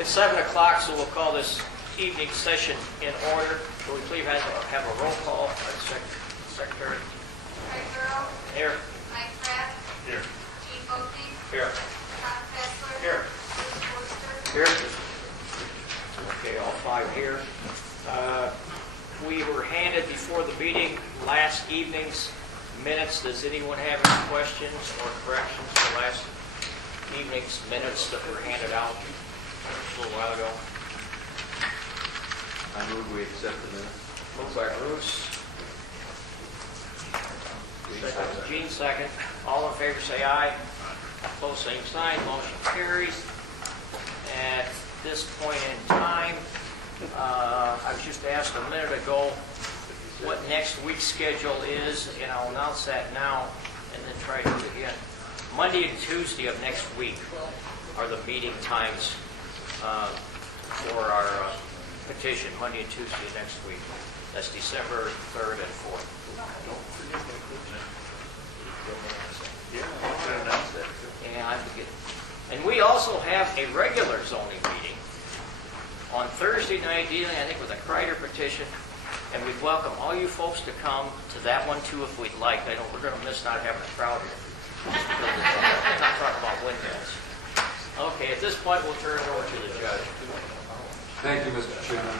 It's 7 o'clock, so we'll call this evening session in order. Will we please have a roll call? Secretary. Craig Burrow. Here. Mike Pratt. Here. Gene Bolte. Here. Tom Kessler. Here. Bruce Forster. Here. Okay, all five here. We were handed before the meeting last evening's minutes. Does anyone have any questions or corrections to last evening's minutes that were handed out a little while ago? I move we accept the minutes. Moved by Bruce. Gene, second. All in favor say aye. Opposed, same sign. Motion carries. At this point in time, I was just asked a minute ago what next week's schedule is, and I'll announce that now and then try to do it again. Monday and Tuesday of next week are the meeting times for our petition, Monday and Tuesday of next week. That's December 3rd and 4th. Yeah, I want to announce that too. Yeah, I forget. And we also have a regular zoning meeting on Thursday night, dealing, I think, with a Kreider petition, and we'd welcome all you folks to come to that one too if we'd like. I know we're going to miss not having a crowd here. I'm not talking about windmills. Okay, at this point, we'll turn it over to the judge. Thank you, Mr. Chairman.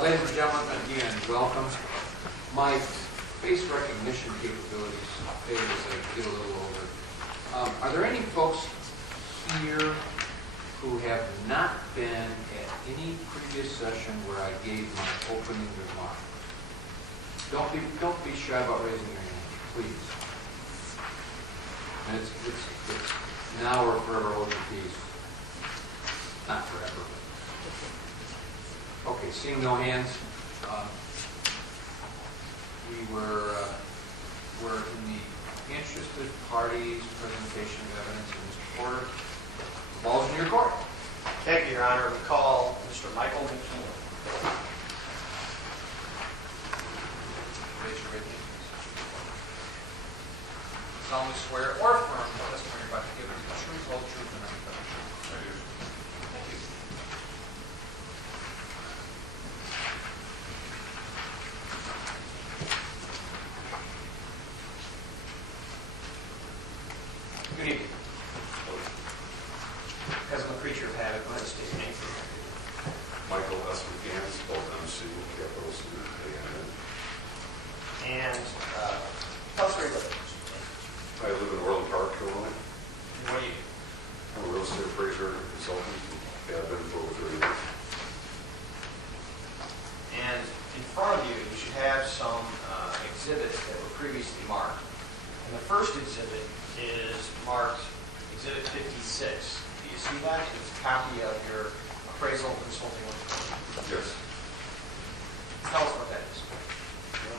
Ladies and gentlemen, again, welcome. My face recognition capabilities fade as I get a little older. Are there any folks here who have not been at any previous session where I gave my opening remark? Don't be shy about raising your hand, please. And it's now or forever hold your peace. Not forever. Okay, seeing no hands, we're in the interested parties presentation of evidence in Mr. Porter. The ball's in your court. Thank you, Your Honor. We call Mr. Michael McCann. Raise your right hand. Solemnly swear or affirm the testimony you're about to give is the truth, whole truth, and nothing but the truth. I do. Thank you. Good evening. As I'm a creature of habit, go ahead and state your name for me. Michael S. McCann, spelled MC, capital C, A-N-N. And tell us where you live. I live in Orland Park, Illinois. And what do you do? I'm a real estate appraiser and consultant. Yeah, I've been for over 30 years. And in front of you, you should have some exhibits that were previously marked. And the first exhibit is marked Exhibit 56. Do you see that? It's a copy of your appraisal consulting report. Yes. Tell us what that is.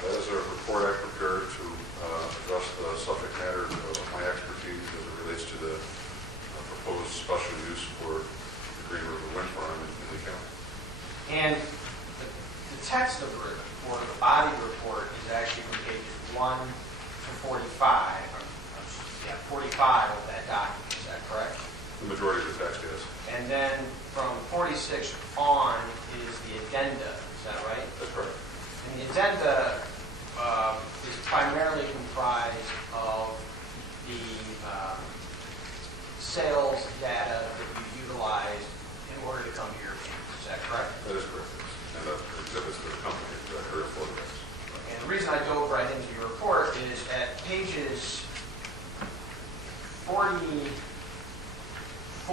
That is a report I prepared to address the subject matter of my expertise as it relates to the proposed special use for the Green River Wind Farm in the county. And the text of the report, the body report, is actually from pages 1 to 45. 45 of that document. Is that correct? The majority of the text is. And then from 46 on is the addenda. Is that right? That's correct. And the addenda is primarily comprised of the sales data that you utilized in order to come to your meetings. Is that correct? That is correct. And the exhibits to the company that are photographs. And the reason I dove right into your report is at pages 44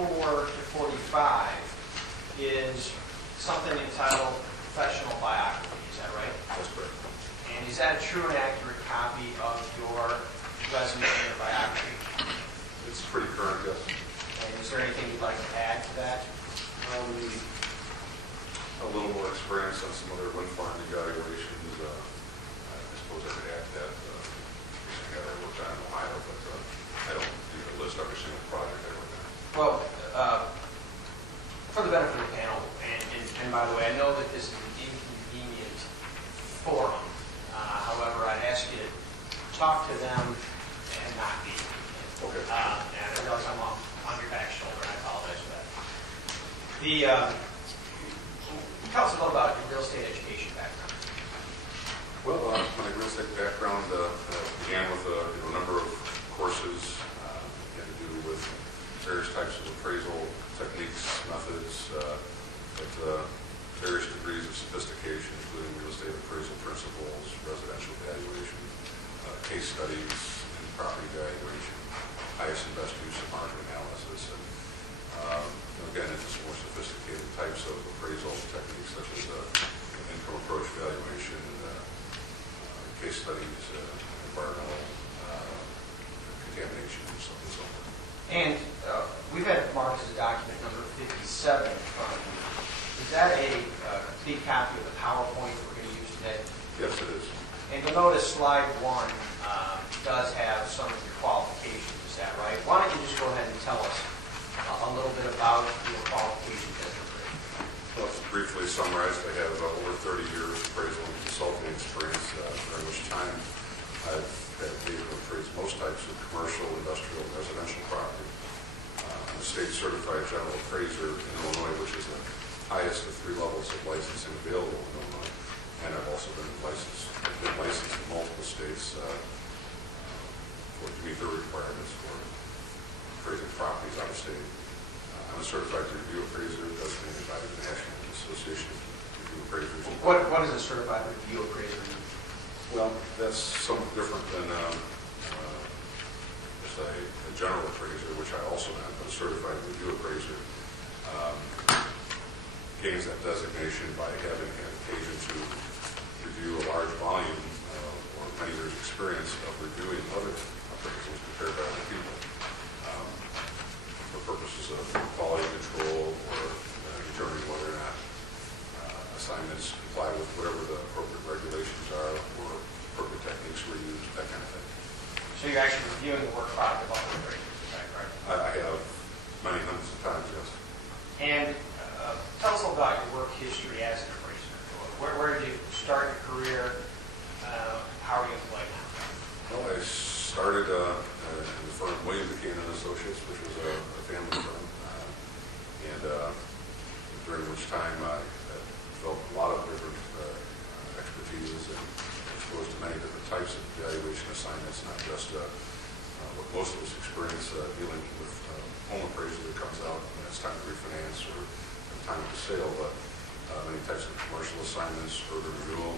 to 45 is something entitled professional biography. Is that right? That's correct. And is that a true and accurate copy of your resume or biography? It's pretty current, yes. And is there anything you'd like to add to that? A little more experience on some other wind farm evaluations. I suppose I could add that. Recently I worked on in Ohio, but I don't list every single project I worked on. Well, for the benefit of the panel, and by the way, I know that this is an inconvenient forum. However, I'd ask you to talk to them and not me. Okay. And I realize I'm on your back shoulder, and I apologize for that. Tell us a little about your real estate education background. Well, my real estate background began with a number of courses had to do with various types of appraisal techniques, methods, at various degrees of sophistication, including real estate appraisal principles, residential valuation, case studies, and property valuation, highest and best use of market analysis, and again, into some more sophisticated types of appraisal techniques such as income approach valuation and case studies, environmental contamination, and so on and so forth. And we've had marked as a document number 57 in front of you. Is that a complete copy of the PowerPoint that we're going to use today? Yes, it is. And you'll notice slide 1 does have some of your qualifications. Is that right? Why don't you just go ahead and tell us a little bit about your qualifications as an appraiser? Well, to briefly summarize, I have over 30 years appraisal and consulting experience, during which time I've had occasion to appraise most types of commercial, industrial, and residential property. I'm a state certified general appraiser in Illinois, which is the highest of 3 levels of licensing available in Illinois. And I've also been licensed in multiple states to meet their requirements for appraising properties out of state. I'm a certified review appraiser designated by the National Association of Review Appraisers. What is a certified review appraiser mean? Well, that's somewhat different than just a general appraiser, which I also am, but a certified review appraiser gains that designation by having had occasion to review a large volume or many years' experience of reviewing other appraisals prepared by other people for purposes of quality control or determining whether or not assignments comply with whatever the appropriate regulations are or appropriate techniques were used, that kind of thing. So you're actually reviewing the work product of other appraisers, is that correct? I have many hundreds of times, yes. And tell us a little about your work history as an appraiser. Where did you start your career? How are you employed now? Well, I started in the firm William McCann and Associates, which was a family firm, and during which time I developed a lot of different expertise and exposed to many different types of valuation assignments, not just what most of us experience dealing with home appraisal that comes out when it's time to refinance or time of the sale, but many types of commercial assignments, urban renewal.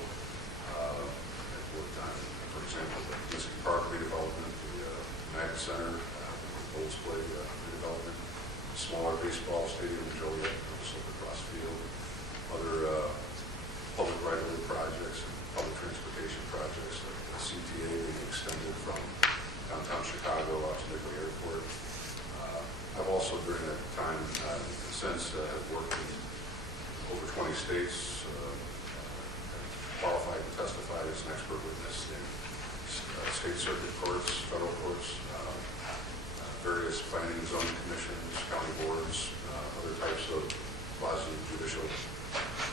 I've worked on, for example, the Whiskey Park redevelopment, the Magnet Center, Olds Play redevelopment, smaller baseball stadium in Joliet, Silver Cross Field, other public right-of-way projects and public transportation projects, like the CTA being extended from downtown Chicago out to Nicolay Airport. I've also, during that time, since have worked in over 20 states, qualified and testified as an expert witness in state circuit courts, federal courts, various planning and zoning commissions, county boards, other types of quasi-judicial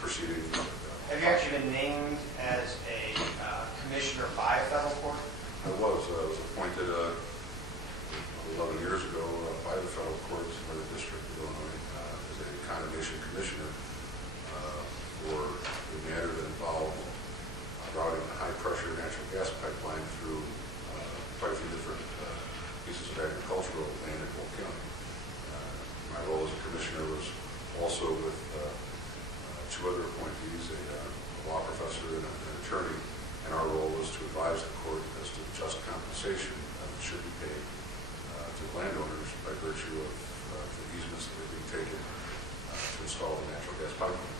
proceedings. Have you actually been named as a commissioner by a federal court? I was appointed 11 years ago by the federal courts by the District of Illinois as a condemnation commissioner for the matter that involved routing a high-pressure natural gas pipeline through quite a few different pieces of agricultural land in Polk County. My role as a commissioner was also with 2 other appointees, a law professor and an attorney, and our role was to advise the court as to the just compensation that should be paid to landowners by virtue of the easements that were being taken to install the natural gas pipeline.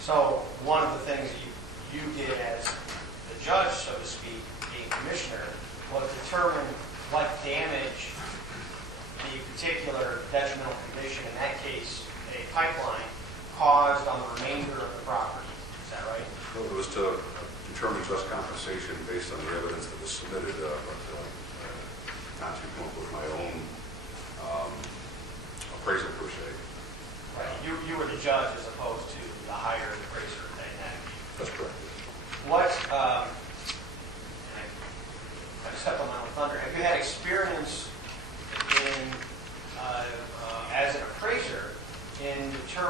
So one of the things that you did as the judge, so to speak, being commissioner, was determine what damage the particular detrimental condition, in that case a pipeline, caused on the remainder of the property. Is that right? Well, it was to determine just compensation based on the evidence that was submitted, but not to come up with my own appraisal per se. Right. You were the judge as opposed to the hired appraiser in that. That's correct. What, I stepped on my own thunder. Have you had experience in, as an appraiser in determining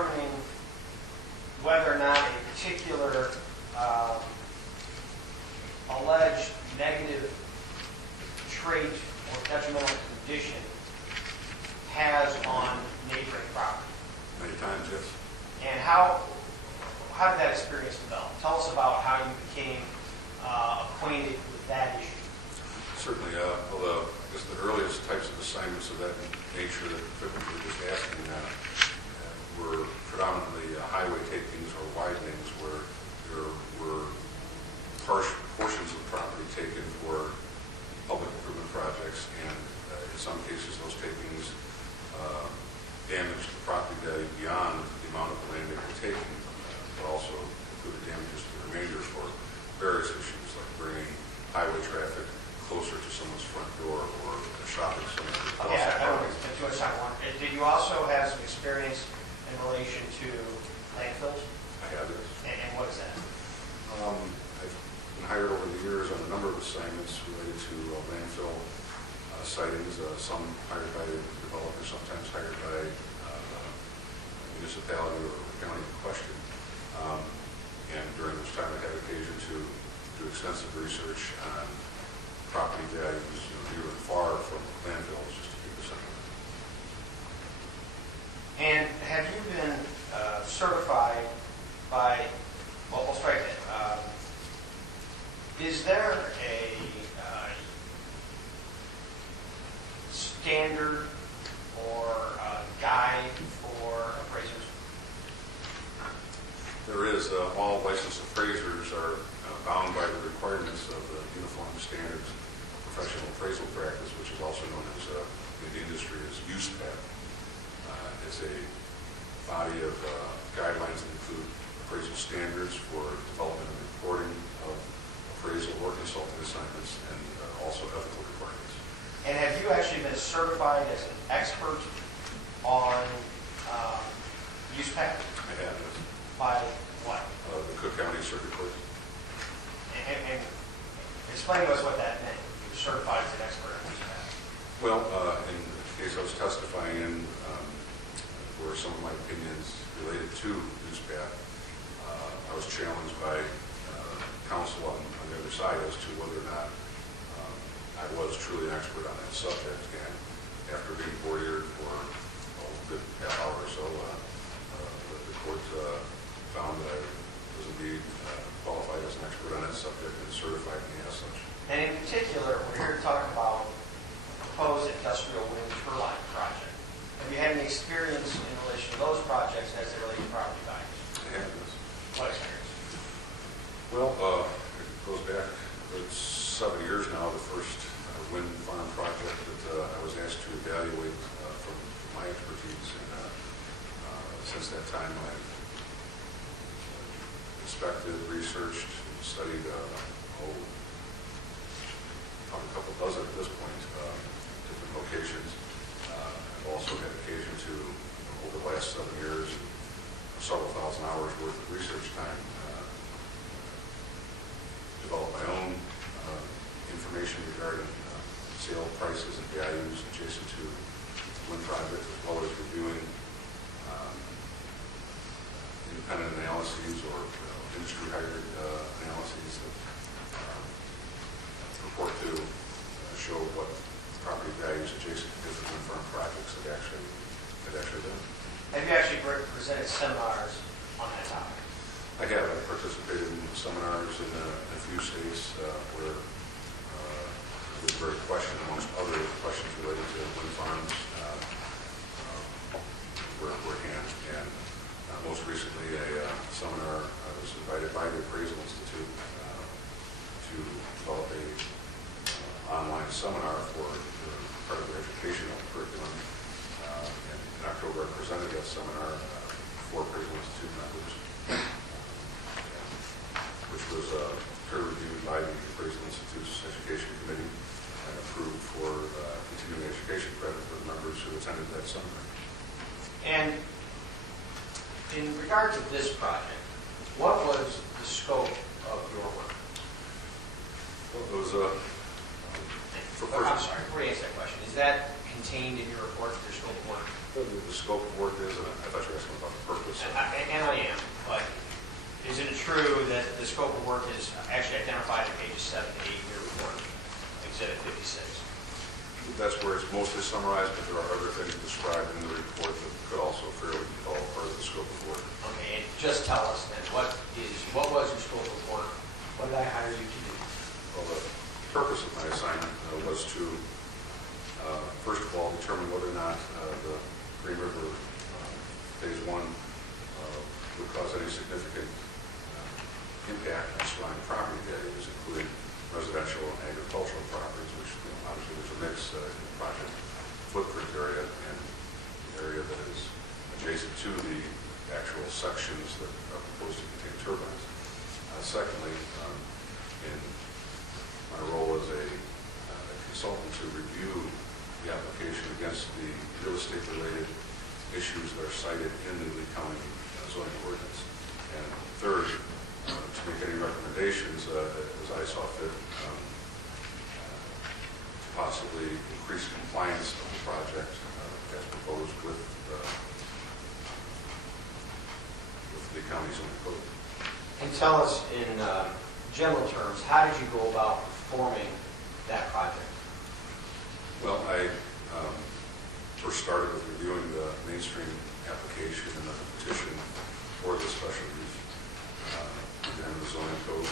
damage to property value beyond the amount of the land they were taking, but also included damages to the remainder for various issues like bringing highway traffic closer to someone's front door or a shopping center. Okay, I don't want to spend too much time on it. Did you also have some experience in relation to landfills? I have this. And what is that? I've been hired over the years on a number of assignments related to landfill sightings, some hired by the developer, sometimes hired by municipality or county in question. And during this time I had occasion to do extensive research on property values, near and far from landfills, just to keep it simple. And have you been certified by, well, we'll strike it. Is there a standard or guide for appraisers? There is, all licensed appraisers are bound by the requirements of the Uniform Standards of Professional Appraisal Practice, which is also known as, in the industry, as USPAP. It's a body of guidelines that include appraisal standards for development and reporting of appraisal or consulting assignments, and also ethical requirements. And have you actually been certified as an expert on USPAP? I have this. By what? The Cook County Circuit Court. And explain to us what that meant. You were certified as an expert on USPAP. Well, in the case I was testifying in, were some of my opinions related to USPAP, I was challenged by counsel on the other side as to whether or not I was truly an expert on that subject. And after being board-eared for a good half hour or so, the court found that I was indeed qualified as an expert on that subject and certified me as such. And in particular, we're here to talk about a proposed industrial wind turbine project. Have you had any experience in relation to those projects as they relate to property values? I have this. What experience? Well, it goes back, it's 7 years now, the first wind farm project that I was asked to evaluate from my expertise. And since that time, I've inspected, researched, studied, probably a couple dozen at this point, different locations. I've also had occasion to, over the last 7 years, several thousand hours worth of research time, develop my own information regarding sale prices and values adjacent to wind projects, as well as reviewing independent analyses or industry-hired analyses that purport to show what property values adjacent to different wind farm projects had actually been. Have you actually presented seminars on that topic? I have. I participated in seminars in a few states where this very question, amongst other questions related to wind farms, were handled. And most recently, a seminar I was invited by the Appraisal Institute to develop a online seminar for part of their educational curriculum. And in October, I presented that seminar for Appraisal Institute members, which was peer-reviewed by the Appraisal Institute's Education Committee and approved for continuing education credit for the members who attended that seminar. And in regard to this project, what was the scope of your work? Well, it was I'm sorry, before you answer that question, is that contained in your report, your scope of work? the scope of work is, and I thought you were asking about the purpose. And I am, but is it true that the scope of work is actually identified in pages 7 to 8 of your report, Exhibit 56? That's where it's mostly summarized, but there are other things described in the report that could also fairly be called part of the scope of work. Okay, and just tell us then, what was your scope of work? What did I hire you to do? Well, the purpose of my assignment was to, first of all, determine whether or not the Green River Phase 1 would cause any significant impact on surrounding property values, including residential and agricultural properties, which obviously there's a mix in the project footprint area, and sections that are proposed to contain turbines. Secondly, in my role as a consultant to review the application against the real estate-related issues that are cited in the Lee County zoning ordinance. And third, to make any recommendations as I saw fit to possibly increase compliance of the project as proposed with the county zoning code. And tell us in general terms, how did you go about performing that project? Well, I first started with reviewing the mainstream application and the petition for the special use. And the zoning code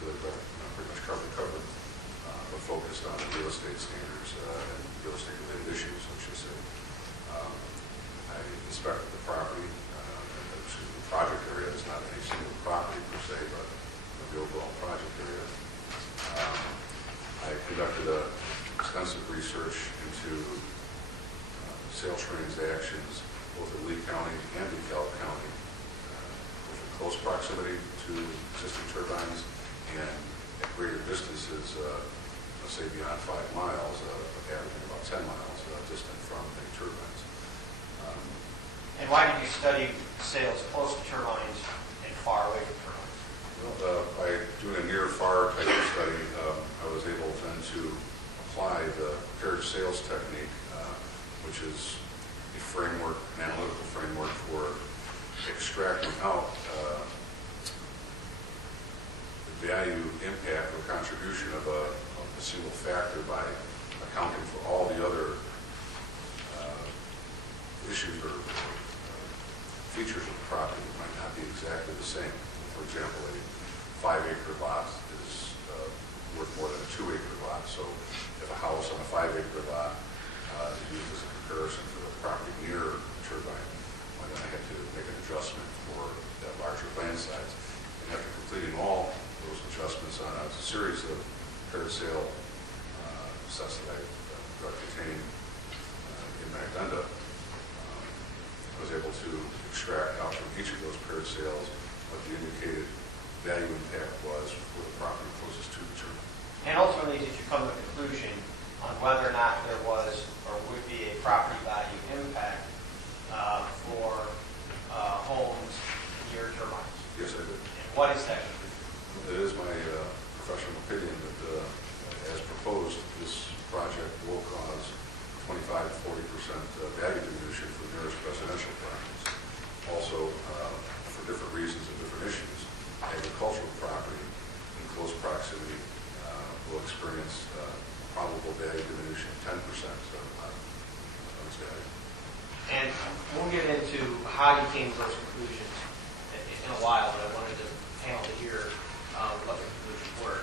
really pretty much covered, but focused on the real estate standards and real estate-related issues, I should say. I inspected the property, the project area. It's not any single property per se, but the overall project area. I conducted extensive research into sales transactions both in Lee County and DeKalb County, with close proximity to existing turbines and at greater distances, let's say beyond 5 miles, averaging about 10 miles distant from any turbines. And why did you study sales close to turbines and far away from turbines? Well, by doing a near-far type of study, I was able then to apply the paired sales technique, which is a framework, an analytical framework for extracting out the value, impact, or contribution of a single factor by accounting for all the other issues or features of the property that might not be exactly the same. For example, a 5-acre lot is worth more than a 2-acre lot. So if a house on a 5-acre lot is used as a comparison for the property near the turbine, well, then I had to make an adjustment for that larger land size. And after completing all those adjustments on a series of paired sale sets that I contained in my addenda, I was able to extract out from each of those paired sales what the indicated value impact was for the property closest to the turbine. And ultimately, did you come to a conclusion on whether or not there was or would be a property value impact for homes near turbines? Yes, I did. And what is that conclusion? It is my professional opinion that, as proposed, this project will cause 25 to 40% value diminution for nearest residential properties. Also, for different reasons and different issues, agricultural property in close proximity will experience probable value diminution of 10% on its value. And we'll get into how you came to those conclusions in a while, but I wanted the panel to hear what the conclusions were.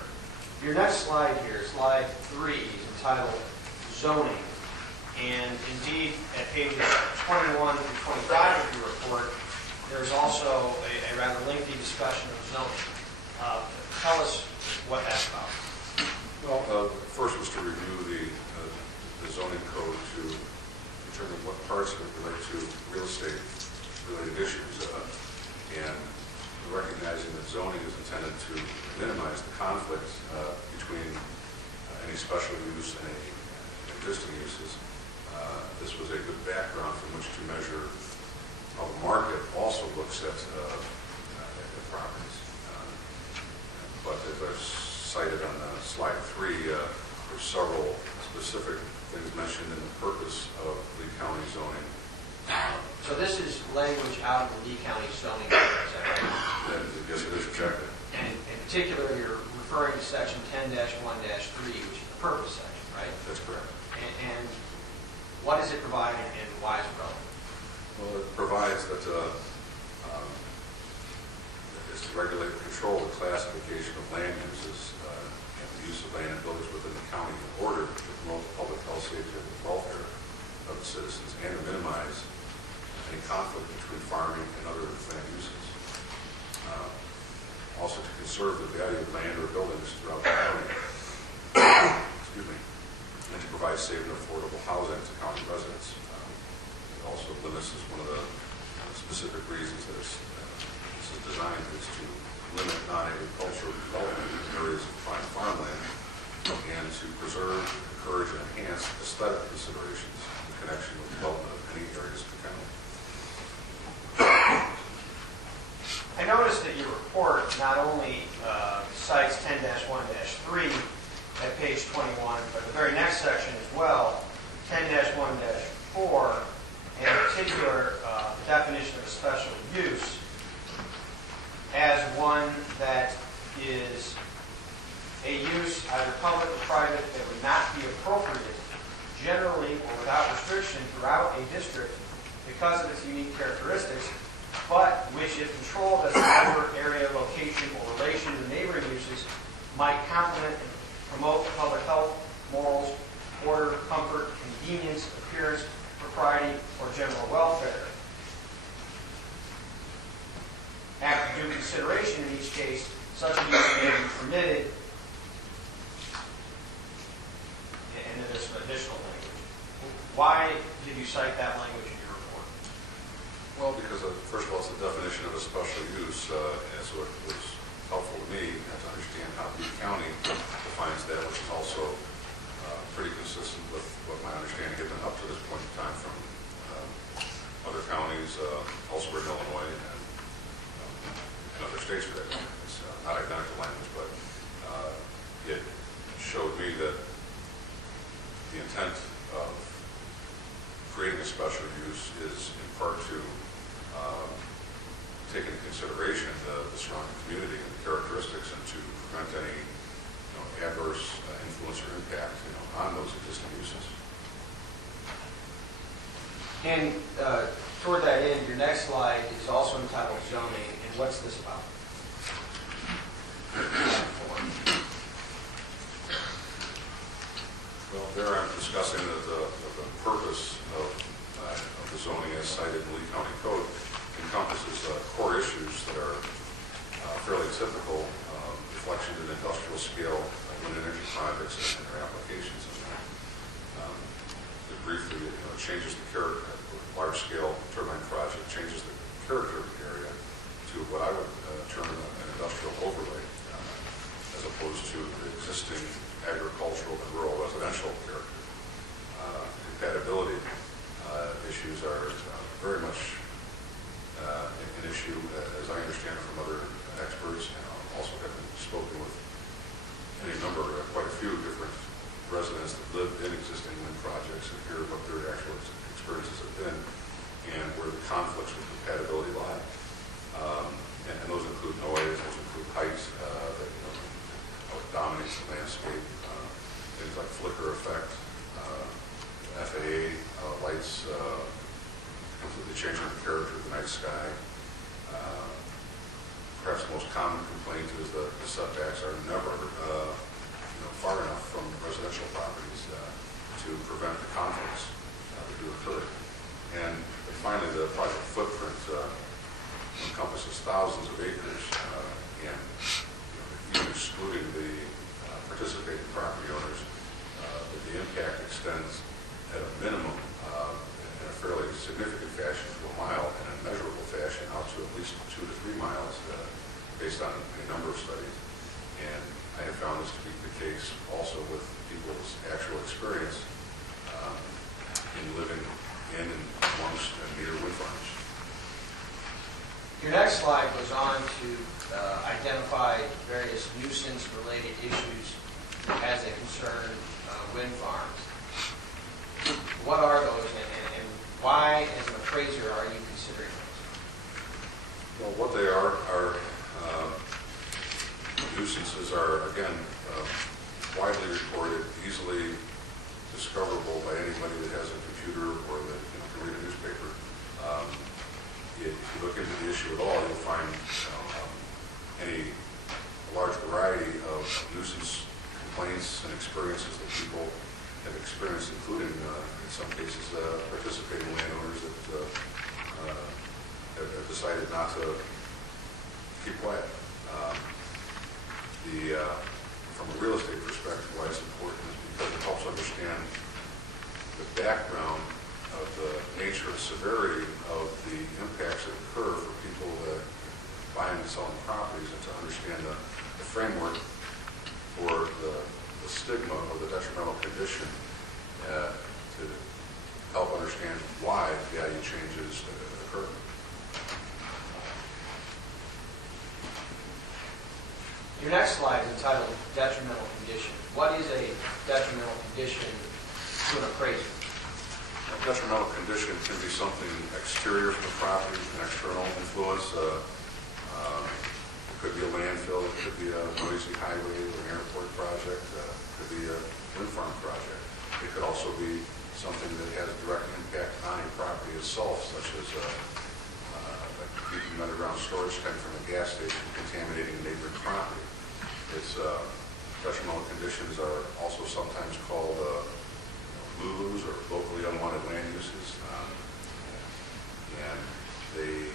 Your next slide here, slide 3, is entitled Zoning. And indeed, at pages 21 through 25 of your report, there's also a rather lengthy discussion of zoning. Tell us what that's about. Well, first was to review the zoning code to determine what parts of it relate to real estate-related issues, and recognizing that zoning is intended to minimize the conflict between any special use and existing uses. This was a good background from which to measure how the market also looks at properties. But as I've cited on slide 3, there's several specific things mentioned in the purpose of Lee County zoning. So this is language out of the Lee County zoning code, is that right? Yes, it is objective. And in particular, you're referring to section 10-1-3, which is the purpose section, right? That's correct. And what does it provide and why is it relevant? Well, it provides that it's to regulate and control the classification of land uses and the use of land and buildings within the county in order to promote the public health, safety, and welfare of the citizens and to minimize any conflict between farming and other land uses. Also to conserve the value of land or buildings throughout the county. Excuse me. And to provide safe and affordable housing to county residents. Also, this is one of the specific reasons that this is designed is to limit non-agricultural development in areas of prime farmland and to preserve, encourage, and enhance aesthetic considerations in connection with development of any areas of the county. I noticed that your report not only cites 10-1-3 at page 21, but the very next section as well, 10-1-4, and in particular, the definition of a special use as one that is a use, either public or private, that would not be appropriate generally or without restriction throughout a district because of its unique characteristics, but which, if controlled as a number, area, location, or relation to neighboring uses, might complement and promote public health, morals, order, comfort, convenience, appearance, propriety, or general welfare. After due consideration in each case, such a use may be permitted. And then there's some additional language. Why did you cite that language in your report? Well, because first of all, it's the definition of a special use, and so it was helpful to me to understand how the county defines that, which is also pretty consistent with what my understanding had been up to this point in time from other counties elsewhere in Illinois and other states for that matter. It's not identical language, but it showed me that the intent of creating a special use is in part to take into consideration the surrounding community and the characteristics, and to prevent any adverse influence or impact on those existing uses. And toward that end, your next slide is also entitled zoning. And what's this about? Well, there I'm discussing that the purpose of the zoning as cited in Lee County Code encompasses core issues that are fairly typical reflections in industrial scale wind energy projects and their applications. It briefly changes the character. Large-scale turbine project changes the character of the area to what I would term an industrial overlay, as opposed to the existing agricultural and rural residential character. Compatibility issues are very much an issue, as I understand it from other experts, and also have spoken with any number, quite a few different residents that live in existing wind projects and hear what their actual experiences have been and where the conflicts with compatibility lie. And those include noise, those include height, how it dominates the landscape, things like flicker effect, FAA lights completely changing the character of the night sky. Perhaps the most common complaint is that the setbacks are never far enough from residential properties to prevent the conflicts that do occur. And finally, the project footprint encompasses thousands of acres, and even excluding the participating property owners, the impact extends at a minimum in a fairly significant fashion to a mile, and in a measurable fashion out to at least 2 to 3 miles, based on a number of studies. And I have found this to be the case also with people's actual experience in living in and amongst and near wind farms. Your next slide goes on to identify various nuisance-related issues as they concern wind farms. What are those, and why, as an appraiser, are you considering those? Well, what they are nuisances are, again, widely reported, easily discoverable by anybody that has a computer or that can read a newspaper. If you look into the issue at all, you'll find any large variety of nuisance complaints and experiences that people have experienced, including, in some cases, participating landowners that have decided not to keep quiet. From a real estate perspective, why it's important is because it helps understand the background of the nature and severity of the impacts that understand the framework for the stigma or the detrimental condition to help understand why value changes occur. Your next slide is entitled Detrimental Condition. What is a detrimental condition to an appraiser? A detrimental condition can be something exterior from the property, an external influence. It could be a landfill, it could be a noisy highway or an airport project, it could be a wind farm project. It could also be something that has a direct impact on a property itself, such as like keeping an underground storage tank from a gas station contaminating a neighboring property. Its detrimental conditions are also sometimes called LULUs, or locally unwanted land uses, and they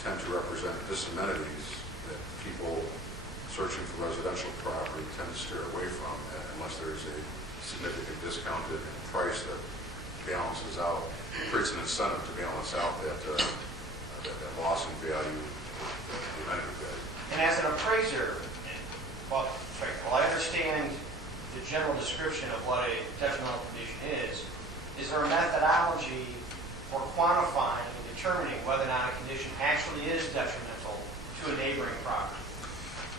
tend to represent disamenities that people searching for residential property tend to steer away from unless there's a significant discounted price that balances out, creates an incentive to balance out that loss in value, the amenity value. And as an appraiser, well, I understand the general description of what a detrimental condition is there a methodology for quantifying and determining whether or not a condition actually is detrimental to a neighboring property?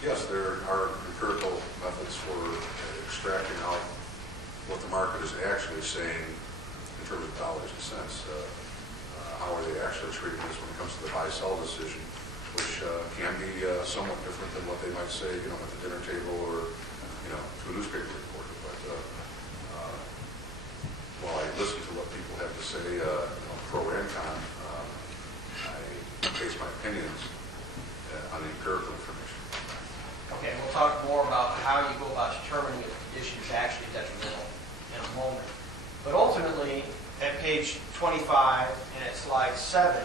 Yes, there are empirical methods for extracting out what the market is actually saying in terms of dollars and cents. How are they actually treating this when it comes to the buy-sell decision, which can be somewhat different than what they might say, at the dinner table or, to a newspaper reporter. But while I listen to what people have to say, pro and con, I base my opinions on the empirical information. Okay, we'll talk more about how you go about determining if a condition is actually detrimental in a moment. But ultimately, at page 25 and at slide 7,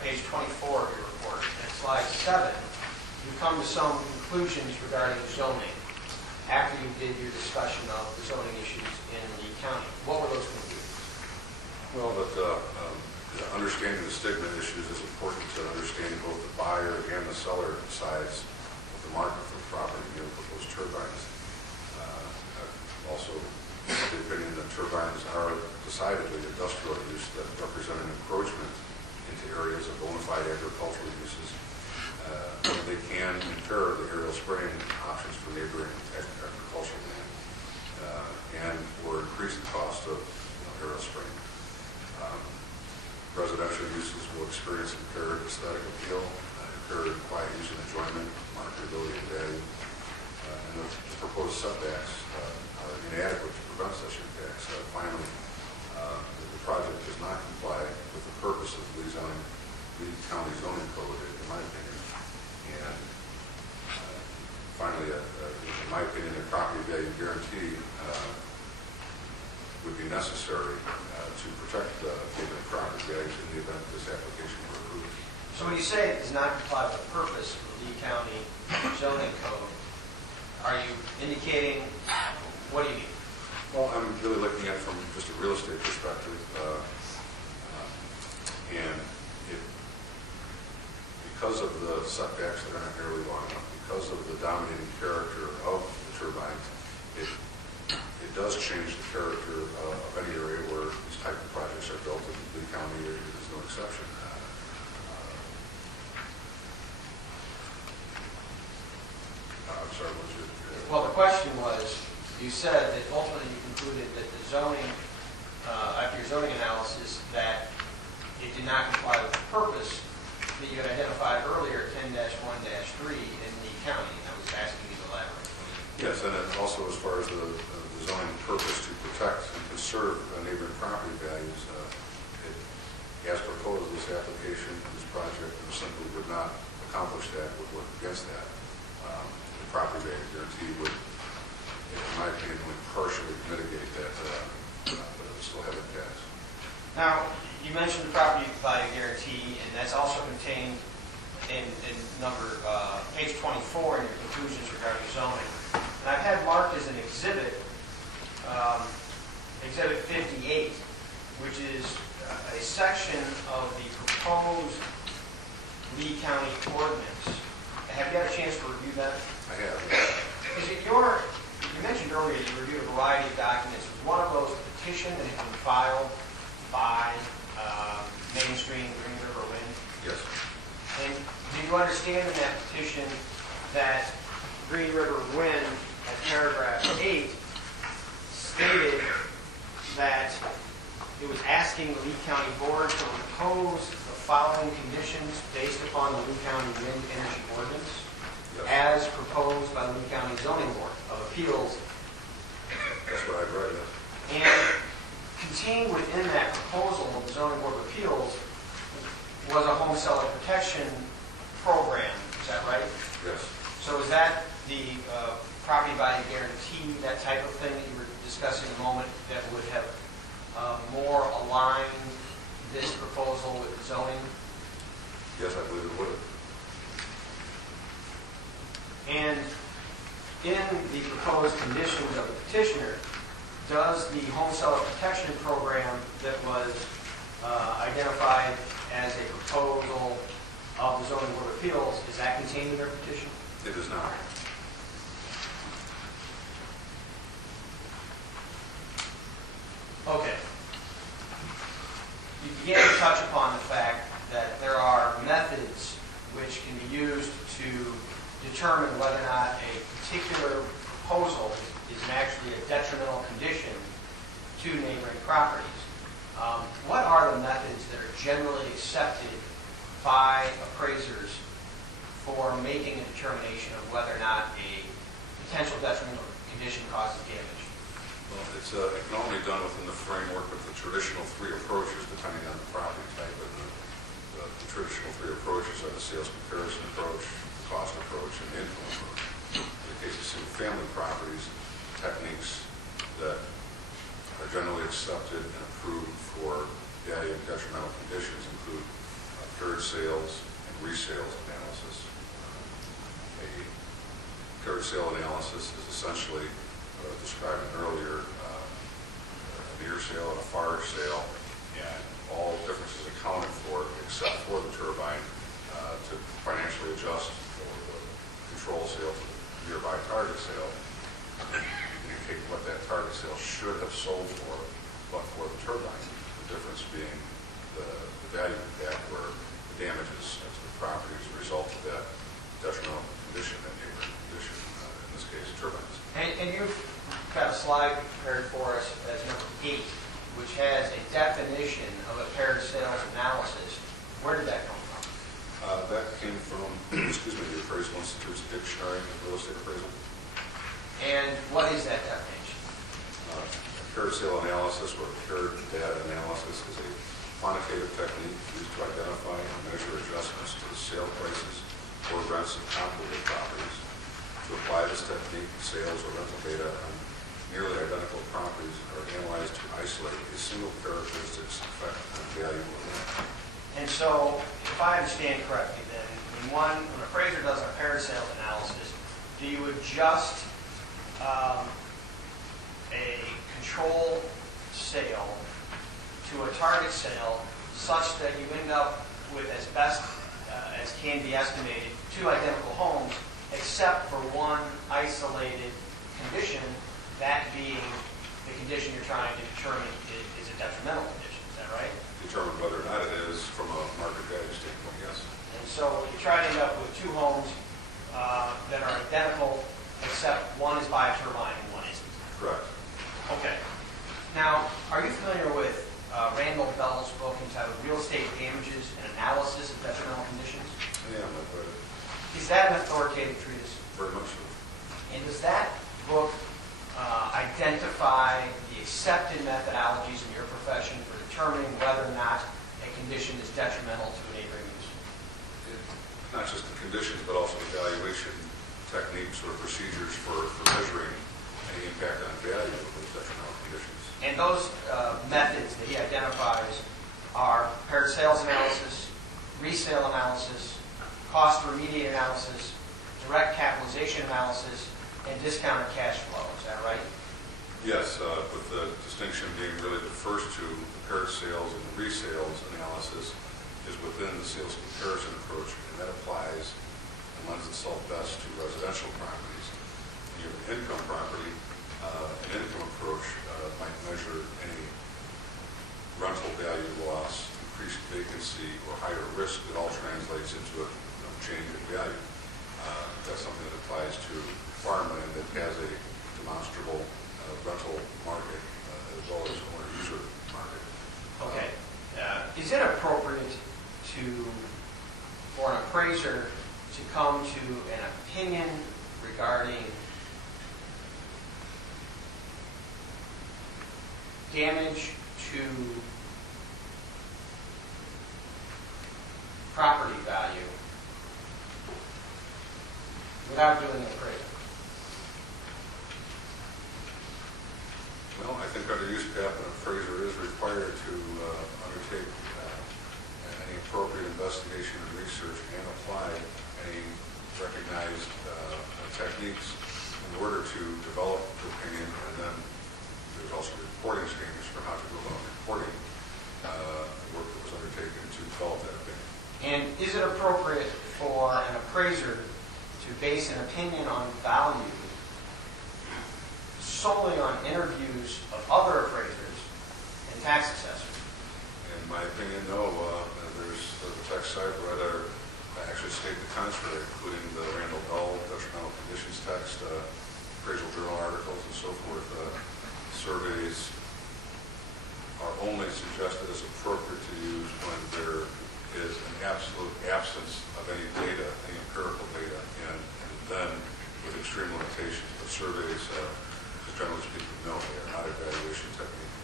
page 24 of your report, at slide 7, you come to some conclusions regarding zoning after you did your discussion of the zoning issues in the county. What were those conclusions? Well, understanding the stigma issues is important to understanding both the buyer and the seller sides of the market for the property, proposed turbines. Also, the opinion that turbines are decidedly industrial use that represent an encroachment into areas of bona fide agricultural uses. They can impair the aerial spraying options for neighboring agricultural land and or increase the cost of aerial spraying. Residential uses will experience impaired aesthetic appeal, impaired quiet use and enjoyment, marketability and value, and the proposed setbacks are inadequate to prevent such impacts. Finally, the project does not comply with the purpose of the Lee County zoning code, in my opinion. And finally, in my opinion, a property value guarantee would be necessary to protect neighboring property values in the event this application were approved. So when you say it does not comply with the purpose of the Lee County zoning code, are you indicating, what do you mean? Well, I'm really looking at it from just a real estate perspective, and because of the setbacks that are not nearly long enough, because of the dominating character of the turbines, it does change the character of any area where these type of projects are built, and Lee County is no exception. I'm sorry, what was your... Well, the question was, you said that ultimately you concluded that the zoning, after your zoning analysis, that it did not comply with the purpose that you had identified earlier, 10-1-3 in the county. I was asking you to elaborate. Yes, and also as far as the zoning purpose to protect and conserve neighboring property values, as proposed, this application, this project, simply would not accomplish that, would work against that. The property value guarantee would, in my opinion, only partially mitigate that, but it would still have impacts. Now, you mentioned the property value guarantee, and that's also contained in page 24 in your conclusions regarding zoning. And I've had marked as an exhibit, Exhibit 58, which is a section of the proposed Lee County ordinance. It have you had a chance to review that? I have. Is it you mentioned earlier you reviewed a variety of documents. Was one of those the petition that had been filed by Mainstream Green River Wind? Yes. And do you understand in that petition that Green River Wind, at paragraph 8, stated that it was asking the Lee County Board to impose the following conditions based upon the Lee County Wind Energy Ordinance as proposed by the Lee County Zoning Board of Appeals? That's what I've read. And contained within that proposal of the Zoning Board of Appeals was a home seller protection program. Is that right? Yes. So is that the property value guarantee, that type of thing that you were discussing a moment, that would have more aligned this proposal with zoning? Yes, I believe it would. And in the proposed conditions of the petitioner, does the home seller protection program that was identified as a proposal of the Zoning Board of Appeals, is that contained in their petition? It is not. Okay. You began to touch upon the fact that there are methods which can be used to determine whether or not a particular proposal is actually a detrimental condition to neighboring properties. What are the methods that are generally accepted by appraisers for making a determination of whether or not a potential detrimental condition causes damage? Well, it can only be done within the framework of the traditional three approaches, depending on the property type. But the traditional three approaches are the sales comparison approach, the cost approach, and the income approach. In the case of single-family properties, techniques that are generally accepted and approved for value and detrimental conditions include paired sales and resales analysis. A paired sale analysis is essentially described earlier, a near sale and a far sale, and all differences accounted for except for the turbine to financially adjust the control sale to the nearby target sale, indicate what that target sale should have sold for, but for the turbine. The difference being the value impact where the damages to the property as a result of that detrimental condition, that neighboring condition, in this case, turbines. And you've got a slide prepared for us as number 8, which has a definition of a paired sales analysis. Where did that come from? That came from, excuse me, the Appraisal Institute's dictionary of real estate appraisal. And what is that definition? Paired sale analysis or paired data analysis is a quantitative technique used to identify and measure adjustments to the sale prices or rents of comparable properties. To apply this technique, sales or rental data on nearly identical properties are analyzed to isolate a single characteristic's effect on value or rent. And so, if I understand correctly, then when an appraiser does a paired sales analysis, do you adjust a control sale to a target sale such that you end up with, as best as can be estimated, 2 identical homes, except for one isolated condition, that being the condition you're trying to determine is a detrimental condition? Is that right? Determine whether or not it is from a market value standpoint, yes. And so you try to end up with 2 homes that are identical, except one is by a turbine and one isn't. Correct. Okay. Now, are you familiar with Randall Bell's book entitled Real Estate Damages and Analysis of Detrimental Conditions? Yeah, but Is that an authoritative treatise? very much so. And does that book identify the accepted methodologies in your profession for determining whether or not a condition is detrimental to a neighboring use? Not just the conditions, but also the valuation techniques or procedures for measuring any impact on value of those detrimental conditions. And those methods that he identifies are paired sales analysis, resale analysis, cost to remediate analysis, direct capitalization analysis, and discounted cash flow. Is that right? Yes, with the distinction being really the first 2, the paired sales and the resales analysis is within the sales comparison approach, and that applies and lends itself vacancy or higher risk, it all translates into a change in value. That's something that applies to farmland that has a demonstrable rental market as well as owner-user market. Okay. Is it appropriate for an appraiser to come to an opinion regarding damage to property value without doing an appraisal? Well, I think under use cap, an appraiser is required to undertake any appropriate investigation and research and apply any recognized techniques in order to develop the opinion, and then there's also reporting standards for how to go about reporting the work that was undertaken to develop that opinion. And is it appropriate for an appraiser to base an opinion on value solely on interviews of other appraisers and tax assessors? In my opinion, no. There's the text side where they actually state the contrary, including the Randall Bell detrimental conditions text, appraisal journal articles, and so forth. Surveys are only suggested as appropriate to use when there is an absolute absence of any data, any empirical data, and then with extreme limitations. But surveys, generally speaking, no, they are not an evaluation technique.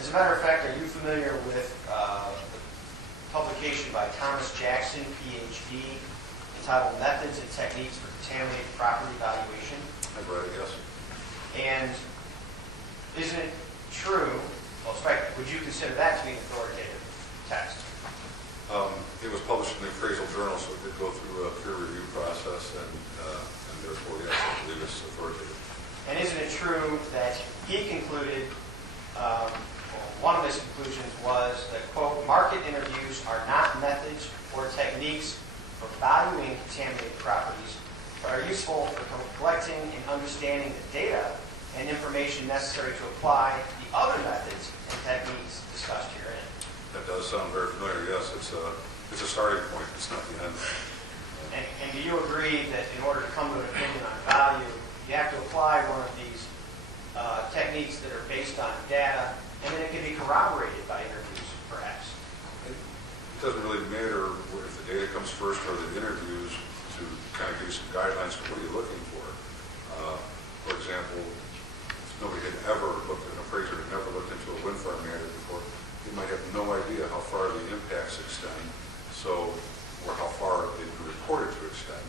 As a matter of fact, are you familiar with the publication by Thomas Jackson, PhD, entitled Methods and Techniques for Contaminated Property Valuation? I've read it, yes. And isn't it true, well, would you consider that to be an authoritative text? It was published in the appraisal journal, so it did go through a peer review process, and therefore, yes, I believe it's authoritative. And isn't it true that he concluded, one of his conclusions was that, quote, market interviews are not methods or techniques for valuing contaminated properties, but are useful for collecting and understanding the data and information necessary to apply the other methods and techniques discussed herein. That does sound very familiar, yes. It's a starting point, it's not the end. And do you agree that in order to come to an opinion on value, you have to apply one of these techniques that are based on data, and then it can be corroborated by interviews, perhaps? It doesn't really matter if the data comes first or the interviews to kind of give you some guidelines for what you're looking for. For example, if nobody had ever looked at an appraiser, had never looked into a wind farm matter before, they might have no idea how far the impacts extend, or how far they've been reported to extend.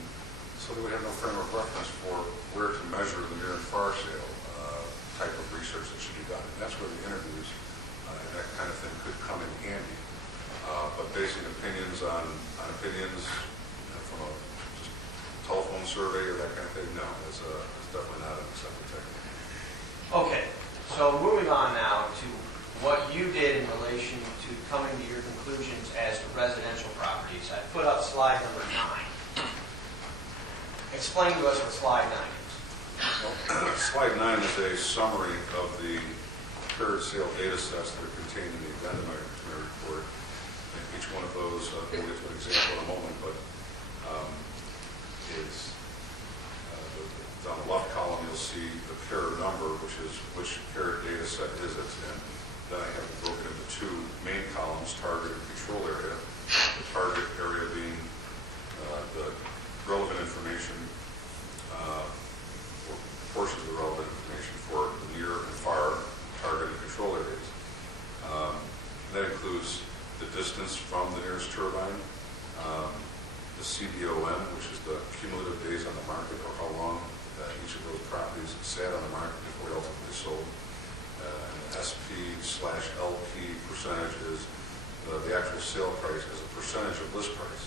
So they would have no frame of reference for where to measure the near and far sale type of research that should be done. And that's where the interviews and that kind of thing could come in handy. But basing opinions on opinions from a just telephone survey or that kind of thing, no, it's definitely not an accepted technique. Okay, so moving on now to what you did in relation to coming to your conclusions as to residential properties. I put up slide number 9. Explain to us what slide 9 is. Well, slide 9 is a summary of the paired sale data sets that are contained in the addendum to my report. And each one of those, we'll get to an example in a moment, but is on the left column you'll see the pair number, which is which paired data set is it, and then I have it broken into two main columns, target and control area. The target area being the relevant information, or portions of the relevant information for the near and far target and control areas. That includes the distance from the nearest turbine, the CBOM, which is the cumulative days on the market, or how long each of those properties sat on the market before they ultimately sold. And the SP/LP percentage is the actual sale price as a percentage of list price.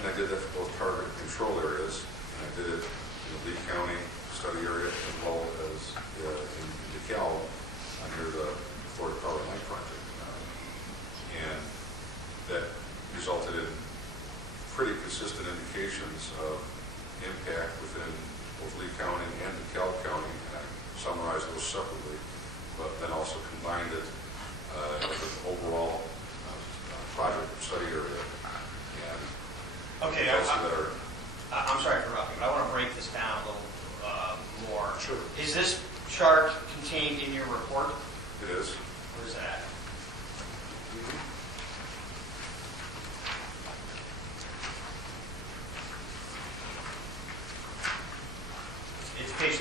And I did that for both target and control areas. And I did it in the Lee County study area as well as in DeKalb under the Florida Power Line Project. And that resulted in pretty consistent indications of impact within both Lee County and DeKalb County. And I summarized those separately, but then also combined it with an overall project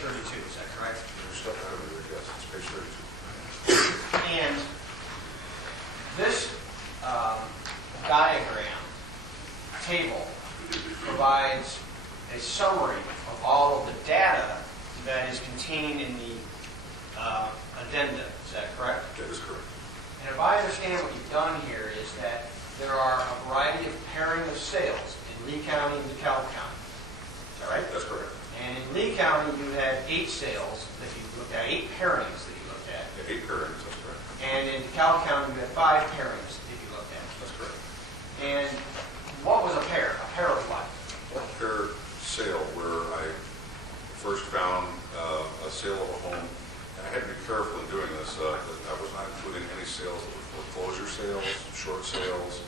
32, is that correct? There's stuff out of there, yes, it's page 32. And this diagram table provides a summary of all of the data that is contained in the addenda. Is that correct? That is correct. And if I understand what you've done here is that there are a variety of pairing of sales in Lee County and DeKalb County. Is that right? That's correct. And in Lee County, you had 8 sales that you looked at, 8 pairings that you looked at. 8 pairings, that's correct. And in DeKalb County, you had 5 pairings that you looked at. That's correct. And what was a pair? A pair of what? One pair sale where I first found a sale of a home, and I had to be careful in doing this, that I was not including any sales that were foreclosure sales, short sales,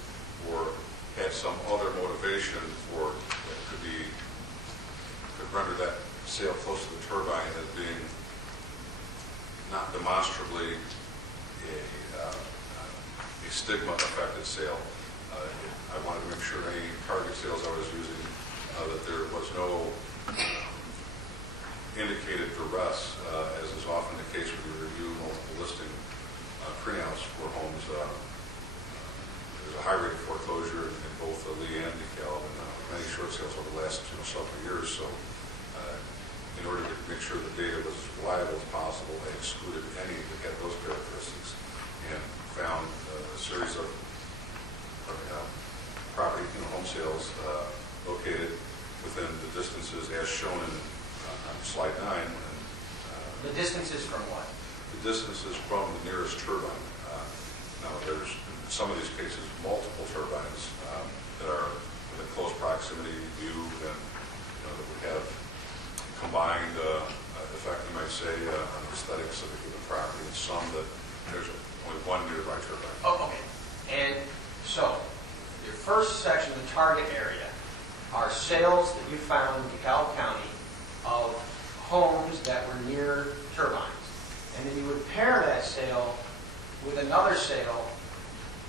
or had some other motivation for that could render that sale close to the turbine as being not demonstrably a stigma-affected sale. I wanted to make sure any target sales I was using, that there was no indicated duress, as is often the case when you review multiple listing printouts for homes. There's a high rate of foreclosure in both Lee and DeKalb, and many short sales over the last several years. So, in order to make sure the data was as reliable as possible, I excluded any that had those characteristics, and found a series of property, home sales located within the distances as shown on slide 9. And, The distances from what? the distances from the nearest turbine. Now, there's in some of these cases multiple turbines that are within close proximity to view, and that would have combined effect, you might say, on the aesthetics of a given property, and some that there's only one nearby turbine. Oh, okay. And so, your first section, the target area, are sales that you found in DeKalb County of homes that were near turbines. And then you would pair that sale with another sale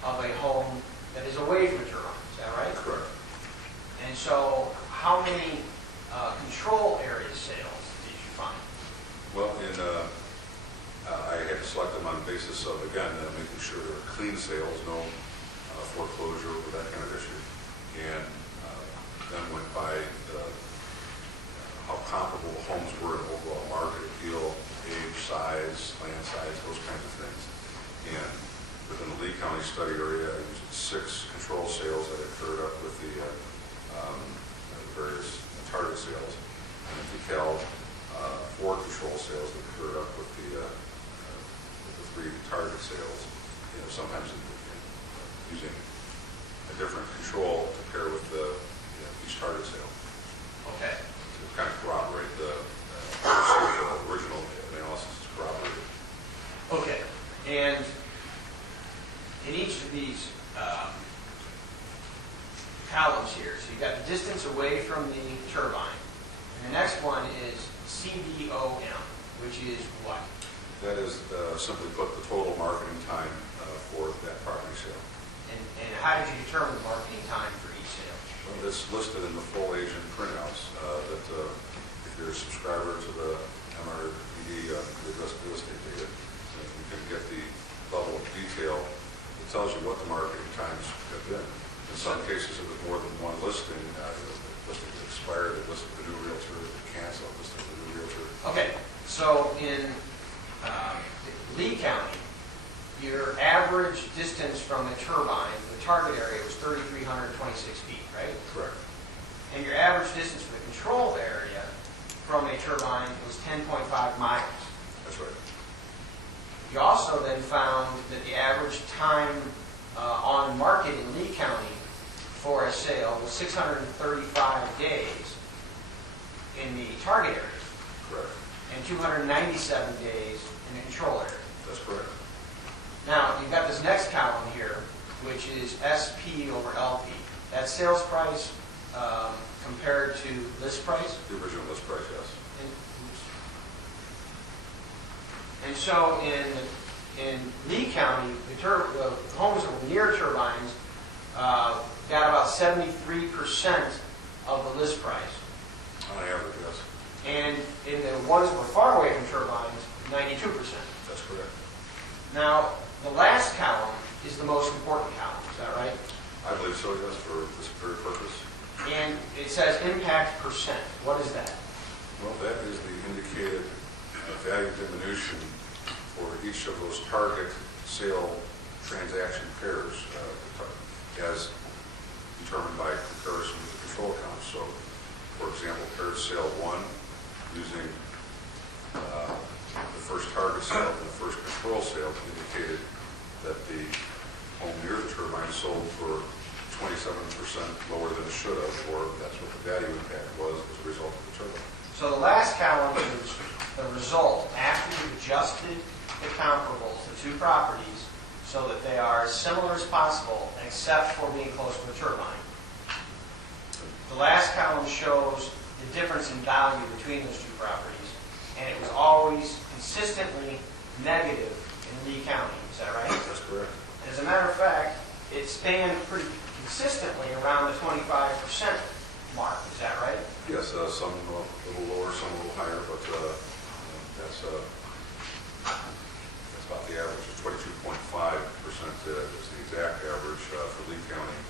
of a home that is away from a turbine. Is that right? Correct. And so, how many control area sales did you find? Well, I had to select them on the basis of, again, making sure there were clean sales, no foreclosure or that kind of issue. And then went by how comparable the homes were in overall market appeal, age, size, land size, those kinds of things. And within the Lee County study area, I used 6 control sales that occurred up with the various target sales. And in DeKalb, 4 control sales that occurred up with the 3 target sales. Sometimes using a different control to pair with each target sale. Okay. To kind of corroborate the original analysis is corroborated. Okay. And in each of these columns here, so you've got the distance away from the turbine. And the next one is CBOM, which is what? That is simply put the total marketing time for that property sale. And how did you determine the marketing time for each sale? Well, it's listed in the full agent printouts that if you're a subscriber to the MRED, the real estate data, you can get the level of detail that tells you what the marketing times have been. In some cases, it was more than one listing. The listing expired, it listed the new realtor, it canceled, listed the new realtor. Okay, so in Lee County, your average distance from a turbine, the target area, was 3,326 feet, right? Correct. And your average distance for the control area from a turbine was 10.5 miles. That's right. You also then found that the average time on market in Lee County for a sale was 635 days in the target area. Correct. And 297 days in the control area. That's correct. Now, you've got this next column here, which is SP over LP. That's sales price compared to list price. The original list price, yes. And so in Lee County, the homes that were near turbines got about 73% of the list price. On average, yes. And in the ones that were far away from turbines, 92%. That's correct. Now, the last column is the most important column, is that right? I believe so, yes, for this very purpose. And it says impact percent. What is that? Well, that is the indicated value diminution for each of those target sale transaction pairs as determined by comparison with the control count. So, for example, paired sale 1 using the first target sale and the first control sale indicated that the home near the turbine sold for 27% lower than it should have, or that's what the value impact was as a result of the turbine. So the last column is the result after you've adjusted the comparables, the two properties, so that they are as similar as possible except for being close to a turbine. The last column shows the difference in value between those two properties, and it was always consistently negative in Lee County. Is that right? That's correct. As a matter of fact, it spanned pretty consistently around the 25% mark. Is that right? Yes, some a little lower, some a little higher, but that's about the average. 22.5% is the exact average for Lee County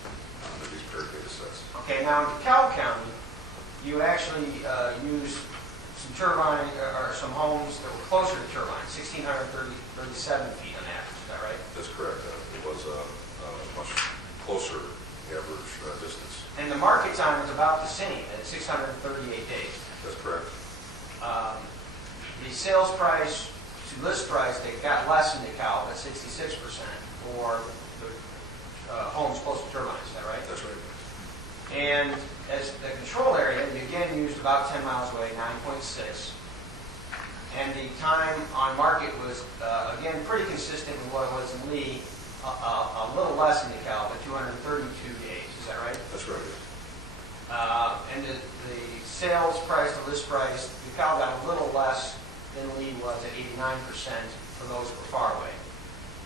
under these paired data sets. Okay, now in DeKalb County, you actually used some turbine or some homes that were closer to turbines, 1,637 feet on average. Is that right? That's correct. It was a much closer average distance. And the market time was about the same at 638 days. That's correct. The sales price to list price, they got less in DeKalb at 66% for the homes close to turbines. Is that right? That's right. And as the control area, we again used about 10 miles away, 9.6. And the time on market was, again, pretty consistent with what it was in Lee, a little less in DeKalb, at 232 days. Is that right? That's right. And the sales price to list price, DeKalb got a little less than Lee was at 89% for those who were far away.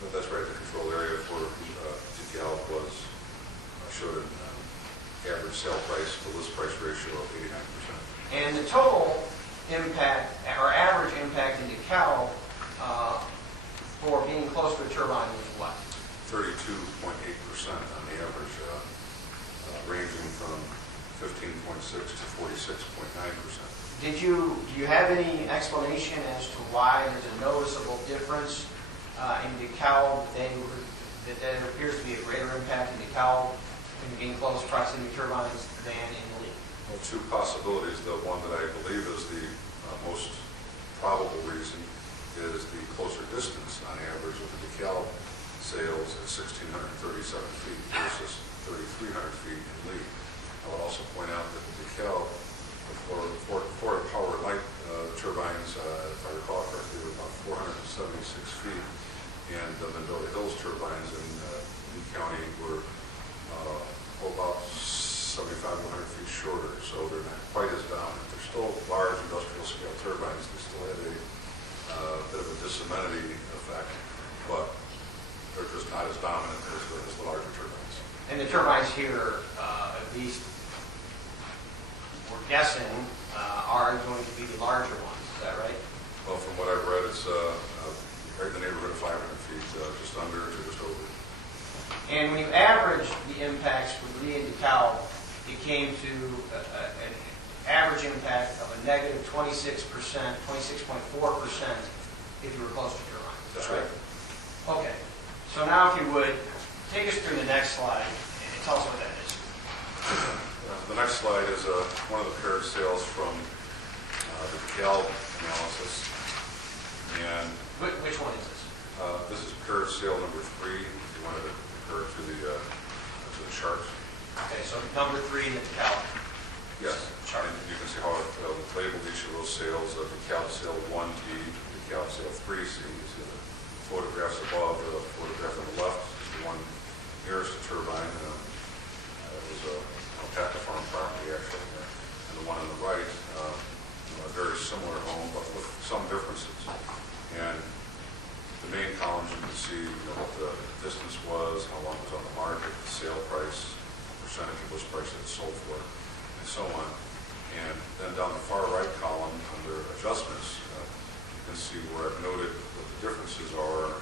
But that's right. The control area for DeKalb was showed an average sale price to list price ratio of 89%. And the total impact, or average impact in DeKalb for being close to a turbine was what? 32.8% on the average, ranging from 15.6 to 46.9%. Do you have any explanation as to why there's a noticeable difference in DeKalb? That there appears to be a greater impact in DeKalb in being close proximity turbines than in Lee? Well, two possibilities. The one that I believe is the most probable reason is the closer distance on average of the DeKalb sales at 1,637 feet versus 3,300 feet in Lee. I would also point out that the DeKalb, for power light turbines, if I recall correctly, were about 476 feet, and the Mendota Hills turbines in Lee County were about 75 to 100 feet shorter, so they're not quite as dominant. They're still large industrial scale turbines. They still have a bit of a disamenity effect, but they're just not as dominant as the larger turbines. And the turbines here, at least we're guessing, are going to be the larger ones. Is that right? Well, from what I've read, it's right in the neighborhood of 500 feet, just under to just over. And when you average the impacts for Lee and DeKalb, it came to an average impact of a negative 26%, 26.4% if you were close to turbines. That's right. Okay. So now if you would, take us through the next slide and tell us what that is. The next slide is one of the paired sales from the DeKalb analysis. And Which one is this? this is paired sale number 3, if you wanted to compare it to the chart. Okay, so number 3 in the DeKalb. Yes. And you can see how it labeled each of those sales. DeKalb sale 1D, DeKalb sale 3C. You see the photographs above. The photograph on the left is the one nearest to turbine. It was a alpaca farm property, actually. And the one on the right, a very similar home, but with some differences. And the main columns, you can see what the distance was, how long it was on the market, the sale price, percentage of list price that it sold for, and so on. And then down the far right column, see where I've noted what the differences are,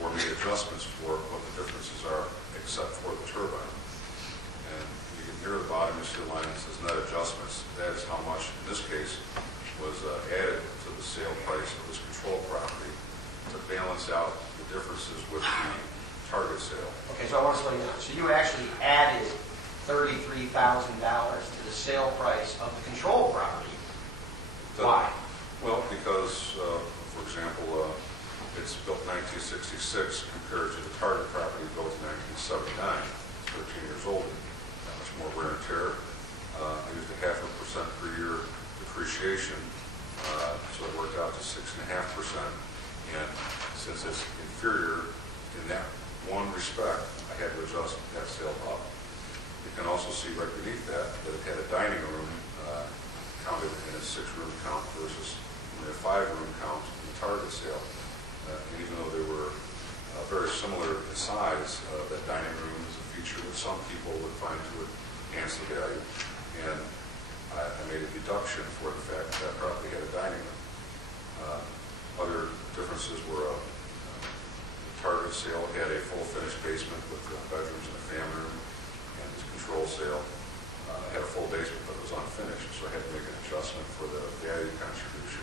or made adjustments for what the differences are, except for the turbine. And you can hear the bottom, you see the line that says net adjustments. That is how much, in this case, was added to the sale price of this control property to balance out the differences with the target sale. Okay, so I want to slow you down. So you actually added $33,000 to the sale price of the control property. Why? Well, because, for example, it's built 1966 compared to the target property built in 1979. It's 13 years old, that much more wear and tear. I used a 0.5% per year depreciation, so it worked out to 6.5%. And since it's inferior in that one respect, I had to adjust that sale up. You can also see right beneath that it had a dining room counted in a 6-room count versus only a 5-room count in the target sale. And even though they were very similar in size, that dining room is a feature that some people would find to enhance the value. And I made a deduction for the fact that that property had a dining room. Other differences were the target sale had a full finished basement with bedrooms and a family room, and this control sale had a full basement but it was unfinished, so I had to make an adjustment for the value contribution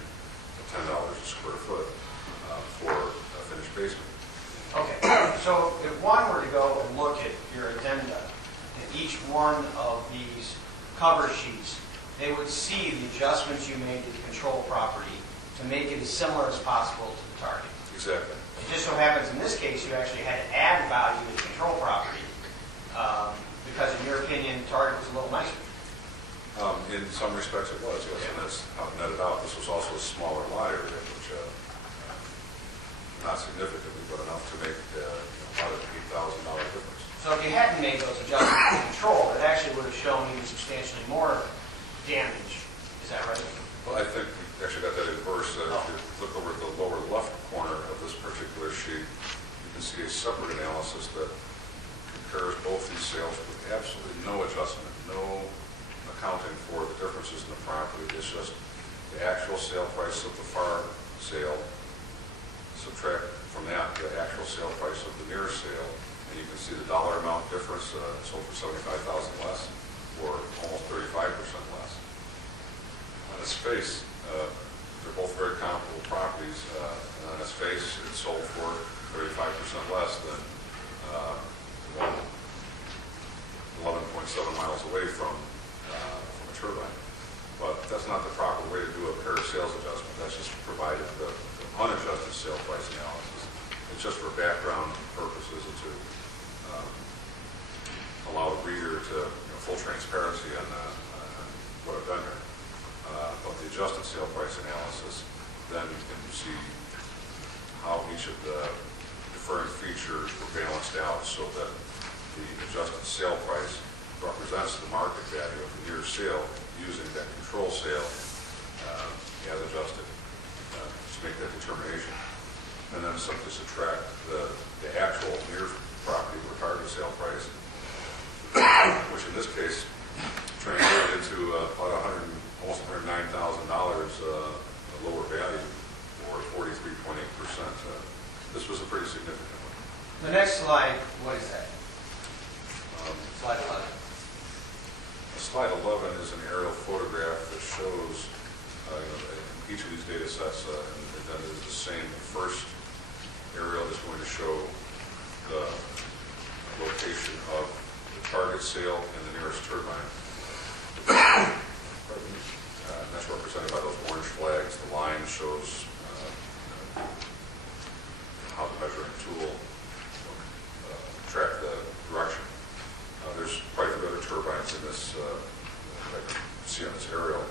of $10 a square foot for a finished basement. Okay, so if one were to go and look at your addenda, and each one of these cover sheets, they would see the adjustments you made to the control property to make it as similar as possible to the target. Exactly. It just so happens in this case you actually had to add value to the control property because in your opinion, target was a little nicer. In some respects it was, yes, and that's how it netted out. This was also a smaller lot area, which not significantly, but enough to make about an $8,000 difference. So if you hadn't made those adjustments to control, it actually would have shown even substantially more damage. Is that right? Well, I think we actually got that in reverse. If you look over at the lower left corner of this particular sheet, you can see a separate analysis that compares both these sales with absolutely no adjustment, no accounting for the differences in the property. It's just the actual sale price of the far sale, subtract from that the actual sale price of the near sale, and you can see the dollar amount difference, sold for $75,000 less, or almost 35% less. On its face, they're both very comparable properties, and on its face, it's sold for 35% less than one 11.7 miles away from a turbine. But that's not the proper way to do a pair of sales adjustment. That's just provided the unadjusted sale price analysis. It's just for background purposes and to allow the reader to full transparency on what I've done here. But the adjusted sale price analysis, then you can see how each of the differing features were balanced out so that the adjusted sale price represents the market value of the near sale using that control sale as adjusted to make that determination. And then simply subtract the actual near property or target sale price, which in this case translated into about almost $109,000 lower value, or 43.8%. This was a pretty significant one. The next slide, what is that? Slide 11. Slide 11 is an aerial photograph that shows each of these data sets, and then is the same. The first aerial is going to show the location of the target sale and the nearest turbine. That's represented by those orange flags. The line shows how the measuring tool track the direction. There's quite a few other turbines in this, I can see on this aerial,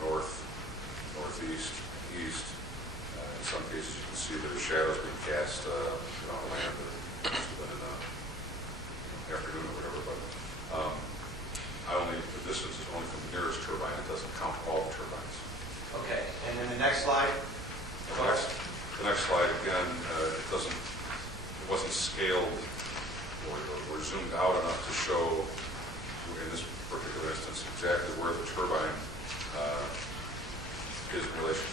north, northeast, east. In some cases you can see there's shadows being cast on land that must have been in the afternoon or whatever, but the distance is only from the nearest turbine. It doesn't count all the turbines. Okay, and then the next slide? The next slide, again, it wasn't scaled or zoomed out enough to show, in this particular instance, exactly where the turbine is in relation to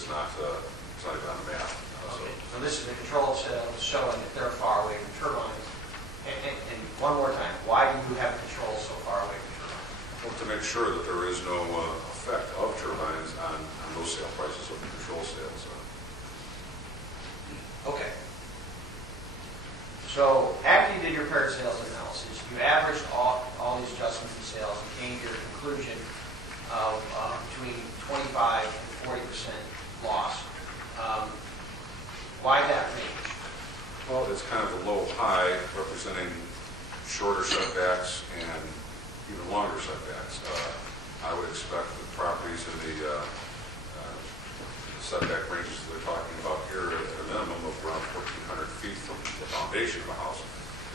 it's not even on the map. Okay, so this is the control cells showing that they're far away from turbines. And one more time, why do you have control so far away from turbines? Well, to make sure that there is no effect of turbines on those sale prices of the control sales. Okay. So after you did your paired sales analysis, you averaged all these adjustments in sales and came to your conclusion of between 25 and 40% loss. Why that range? Well, it's kind of a low-high representing shorter setbacks and even longer setbacks. I would expect the properties in the setback ranges that they're talking about here at a minimum of around 1,400 feet from the foundation of a house,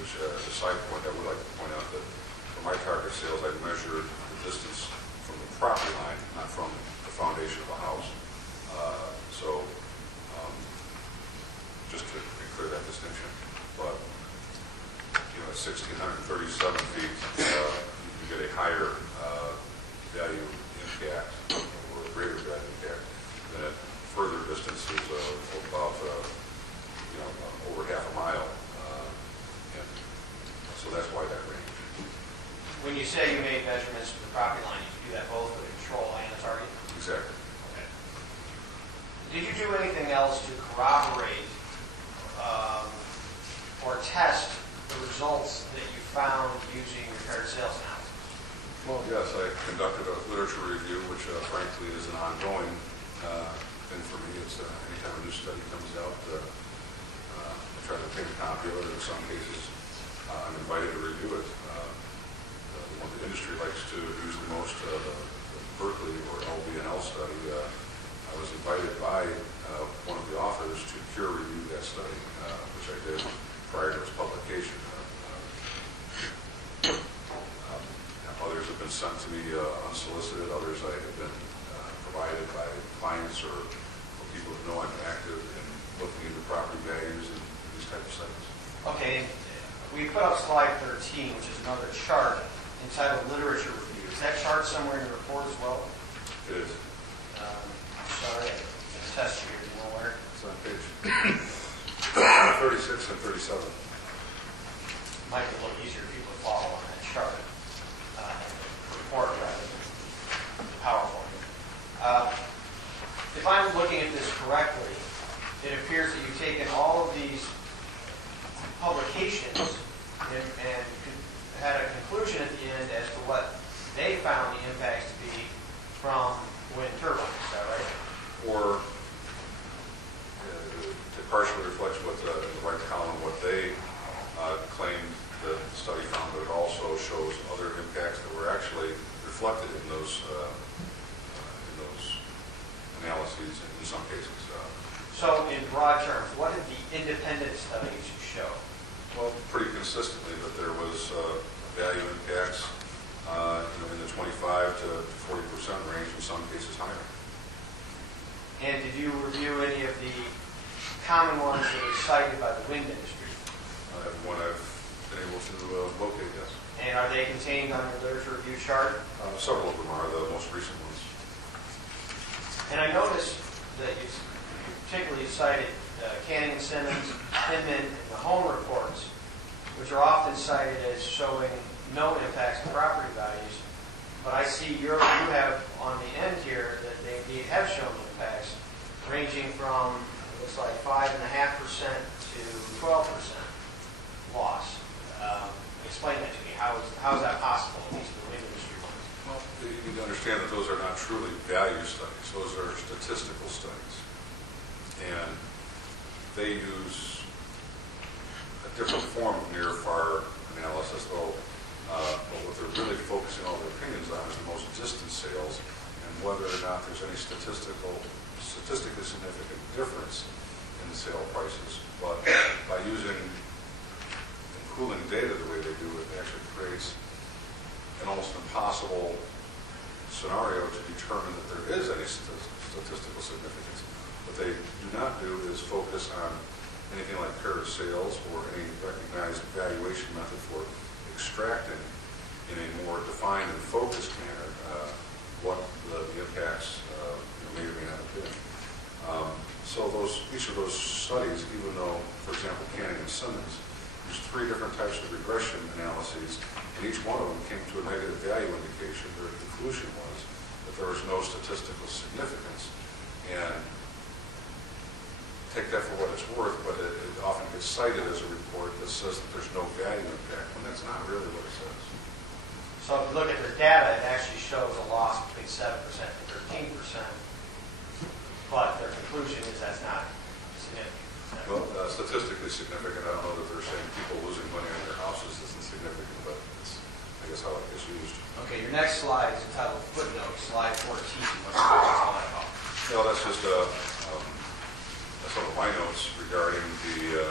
which as a side point, I would like to point out that for my target sales, I measured the distance from the property line, not from the foundation of a house. Just to be clear that distinction. But, at 1,637 feet, you get a higher value impact or a greater value impact than at further distances of about, over half a mile. And so that's why that range. When you say you made measurements to the property line, you do that both with a control and a target? Exactly. Okay. Did you do anything else to corroborate or test the results that you found using your paired sales analysis? Well, yes, I conducted a literature review, which frankly is an ongoing thing for me. It's anytime a new study comes out, I try to obtain a copy of it. In some cases, I'm invited to review it. The one the industry likes to use the most, the Berkeley or LBNL study. I was invited by one of the authors to peer review that study, which I did prior to its publication. Others have been sent to me unsolicited. Others I have been provided by clients or people who know I'm active in looking into property values and these types of studies. Okay, we put up slide 13, which is another chart entitled Literature Review. Is that chart somewhere in the report as well? It is. I'm sorry, I'm going to test you here. Do you know where? It's on page 36 and 37. Might be a little easier for people to follow on that chart. Report rather than the PowerPoint. If I'm looking at this correctly, it appears that you've taken all of these publications and had a conclusion at the end as to what they found the impacts to be from wind turbines. Is that right? Or to partially reflect what the right column, what they claimed the study found, but it also shows other impacts that were actually reflected in those analyses in some cases. So, in broad terms, what did the independent studies show? Well, pretty consistently that there was value impacts in the 25 to 40% range, in some cases higher. And did you review any of the common ones that were cited by the wind industry? One I've been able to locate, yes. And are they contained on your literature review chart? Several of them are the most recent ones. And I noticed that you particularly cited Canning and Simmons, Hinman, and the home reports, which are often cited as showing no impacts to property values. But I see you have on the end here that they indeed have shown impacts, ranging from, it looks like 5.5% to 12% loss. Explain that to me. How is that possible, at least the wind industry ones? Well, you need to understand that those are not truly value studies. Those are statistical studies. And they use a different form of near-far analysis, though but what they're really focusing all their opinions on is the most distant sales and whether or not there's any statistically significant difference in the sale prices. But by using and pooling data the way they do, it actually creates an almost impossible scenario to determine that there is any statistical significance. What they do not do is focus on anything like paired sales or any recognized valuation method for extracting in a more defined and focused manner what the impacts may or may not have been. each of those studies, even though, for example, Canning and Simmons used 3 different types of regression analyses, and each one of them came to a negative value indication. Their conclusion was that there was no statistical significance. And take that for what it's worth, but it often gets cited as a report that says that there's no value impact, when that's not really what it says. So if you look at their data, it actually shows a loss between 7% and 13%, but their conclusion is that's not significant. Well, statistically significant, I don't know that they're saying people losing money on their houses isn't significant, but it's, I guess, how it gets used. Okay, your next slide is entitled Footnotes, slide 14. What's all that about? No, that's just some of my notes regarding the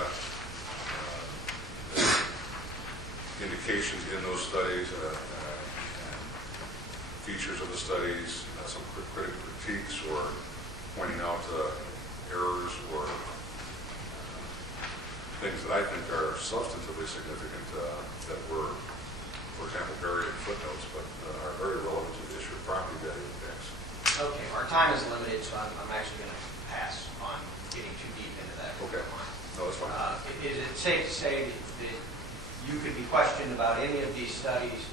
indications in those studies, and features of the studies, some critical critiques, or pointing out errors or things that I think are substantively significant that were, for example, buried in footnotes, but are very relevant to the issue of property value index. Okay, our time is limited, so I'm actually going to pass on getting too deep into that. Okay. No, that's fine. Is it safe to say that you could be questioned about any of these studies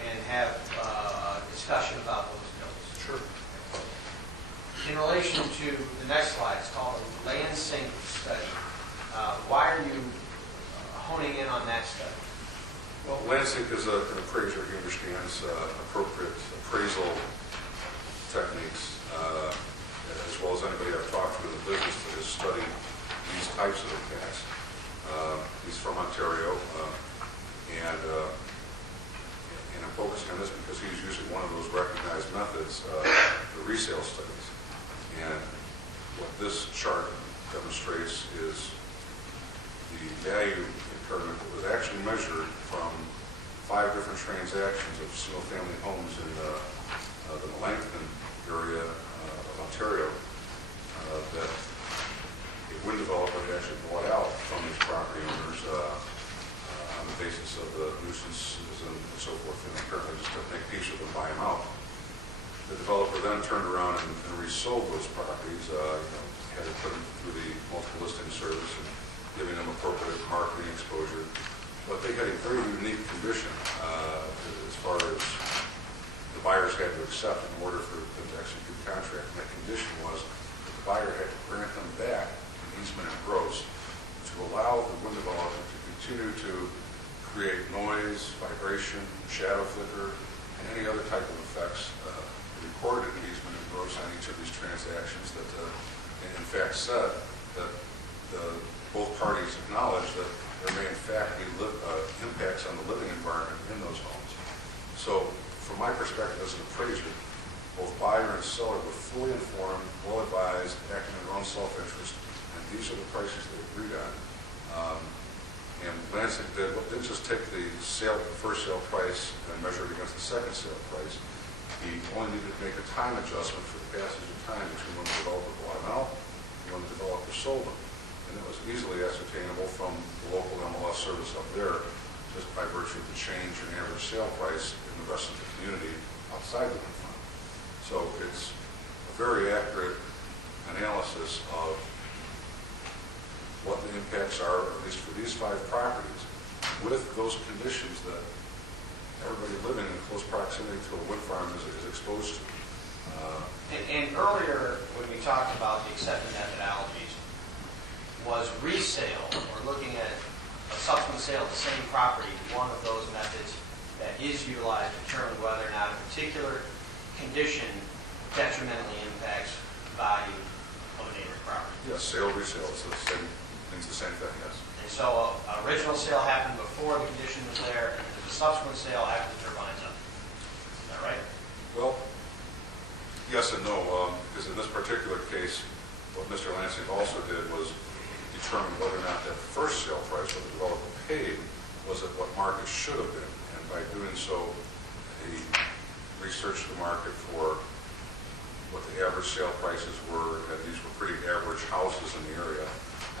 and have a discussion about those notes? Sure. In relation to the next slide, it's called a land sink study. Why are you honing in on that study? Well, land sink is an appraiser who understands appropriate appraisal techniques, as well as anybody I've talked to in the business that has studied these types of impacts. He's from Ontario, and I'm focusing on this because he's using one of those recognized methods, the resale studies. And what this chart demonstrates is the value impairment that was actually measured from 5 different transactions of single-family homes in the Melanchthon area of Ontario that a wind developer had actually bought out from these property owners on the basis of the nuisances and so forth, and apparently just to make peace with them, buy them out. The developer then turned around and resold those properties, had to put them through the multiple listing service and giving them appropriate marketing exposure. But they had a very unique condition as far as the buyers had to accept in order for them to execute the contract. And that condition was that the buyer had to grant them back an easement and gross to allow the wind developer to continue to create noise, vibration, shadow flicker, and any other type of effects recorded in easement and gross on each of these transactions that in fact said that both parties acknowledged that there may in fact be impacts on the living environment in those homes. So from my perspective as an appraiser, both buyer and seller were fully informed, well advised, acting in their own self-interest, and these are the prices they agreed on. And Lansing didn't just take the first sale price and measure it against the second sale price. He only needed to make a time adjustment for the passage of time between when the developer bought them out and when the developer sold them. And it was easily ascertainable from the local MLS service up there, just by virtue of the change in average sale price in the rest of the community outside the wind farm. So it's a very accurate analysis of what the impacts are, at least for these 5 properties, with those conditions that everybody living in close proximity to a wind farm is exposed to. And earlier, when we talked about the accepted methodologies, was resale, or looking at a subsequent sale of the same property, one of those methods that is utilized to determine whether or not a particular condition detrimentally impacts value of a neighbor's property? Yes, sale, resale, it's the same thing, yes. And so original sale happened before the condition was there, and the subsequent sale after the turbine's up. Is that right? Well, yes and no, because in this particular case, what Mr. Lansing also did was determine whether or not that first sale price that the developer paid was at what market should have been. And by doing so, he researched the market for what the average sale prices were, and these were pretty average houses in the area.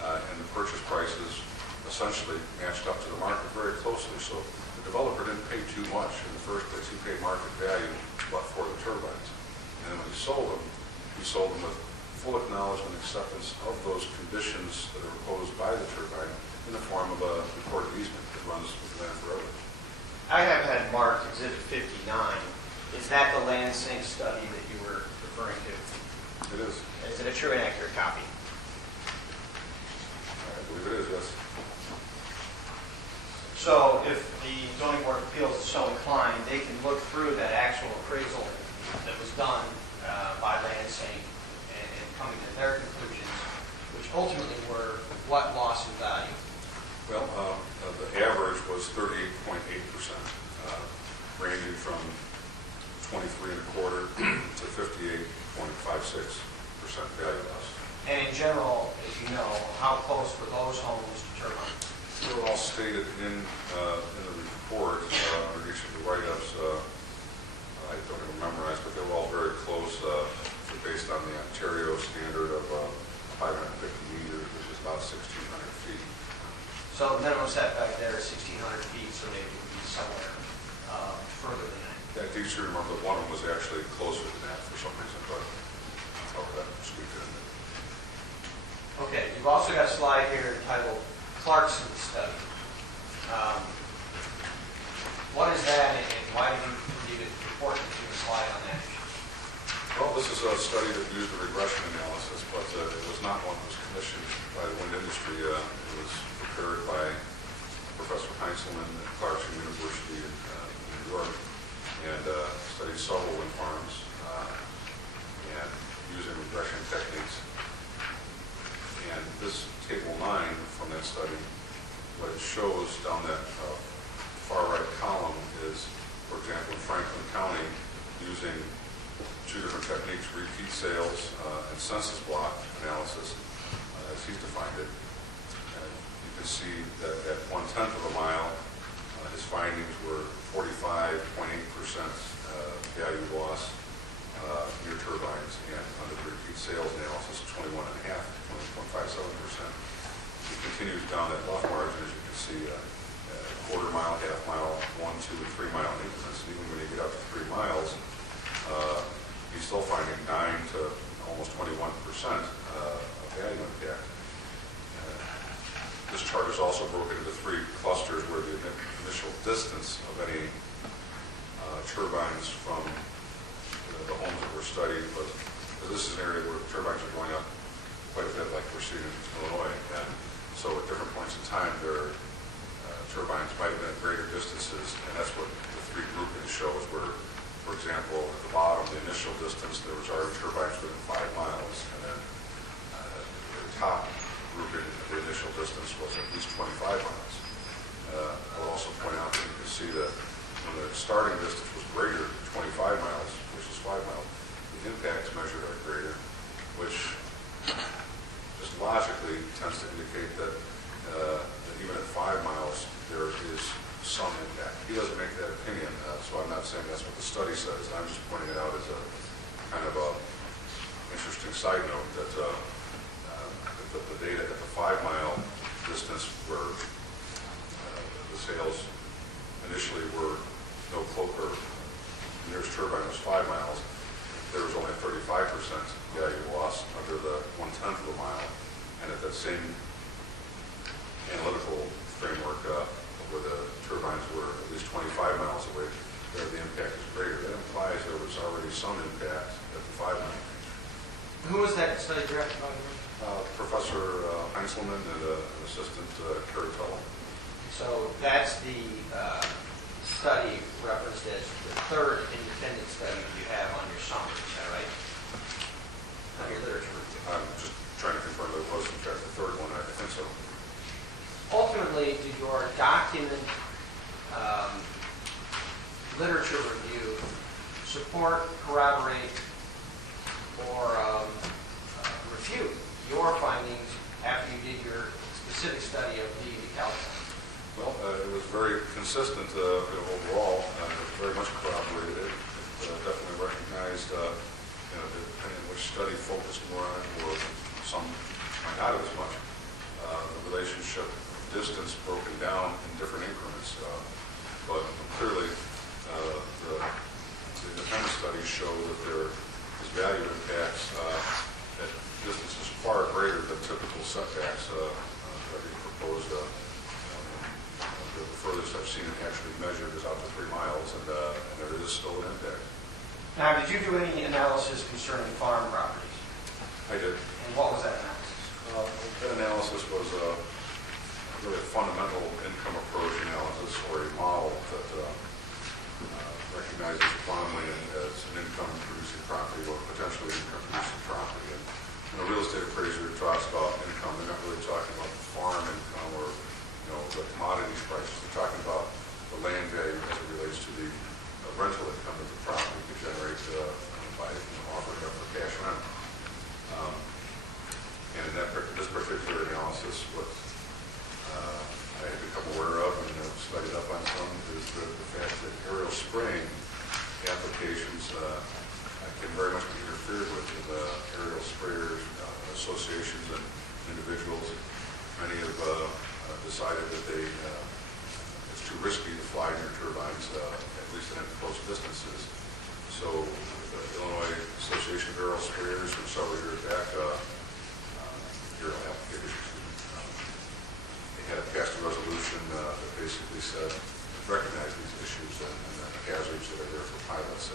And the purchase prices essentially matched up to the market very closely. So the developer didn't pay too much in the first place. He paid market value, but for the turbines. And then when he sold them with full acknowledgement and acceptance of those conditions that are imposed by the turbine in the form of a recorded easement that runs with the land forever. I have had marked Exhibit 59. Is that the land sink study that you were referring to? It is. Is it a true and accurate copy? I believe it is, yes. So if the zoning board of appeals is so inclined, they can look through that actual appraisal that was done by Lansing and coming to their conclusions, which ultimately were what loss in value? Well, the average was 38.8%, ranging from 23.25% to 58.56% value loss. And in general, as you know, how close were those homes to turbines? They were all stated in the report under each of the write-ups. I don't even memorize, but they were all very close, based on the Ontario standard of 550 meters, which is about 1,600 feet. So the minimum setback there is 1,600 feet, so they would be somewhere further than that. Yeah, I do sure remember that one of them was actually closer than that for some reason, but I'll cover that next week. Okay, you've also got a slide here entitled Clarkson Study. What is that, and why do you believe it's important to do a slide on that issue? Well, this is a study that used a regression analysis, but it was not one that was commissioned by the wind industry. It was prepared by Professor Heinzelman at Clarkson University in New York, and studied several wind farms and using regression techniques. And this table 9 from that study, what it shows down that far right column is, for example, in Franklin County, using 2 different techniques, repeat sales and census block analysis, as he's defined it. And you can see that at 1/10 of a mile, his findings were 45.8% value loss near turbines, and under the repeat sales analysis, 21.5 to 20.57%. It continues down that left margin, as you can see, quarter mile, half mile, 1, 2, and 3 mile increments. And even when you get up to 3 miles, you're still finding 9 to almost 21% of value impact. This chart is also broken into 3 clusters where the initial distance of any turbines from the homes that were studied, but this is an area where turbines are going up quite a bit, like we're seeing in Illinois. And so at different points in time, their turbines might have been at greater distances, and that's what the 3 groupings shows, where, for example, at the bottom, the initial distance, there was already turbines within 5 miles, and then the top grouping, the initial distance was at least 25 miles. I'll also point out that you can see that when the starting distance was greater, 25 miles versus 5 miles, the impacts measured are greater, which just logically tends to indicate that even at 5 miles, there is some impact. He doesn't make that opinion, so I'm not saying that's what the study says. I'm just pointing it out as a kind of a interesting side note that the data at the 5 mile distance where the sales initially were no closer, the nearest turbine was 5 miles, there was only a 35% value loss under the 1/10 of a mile. And at that same analytical framework where the turbines were at least 25 miles away, there the impact is greater. That implies there was already some impact at the 5 mile range. Who was that study directed by? Professor Heinzelman and an assistant Kerry Tulloch. So that's the study referenced as the 3rd independent study you have on your summary, is that right? On your literature review. I'm just trying to confirm that it was in fact the 3rd one. I think so. Ultimately, did your document literature review support, corroborate, or refute your findings after you did your specific study of the California? Well, it was very consistent overall. It very much corroborated it. It definitely recognized, depending on which study focused more on it, or some might not have as much, the relationship distance broken down in different increments. But clearly, the independent studies show that there is value impacts at setbacks that are being proposed. The furthest I've seen it actually measured is out to 3 miles, and there is still an impact. Now, did you do any analysis concerning farm properties? I did. And what was that analysis? That analysis was really a fundamental income approach analysis, or a model that recognizes farmland as an income-producing property or potentially income-producing property. And a real estate appraiser talks about income. They're not really talking about the farm income or the commodities prices. They're talking about the land value as it relates to the rental income that the property could generate by offering up for cash rent. And in this particular analysis, what I had become aware of and studied up on some is the fact that aerial spraying applications can very much be interfered with aerial sprayers, associations, and individuals. Many have decided that it's too risky to fly near turbines, at least in close distances. So the Illinois Association of Aerial Sprayers from several years back, aerial applicators, they had passed a resolution that basically said, recognize these issues and the hazards that are there for pilots.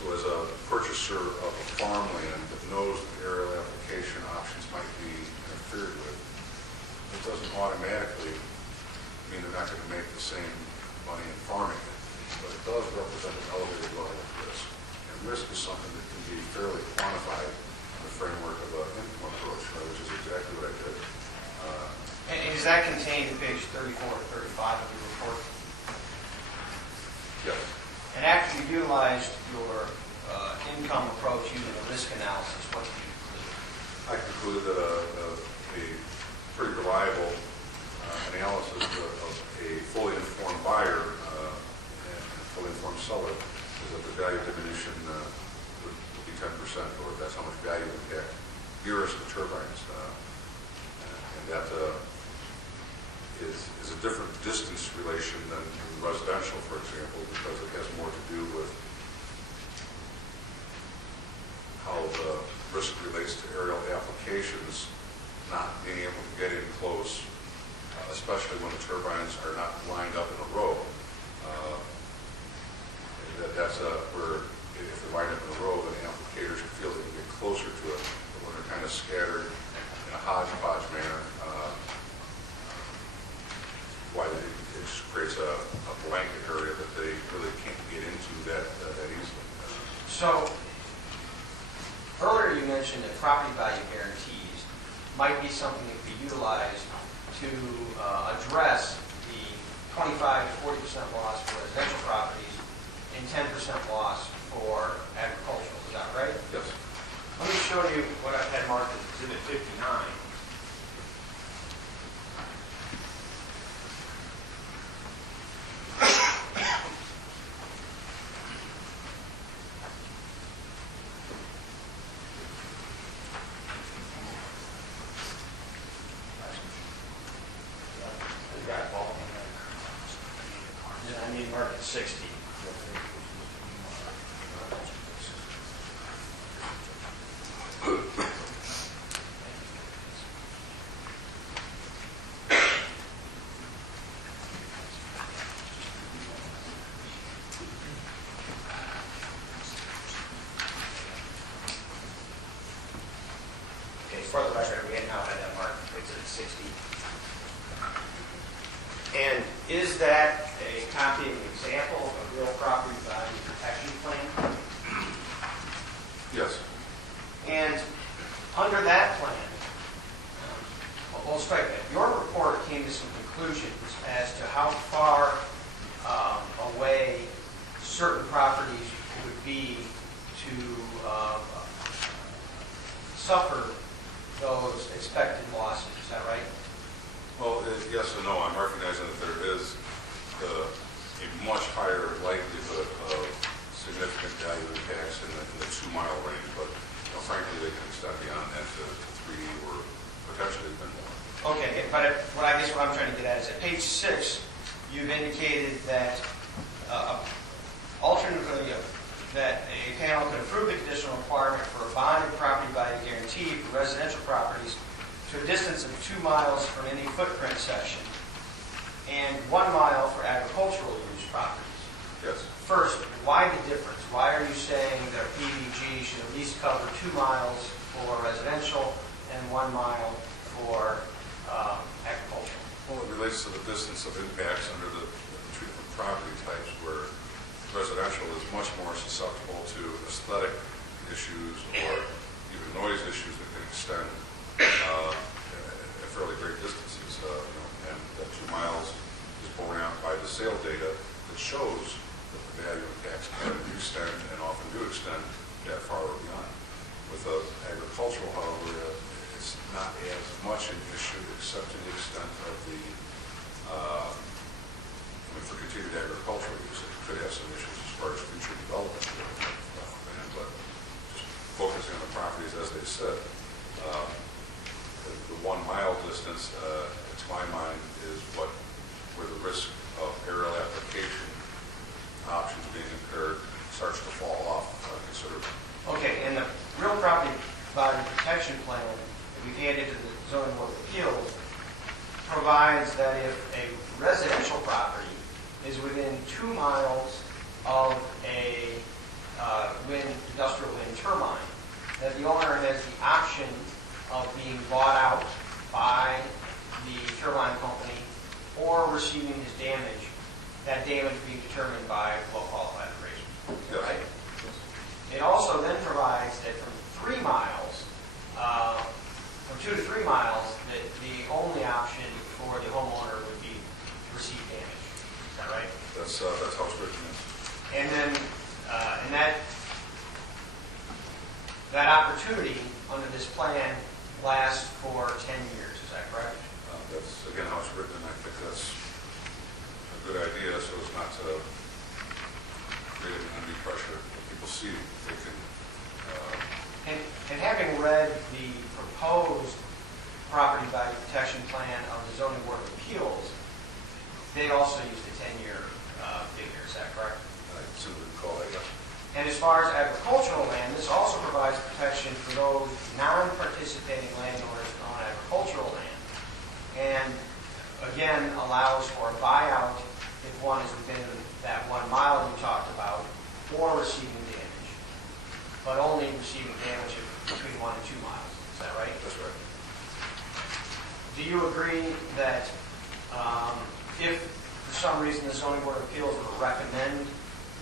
So as a purchaser of a farmland that knows that aerial application options might be interfered with, it doesn't automatically mean they're not going to make the same money in farming it, but it does represent an elevated level of risk. And risk is something that can be fairly quantified in the framework of an income approach, which is exactly what I did. And is that contained in page 34 or 35 of your report? Yes. And after you utilized your income approach using a risk analysis, what did you conclude? I concluded that a pretty reliable analysis of a fully informed buyer and a fully informed seller is that the value diminution would be 10%, or that's how much value impact nearest the turbines. And that is a different distance relation than residential, for example, because it has more to do with how the risk relates to aerial applications, not being able to get in close, especially when the turbines are not lined up in a row. That's where if they're lined up in a row, then the applicators can feel they can get closer to it. But when they're kind of scattered in a hodgepodge manner, it just creates a blanket area that they really can't get into that easily. So, earlier you mentioned that property value guarantees might be something that could be utilized to address the 25 to 40% loss for residential properties and 10% loss for agricultural. Is that right? Yes. Let me show you what I've had marked as Exhibit 59. I need mark at 60. Okay, for the record, we now have that mark. It's at 60. And is that a copy of an example of a real property value protection plan? Yes. And under that plan, well, strike that. Your report came to some conclusions as to how far away certain properties would be to suffer those expected losses. Is that right? Well, yes and no. I'm recognizing that there is a much higher likelihood of significant value impacts in the 2-mile range, but frankly, they can extend beyond that to 3 or potentially even more. Okay, but what I guess what I'm trying to get at is at page 6, you've indicated that alternatively that a panel can approve the conditional requirement for a bonded property value guarantee for residential properties to a distance of 2 miles from any footprint section and 1 mile for agricultural use properties. Yes. First, why the difference? Why are you saying that PVG should at least cover 2 miles for residential and 1 mile for agricultural? Well, it relates to the distance of impacts under the treatment property types, where residential is much more susceptible to aesthetic issues or even noise issues that can extend at fairly great distances. And that 2 miles is borne out by the sale data that shows that the value impacts can extend and often do extend that far or beyond. With agricultural, however, it's not as much an issue except to the extent of the, for continued agricultural use, it could have some issues as far as future development of land, but just focusing on the properties as they sit, the 1 mile distance, to my mind, is where the risk of aerial application options being impaired starts to fall off considerably. Okay, and the real property value protection plan that we've added to the zoning board of appeals provides that if a residential property is within 2 miles of a industrial wind turbine, that the owner has the option of being bought out by the turbine company or receiving his damage, that damage being determined by low qualified appraisal. Yes. Right? It also then provides that from 3 miles, from 2 to 3 miles, that the only option for the homeowner would be to receive damage. Is that right? That's how it's written. And then, and that opportunity under this plan lasts for 10 years. Is that correct? That's, again, how it's written, and I think that's a good idea, so as not to create an undue pressure when people see they can. And having read the proposed property value protection plan of the zoning board of appeals, they also used a 10-year figure. Is that correct? I simply recall that, yes. And as far as agricultural land, this also provides protection for those non-participating landowners who own agricultural land. And again, allows for a buyout if one is within that 1 mile you talked about, or receiving damage, but only receiving damage between 1 and 2 miles. Is that right? That's right. Do you agree that if for some reason the zoning board of appeals were to recommend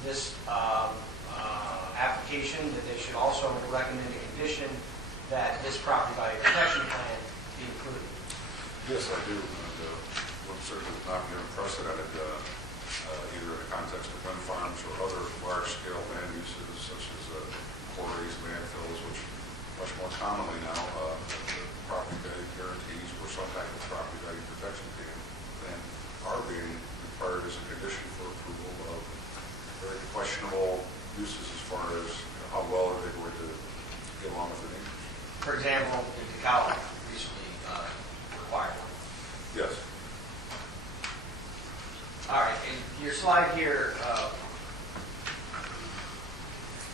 this application, that they should also recommend a condition that this property value protection plan be included? Yes, I do. And would certainly not be unprecedented, either in the context of wind farms or other large-scale land uses, such as quarries, landfills, which much more commonly now, the property value guarantees or some type of property value protection plan are being required as a condition for approval of very questionable uses as far as how well are they going to get along with the neighbors. For example, the DeKalb recently required one. Yes. All right, and your slide here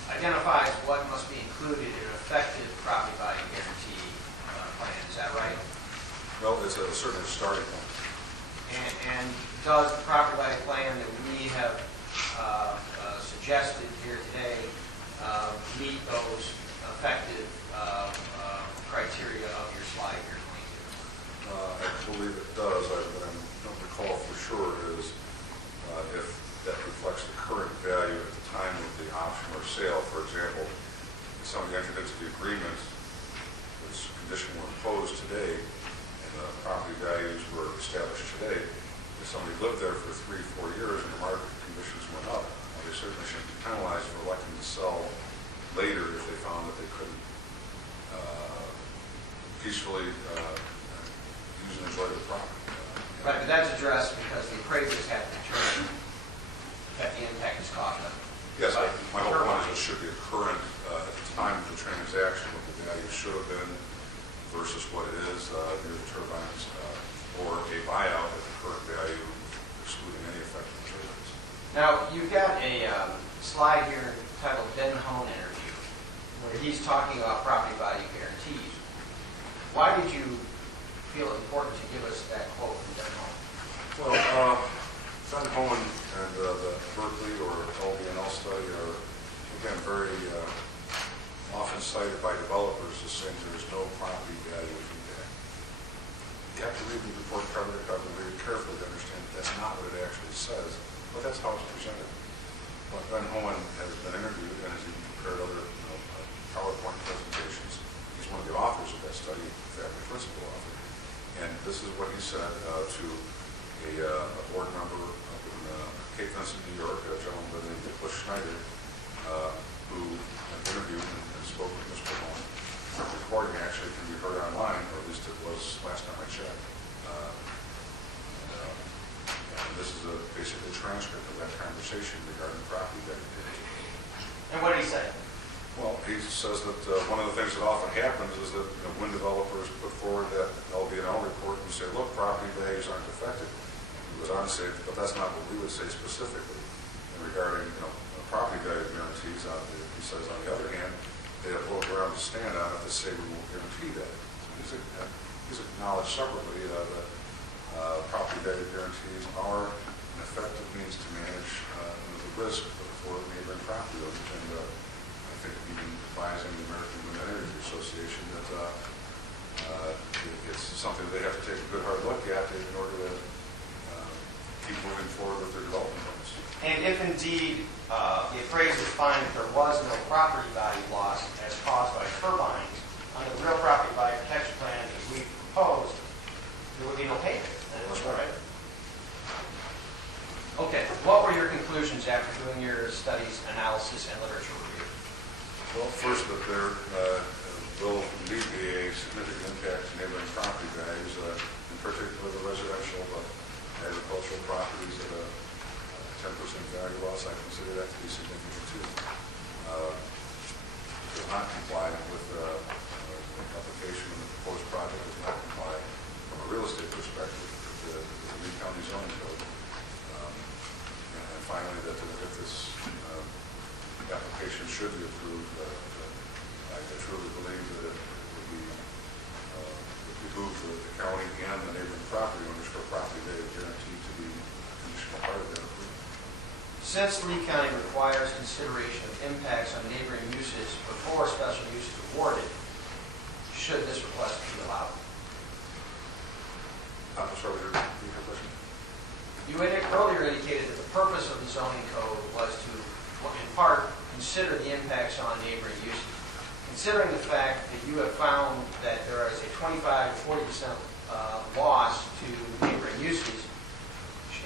identifies what must be included in an effective property value guarantee plan. Is that right? Well, it's certainly a starting point. And does the property value plan that we have suggested here today meet those effective criteria of your slide here, 22? I believe it does. What I don't recall for sure is if that reflects the current value at the time of the option or sale. For example, if somebody entered into the agreement, this condition were imposed today, and the property values were established today, if somebody lived there for 3 or 4 years and the market conditions went up, they certainly shouldn't be penalized for electing to sell later if they found that they couldn't peacefully use and enjoy the property. Right, but that's addressed because the appraisers have to determine that the impact is caused. Yes, my whole point is it should be a current, at the time of the transaction, what the value should have been versus what it is near the turbines, or a buyout at the current value, excluding any effect of the turbines. Now, you've got a slide here titled Ben Hone interview, where he's talking about property value guarantees. Why did you feel it important to give us that quote from Ben Hone? Well, Ben Hone and the Berkeley or LBNL study are, again, very often cited by developers as saying there is no property value impact. You have to read the report cover to cover very carefully to understand that that's not what it actually says, but that's how it's presented. But Ben Hone has been interviewed and has even prepared other PowerPoint presentations. He's one of the authors of that study, in fact, the principal author. And this is what he said to a board member up in Cape Vincent, New York, a gentleman by the name of Nicholas Schneider, who interviewed and spoke with Mr. Hone. The recording actually can be heard online, or at least it was last time I checked. And this is basically a transcript of that conversation regarding property value. And what did he say? Well, he says that one of the things that often happens is that when developers put forward that LBNL report and say, look, property values aren't affected, it was unsafe, but that's not what we would say specifically. And regarding property value guarantees, he says, on the other hand, they have low ground to stand on it to say we won't guarantee that. He's acknowledged separately that property value guarantees are an effective means to manage the risk for neighboring property owners. And I think even advising the American Wind Energy Association that it's something they have to take a good hard look at in order to keep moving forward with their development plans. And if indeed the appraisers find that there was no property value loss as caused by turbines, under the real property value protection plan that we proposed, there would be no payment. That's right. Okay, what were your conclusions after doing your studies, analysis, and literature review? Well, first, that there will indeed be a significant impact to neighboring property values, in particular the residential but agricultural properties at a 10% value loss. I consider that to be significant too. Does not comply with the application of the proposed project, does not comply from a real estate perspective with the Lee County zoning code. And finally, that if this application should be approved, I truly believe that it would behoove the county and the neighboring property owners for a property value guarantee to be a conditional part of that approval. Since Lee County requires consideration of impacts on neighboring uses before special use is awarded, should this request be allowed? I'm sorry, your question? You earlier indicated that the purpose of the zoning code was to, in part, consider the impacts on neighboring uses. Considering the fact that you have found that there is a 25 to 40% loss to neighboring uses,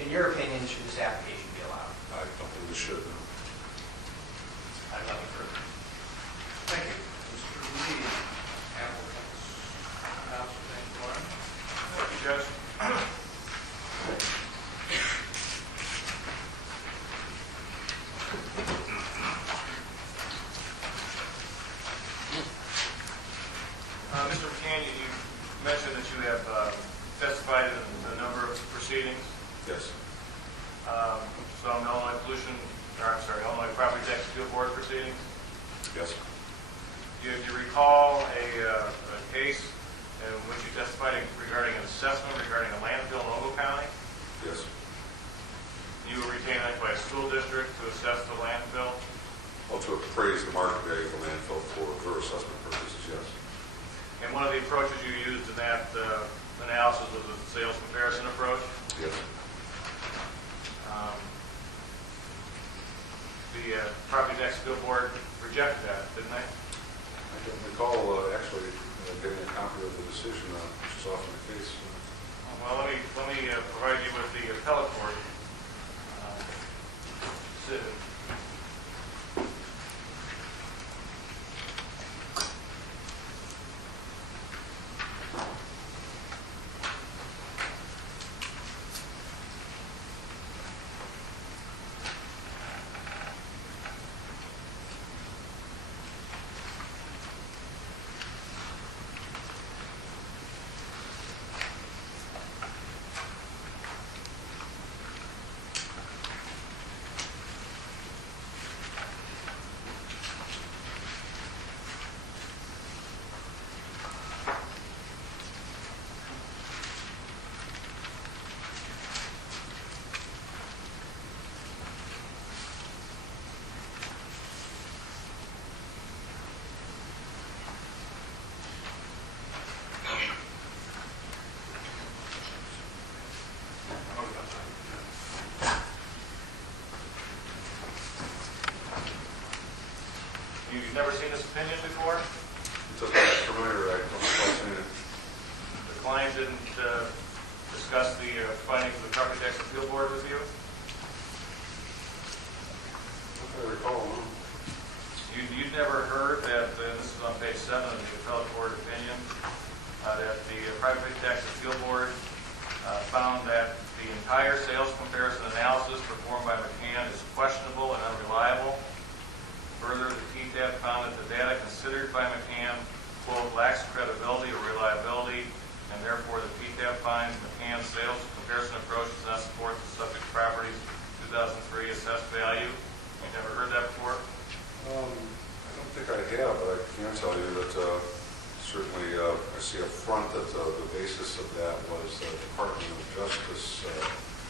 in your opinion, should this application be allowed? I don't believe it should. I have nothing further. Thank you. Mr. Lee, applicants. Thank you, Warren. Thank you, Judge. Mr. McCann, you mentioned that you have testified in a number of proceedings. Yes. Some Illinois Property Tax Appeal Board proceedings. Yes. Do you recall a case in which you testified regarding an assessment regarding a landfill in Ogle County? Yes. You were retained by a school district to assess the landfill? Well, to appraise the market value of the landfill for assessment purposes, yes. And one of the approaches you used in that analysis was a sales comparison approach? Yes. The Property Tax Appeal Board rejected that, didn't they? I can recall actually getting a copy of the decision, which is often the case. Well, let me provide you with the appellate court decision. seen this opinion before? It doesn't look familiar, I don't recall seeing it. The client didn't discuss the findings of the Property Tax Appeal Board with you? If I recall, no. You'd never heard that, this is on page 7 of the appellate court opinion, that the Property Tax Appeal Board found that the entire sales comparison analysis performed by McCann is questionable and unreliable. Further, the PTAB found that the data considered by McCann, quote, lacks credibility or reliability, and therefore the PTAB finds McCann's sales comparison approach does not support the subject property's 2003 assessed value. You never heard that before? I don't think I have, but I can tell you that certainly I see up front that the basis of that was the Department of Justice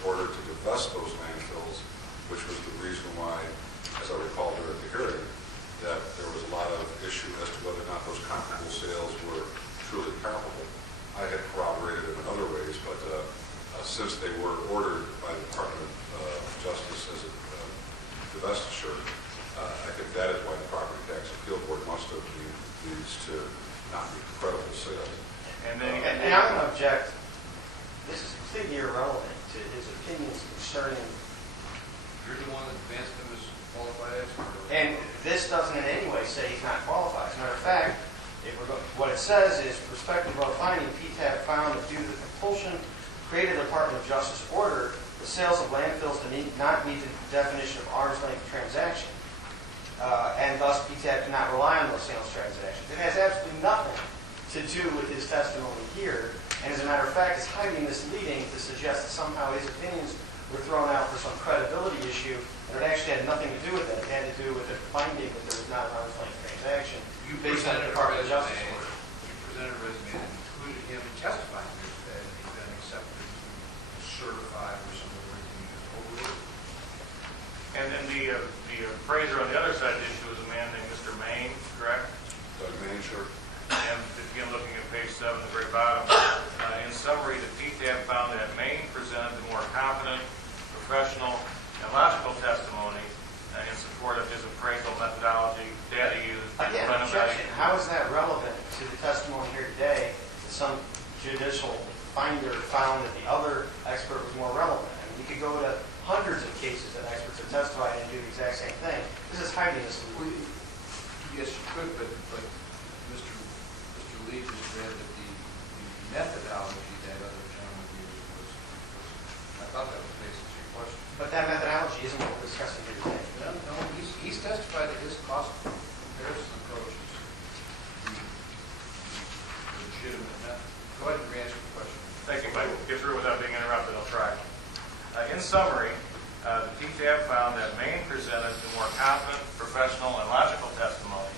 order to divest those landfills, which was the reason why, as I recall there at the hearing, that there was a lot of issue as to whether or not those comparable sales were truly comparable. I had corroborated it in other ways, but since they were ordered by the Department of Justice as a divestiture, I think that is why the Property Tax Appeal Board must have viewed these to not be credible sales. And then And I'm going to object, this is completely irrelevant to his opinions concerning, You're the one that advanced him as qualified expert. and this doesn't in any way say he's not qualified. As a matter of fact, what it says is, prospective of finding, PTAB found that due to the compulsion created the Department of Justice order, the sales of landfills did not meet the definition of arm's length transaction. And thus PTAB cannot rely on those sales transactions. It has absolutely nothing to do with his testimony here, and as a matter of fact, it's highly misleading to suggest that somehow his opinions were thrown out for some credibility issue, and it actually had nothing to do with that. It had to do with the finding that there was not an arm's length transaction based on the Department of Justice order. You presented a resume that included him testifying here today, and he's been accepted, certified, or some of the words you used over. And then the appraiser on the other side of the issue was a man named Mr. Maine, correct? Manager. And again, looking at page 7, the very bottom, in summary, the PTAB found that Maine presented the more competent, professional, and logical testimony in support of his appraisal methodology, data used. Again, objection. How is that relevant to the testimony here today that some judicial finder found that the other expert was more relevant? I mean, you could go to hundreds of cases that experts have testified and do the exact same thing. This is highly misleading. Yes, you could, but Mr. Lee just read that the methodology that other gentleman used was, I thought that was basically your question. But that methodology isn't what we're discussing here today. No, he's testified that his cost comparison approach is the legitimate method. Go ahead and re-answer the question. Thank you, Mike. We'll get through without being interrupted. I'll try. In summary, the PTAB found that Maine presented the more competent, professional, and logical testimony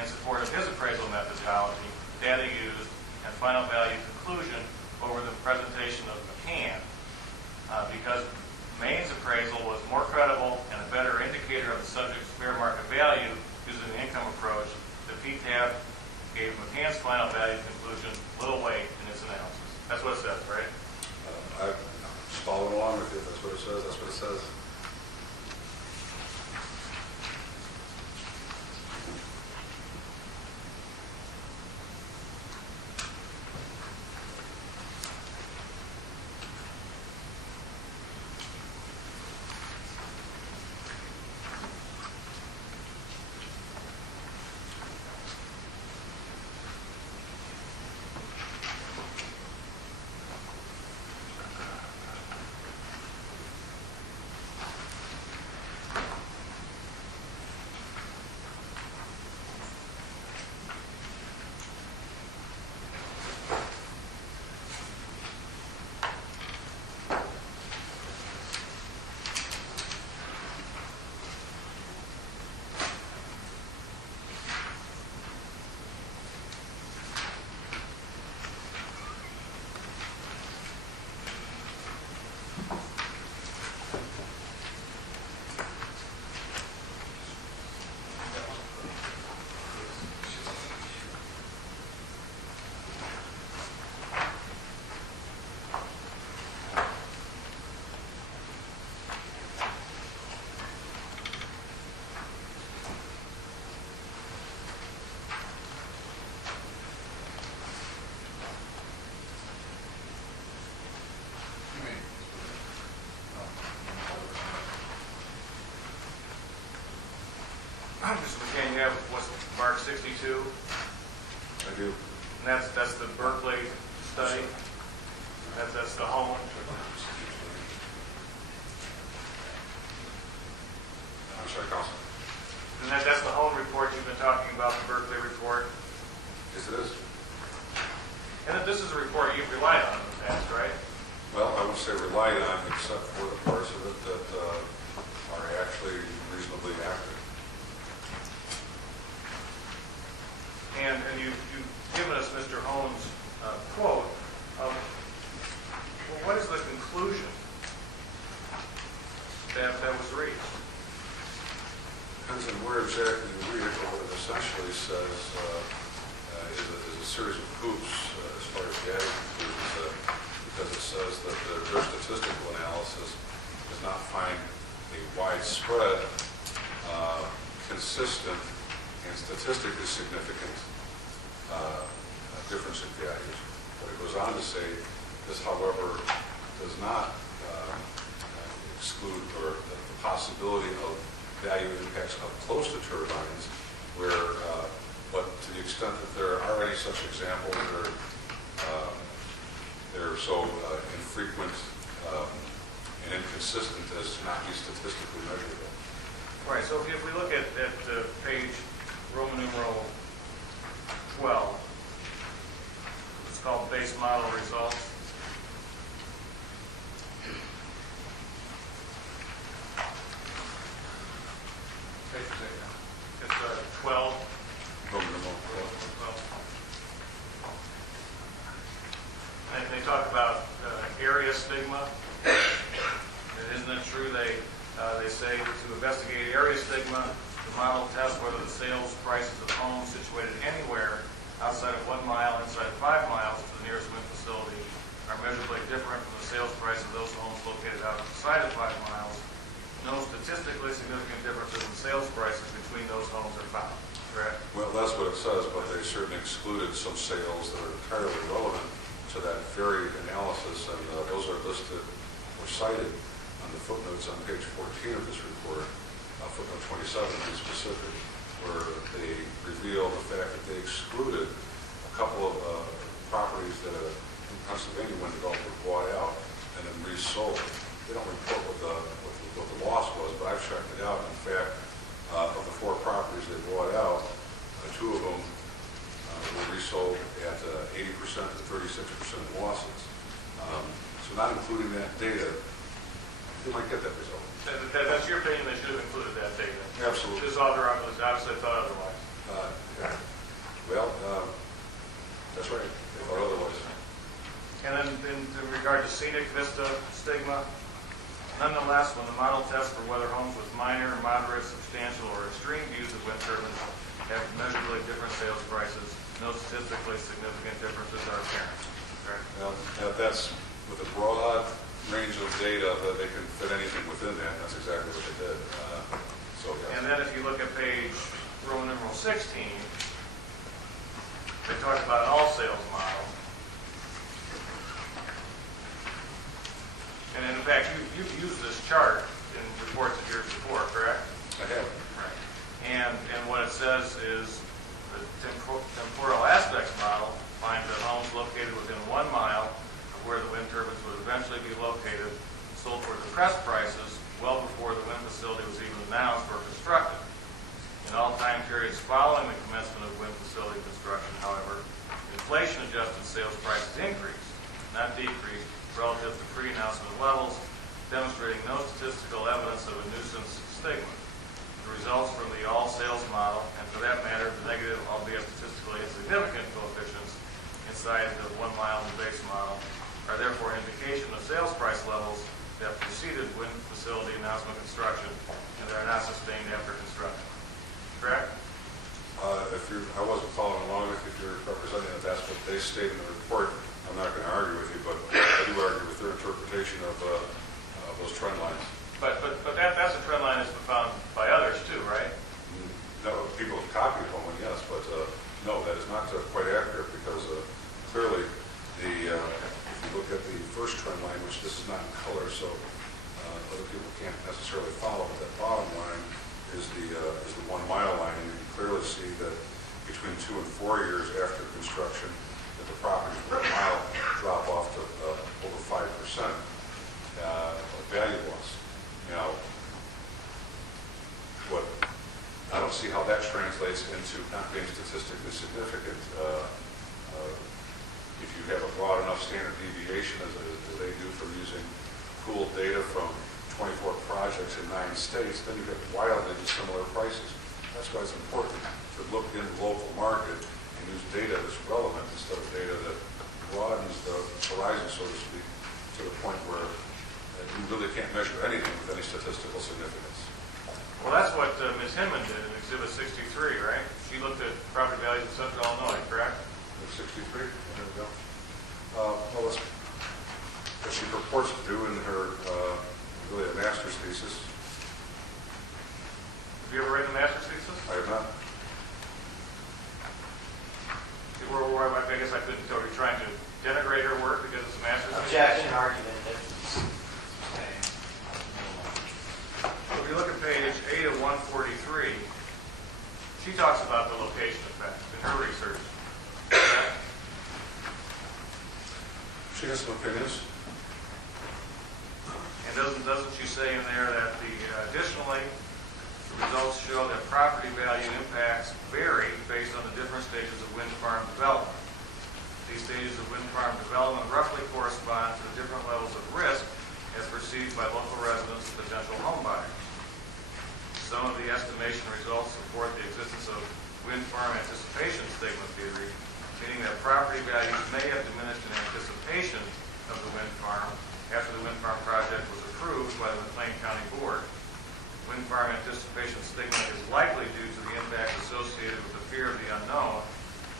in support of his appraisal methodology, data used, and final value conclusion over the presentation of McCann. Because Maine's appraisal was more credible and a better indicator of the subject's fair market value using the income approach, the PTAB gave McCann's final value conclusion little weight in its analysis. That's what it says, right? I'm following along with you. That's what it says. That's what it says. have what's marked 62? I do. And that's the Berkeley study? That's the home? I'm sorry, Council. And that's the home report you've been talking about, the Berkeley report? Yes, it is. And that this is a report you've relied on in the past, right? Well, I would say relied on, except for the parts of it that are actually reasonably accurate. And you've given us Mr. Holmes' quote of, well, what is the conclusion that was reached? Depends on where exactly you read it, but what it essentially says is a series of hoops as far as the added conclusions, because it says that their statistical analysis does not find a widespread, consistent, and statistically significant difference in values. What it goes on to say, this, however, does not exclude or the possibility of value impacts up close to turbines, where, but to the extent that there are already such examples, they're so infrequent and inconsistent as to not be statistically measurable. All right, so if we look at page Roman numeral 12, it's called base model results. It's 12. Roman numeral 12. And they talk about area stigma. And isn't it true they say to investigate area stigma, the model tests whether the sales prices of homes situated anywhere outside of 1 mile, inside 5 miles to the nearest wind facility are measurably different from the sales price of those homes located outside of 5 miles. No statistically significant differences in sales prices between those homes are found. Correct? Well, that's what it says, but they certainly excluded some sales that are entirely relevant to that very analysis, and those are listed or cited on the footnotes on page 14 of this report, footnote 27 to be specific, where they reveal the fact that they excluded a couple of properties that in Pennsylvania when developer bought out and then resold. They don't report what the loss was, but I've checked it out. In fact, of the 4 properties they bought out, 2 of them were resold at 80% to 36% losses. So not including that data, you might get that result. That's your opinion, they should have included that data? Absolutely. This author obviously thought otherwise. Yeah. Well, that's right. They thought otherwise. And then in regard to scenic vista stigma, nonetheless, when the model tests for whether homes with minor, moderate, substantial, or extreme views of wind turbines have measurably different sales prices, no statistically significant differences are apparent. Correct? Well, that's with a broad range of data that they can fit anything within that. That's exactly what they did. So, yes. And then if you look at page Roman numeral 16, they talk about an all sales model. And in fact, you've used this chart in reports of yours before, correct? I have. Right. And what it says is the temporal aspects model finds that homes located within 1 mile of where the wind turbines would eventually be located sold for depressed prices well before the wind facility was even announced or constructed. In all time periods following the commencement of wind facility construction, however, inflation-adjusted sales prices increased, not decreased, relative to pre-announcement levels, demonstrating no statistical evidence of a nuisance stigma. The results from the all sales model, and for that matter, the negative, albeit statistically insignificant coefficients inside the 1 mile base model, are therefore an indication of sales price levels that preceded wind facility announcement construction and that are not sustained after construction. Correct? I wasn't following along with you. If you're representing that that's what they state in the report, I'm not going to argue with you, but I do argue with their interpretation of those trend lines. But that's a trend line that's been found by others too, right? No, people have copied from one, yes, but no, that is not quite accurate because clearly if you look at the first trend line, which this is not in color, so other people can't necessarily follow, but that bottom line is the 1 mile line, and you can clearly between 2 and 4 years after construction, that the properties will drop off to over 5% of value loss. Now, I don't see how that translates into not being statistically significant. If you have a broad enough standard deviation as they do from using pooled data from 24 projects in 9 states, then you get wildly dissimilar prices. That's why it's important to look in the local market and use data that's relevant instead of data that broadens the horizon, so to speak, to the point where you really can't measure anything with any statistical significance. Well, that's what Ms. Hinman did in Exhibit 63, right? She looked at property values in Central Illinois, correct? 63? There we go. Well, that's what she purports to do in her really a master's thesis. Have you ever read the master's thesis? I have not. I guess I couldn't tell. Are you trying to denigrate her work because it's a master's thesis? Objection, argument. If you look at page 8 of 143, she talks about the location effects in her research. Okay? She has some opinions. And doesn't she say in there that additionally, the results show that property value impacts vary based on the different stages of wind farm development. These stages of wind farm development roughly correspond to the different levels of risk as perceived by local residents and potential home buyers. Some of the estimation results support the existence of wind farm anticipation stigma theory, meaning that property values may have diminished in anticipation of the wind farm after the wind farm project was approved by the McCann County Board. Wind farm anticipation stigma is likely due to the impact associated with the fear of the unknown,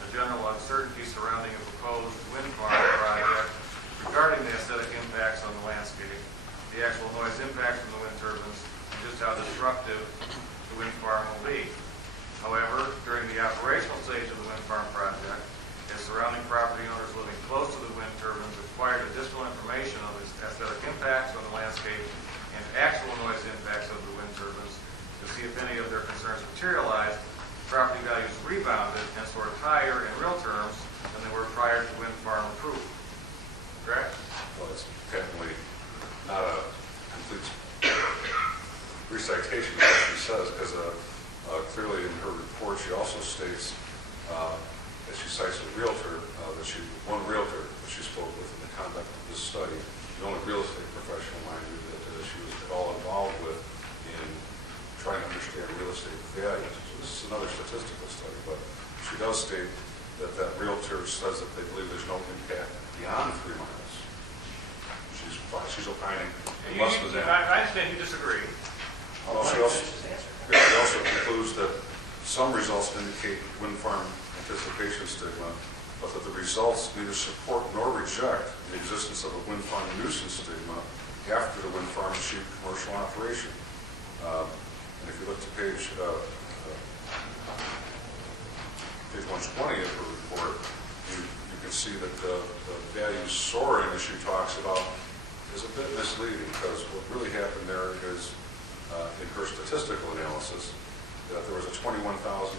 the general uncertainty surrounding a proposed wind farm project regarding the aesthetic impacts on the landscape, the actual noise impact from the wind turbines, and just how disruptive the wind farm will be. However, during the operational stage of the wind farm project, as surrounding property owners living close to the wind turbines acquired additional information on the aesthetic impacts on the landscape and actual noise impacts of the wind turbines to see if any of their concerns materialized, property values rebounded and soared higher in real terms than they were prior to wind farm approval. Correct? Well, it's technically not a complete recitation of what she says, because clearly in her report she also states that she cites a realtor, one realtor that she spoke with in the conduct of this study, the only real estate professional, mind you, that she was at all involved with in trying to understand real estate values. So this is another statistical study, but she does state that that realtor says that they believe there's no impact beyond 3 miles. She's opining. I understand you disagree. She also concludes that some results indicate wind farm anticipation stigma, but that the results neither support nor reject the existence of a wind farm nuisance stigma after the wind farm achieved commercial operation. And if you look to page 120 of her report, you can see that the value soaring, as she talks about, is a bit misleading, because what really happened there is, in her statistical analysis, that there was a $21,916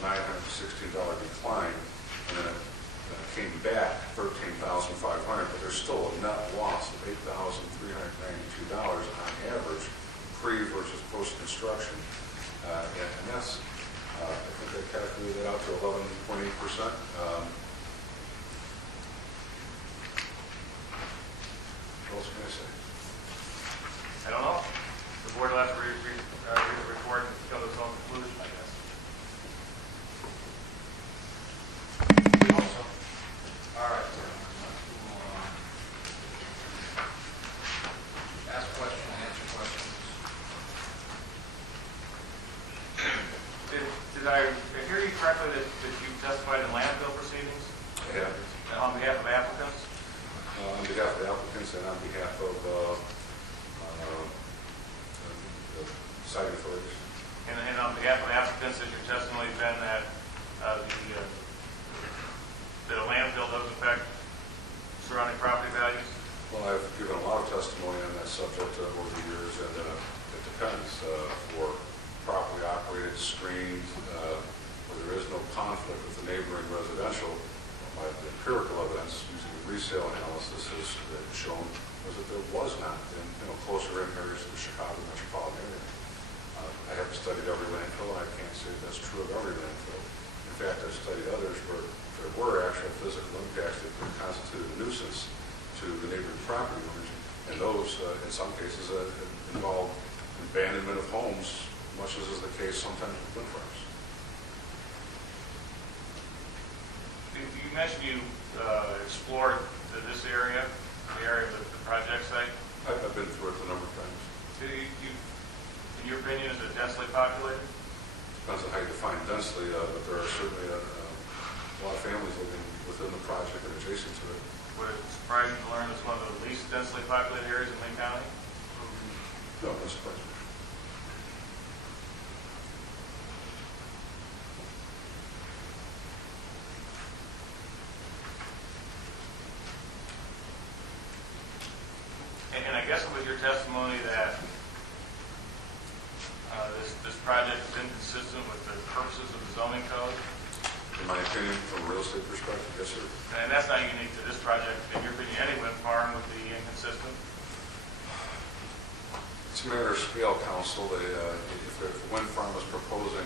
decline, and then it came back $13,500, but there's still a net loss of $8,392 on average, pre versus post construction, and that's I think they calculated that out to 11.8%. What else can I say? I don't know. The board will have to read the report and come to its own conclusion, I guess. All right. Ask questions, answer questions. Did I hear you correctly that you testified in landfill proceedings? Yeah. On behalf of applicants? On behalf of the applicants and on behalf of the site authorities. And on behalf of applicants, has your testimony been that that a landfill does affect surrounding property values? Well, I've given a lot of testimony on that subject over the years, and it depends. For properly operated, screened, where there is no conflict with the neighboring residential, my empirical evidence using the resale analysis has shown was that there was not in closer in areas of the Chicago metropolitan area. I haven't studied every landfill, and I can't say that's true of every landfill. In fact, I've studied others where there were actual physical impacts that could constitute a nuisance to the neighboring property owners, and those, in some cases, involve abandonment of homes, much as is the case sometimes with wind farms. You mentioned you explored this area, the area of the project site. I've been through it a number of times. In your opinion, is it densely populated? Depends on how you define densely, but there are certainly a lot of families living within the project and adjacent to it. Would it surprise you to learn it's one of the least densely populated areas in Lee County? No, no surprise me. And I guess it was your testimony that this project is inconsistent with the purposes of the zoning code? In my opinion, from a real estate perspective, yes, sir. And that's not unique to this project. In your opinion, any wind farm would be inconsistent? It's a matter of scale, council. If the wind farm is proposing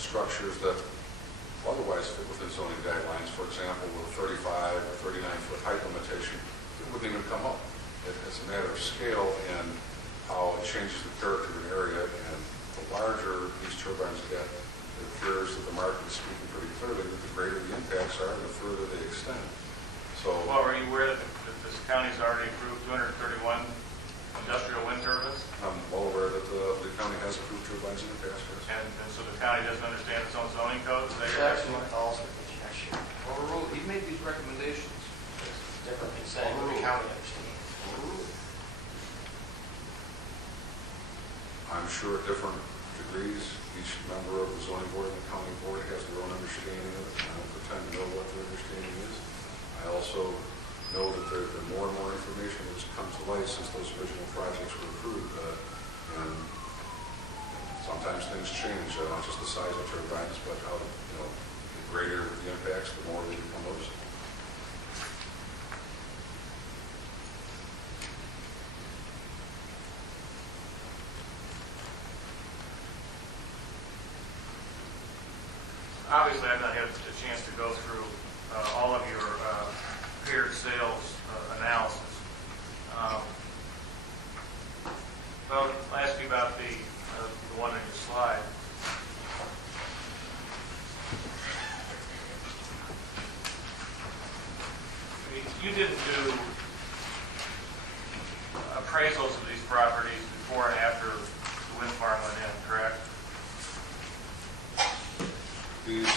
structures that otherwise fit within zoning guidelines, for example, with a 35 or 39-foot height limitation, it wouldn't even come up. It's a matter of scale and how it changes the character of an area, and the larger these turbines get, it appears that the market is speaking pretty clearly that the greater the impacts are, the further they extend. So, Well, are you aware that this county's already approved 231 industrial wind turbines? I'm well aware that the county has approved turbines in the past, yes. And so the county doesn't understand its own zoning codes? It's actually what calls for objection. Overruled. He made these recommendations. It's different than saying what the county understands. Overruled. I'm sure at different degrees, each member of the zoning board and the county board has their own understanding of it. I don't pretend to know what their understanding is. I also know that there's been more and more information that's come to light since those original projects were approved. And sometimes things change, not just the size of turbines, but how, the greater the impacts, the more they become noticeable. Obviously, I've not had a chance to go through all of your paired sales analysis. Well, I'll ask you about the one on your slide. You didn't do appraisals of these properties before and after the wind farm went in, correct? These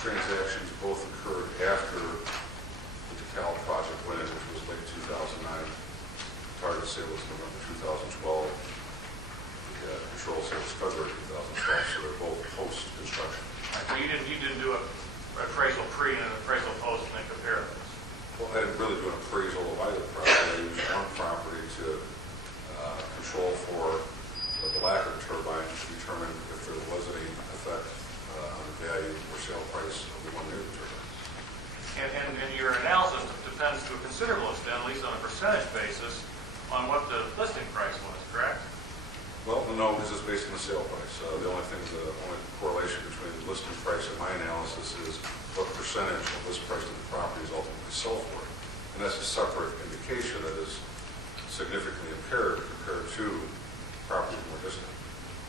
transactions both occurred after the DeKalb project went in, which was late 2009. Target sale was November 2012. The control sale was February 2012, so they're both post-construction. So you didn't do an appraisal pre and an appraisal post and then compare those? Well, I didn't really do an appraisal of either property. I used one property to control for the Blacker turbine to determine if there was any effect on the value or sale price of the one near the turbine. And your analysis depends to a considerable extent, at least on a percentage basis, on what the listing price was, correct? Well, no, this is based on the sale price. The only correlation between the listing price and my analysis is what percentage of list price of the property is ultimately sold for. And that's a separate indication that is significantly impaired compared to property more distant.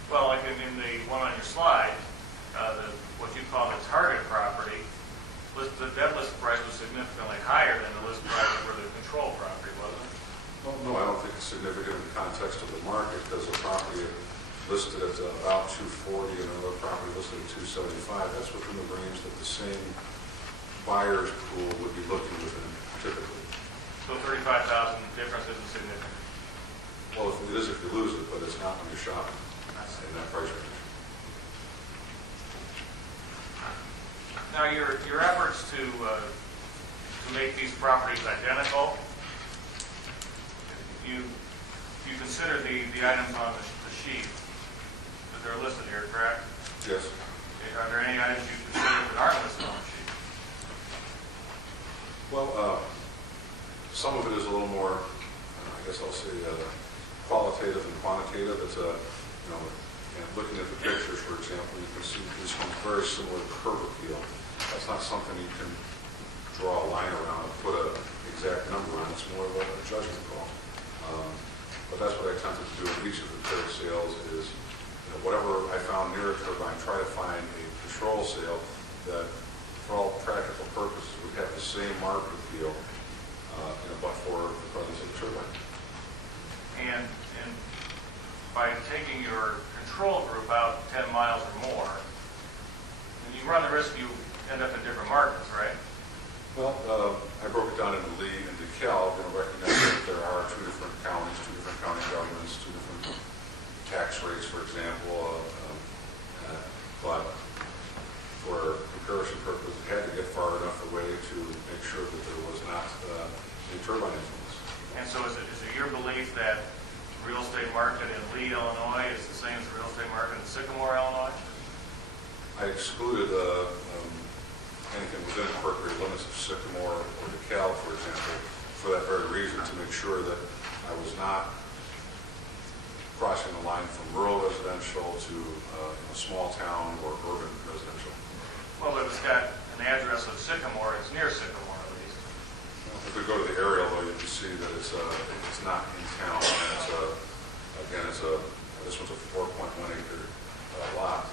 Well, like in the one on your slide, what you call the target property, that list price was significantly higher than the list price for the control property, wasn't it? Well, no, I don't think it's significant in the context of the market, because a property listed at about 240 and another property listed at 275, that's within the range that the same buyer's pool would be looking within typically. So 35,000 difference isn't significant? Well, it is if you lose it, but it's not when you're shopping in that price range. Now, your efforts to make these properties identical, you consider the items on the sheet that they're listed here, correct? Yes. Are there any items you consider that aren't listed on the sheet? Well, some of it is a little more, I guess I'll say, qualitative and quantitative. It's and looking at the pictures, for example, you can see this one's very similar to curb appeal. That's not something you can draw a line around and put an exact number on. It's more of a judgment call. But that's what I attempted to do in each of the trade sales is, whatever I found near a turbine, try to find a control sale that, for all practical purposes, would have the same market appeal, but for the presence of the turbine. And by taking your control group out 10 miles or more, then you run the risk you end up in different markets, right? Well, I broke it down into Lee and DeKalb, recognizing that there are two different counties, two different county governments, two different tax rates, for example. But for comparison purposes, it had to get far enough away to make sure that there was not a turbine influence. And so is it your belief that the real estate market in Lee, Illinois is the same as the real estate market in Sycamore, Illinois? I excluded anything within appropriate limits of Sycamore or DeKalb, for example, for that very reason, to make sure that I was not crossing the line from rural residential to small town or urban residential. Well, but it's got an address of Sycamore. It's near Sycamore, at least. If we go to the aerial, though, you can see that it's not in town. And this one's a 4.1 acre lot.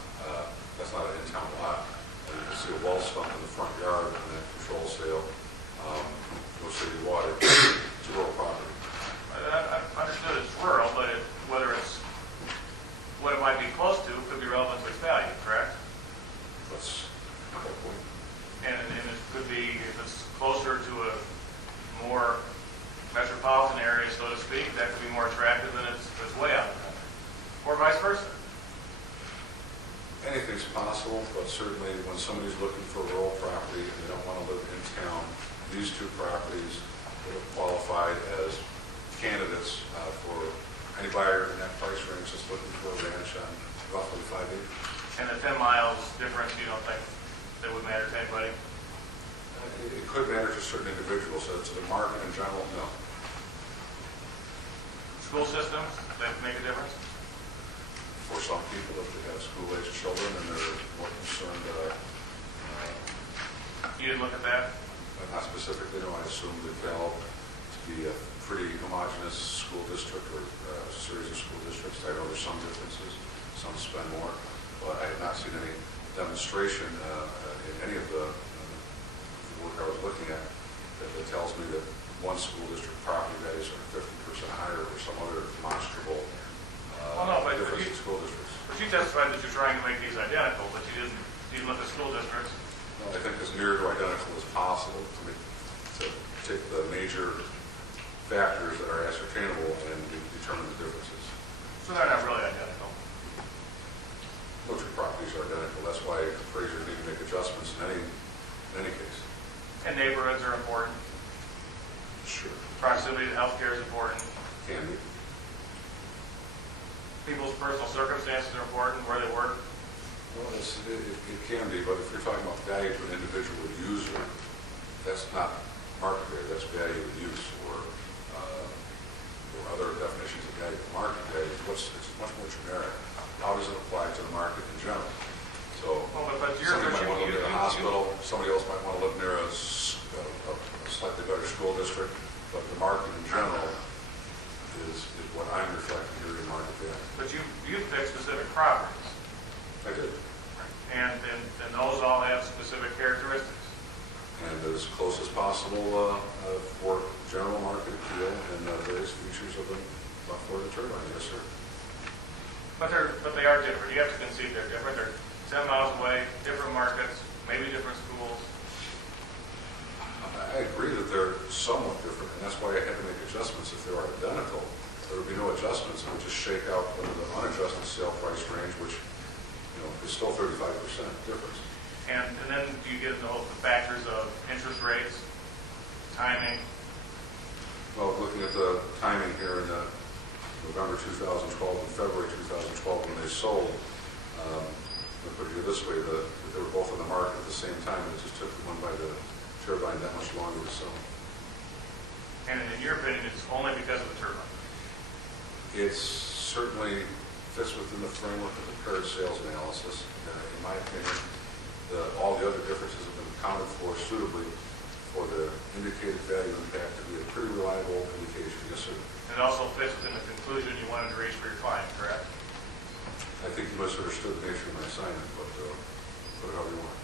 That's not an in-town lot. And you can see a wall stump in the front yard and that control sale. No city water. It's a rural property. I've understood it's rural, but whether it's what it might be close to could be relevant to its value, correct? That's a good point. And it could be, if it's closer to a more metropolitan area, so to speak, that could be more attractive than it's way out in the country. Or vice versa. Anything's possible, but certainly when somebody's looking for rural property and they don't want to live in town, these two properties would have qualified as candidates for any buyer in that price range that's looking for a ranch on roughly 5 acres. And the 10 miles difference, you don't think that would matter to anybody? It could matter to certain individuals. So to the market in general, no. School systems, that make a difference? For some people, if they have school-aged children and they're more concerned, You didn't look at that? not specifically, no, I assume that Cal to be a pretty homogeneous school district or a series of school districts. I know there's some differences, some spend more, but I have not seen any demonstration in any of the work I was looking at that tells me that one school district property values are 50% higher or some other demonstrable difference in school districts. But you testified that you're trying to make these identical, but you didn't look at school districts. I think as near to identical as possible to take the major factors that are ascertainable and determine the differences. So they're not really identical. No two properties are identical. That's why appraisers need to make adjustments in any case. And neighborhoods are important. Sure. Proximity to healthcare is important. Can be. People's personal circumstances are important, where they work. Well, it can be, but if you're talking about value to an individual user, that's not market value, that's value of use, or other definitions of value. Market value, it's much more generic. How does it apply to the market in general? So, somebody might want to live near a hospital, somebody else might want to live near a slightly better school district, but the market in general is what I'm reflecting here in market value. But you picked specific properties. I did. And those all have specific characteristics. And as close as possible for general market appeal and various features of the Florida turbine, yes, sir. But they are different. You have to concede they're different. They're 10 miles away, different markets, maybe different schools. I agree that they're somewhat different, and that's why I had to make adjustments. If they were identical, there would be no adjustments. It would just shake out the unadjusted sale price range, which is still 35% difference. And then do you get into the factors of interest rates, timing? Well, looking at the timing here in November 2012 and February 2012 when they sold, I put it this way, that they were both on the market at the same time, and it just took the one by the turbine that much longer to sell. And in your opinion, it's only because of the turbine? It certainly fits within the framework of the paired sales analysis. In my opinion, all the other differences have been accounted for suitably for the indicated value impact to be a pretty reliable indication. Yes, sir. And it also fits within the conclusion you wanted to reach for your client, correct? I think you misunderstood the nature of my assignment, but put it however you want.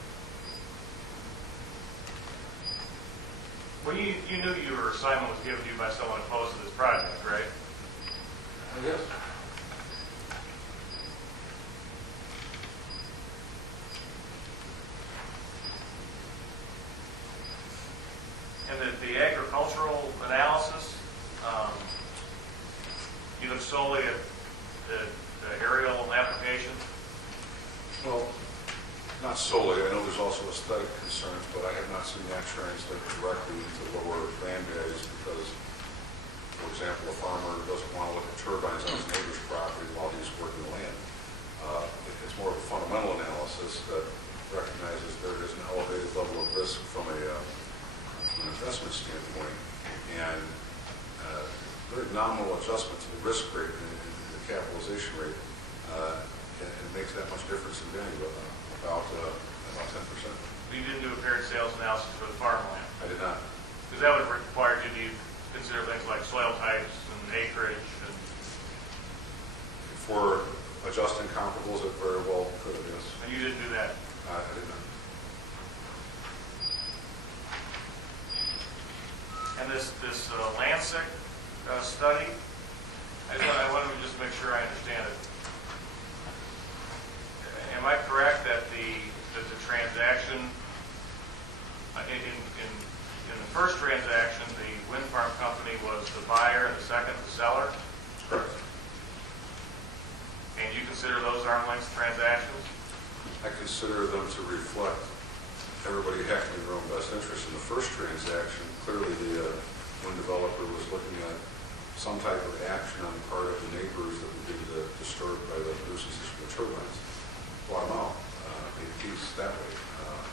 Well, you knew your assignment was given to you by someone opposed to this project, right? Yes. And the agricultural analysis, you look solely at the aerial application? Well, not solely. I know there's also aesthetic concerns, but I have not seen that translate directly into lower land values because, for example, a farmer doesn't want to look at turbines on his neighbor's property while he's working the land. It's more of a fundamental analysis that recognizes there is an elevated level of risk from an investment standpoint, and very nominal adjustment to the risk rate and the capitalization rate, and it makes that much difference in value, about 10%. You didn't do a paired sales analysis for the farmland? I did not. Because that would have required you to consider things like soil types and acreage and... For adjusting comparables, it very well could have, yes. And you didn't do that? I did not. And this Lancet study, I want to just make sure I understand it. Am I correct that the transaction, in the first transaction, the wind farm company was the buyer and the second the seller? Correct. And you consider those arm's length transactions? I consider them to reflect everybody acting in their own best interest. In the first transaction, clearly the wind developer was looking at some type of action on the part of the neighbors that would be disturbed by the nuisances from the turbines. Bought them out, made peace that way.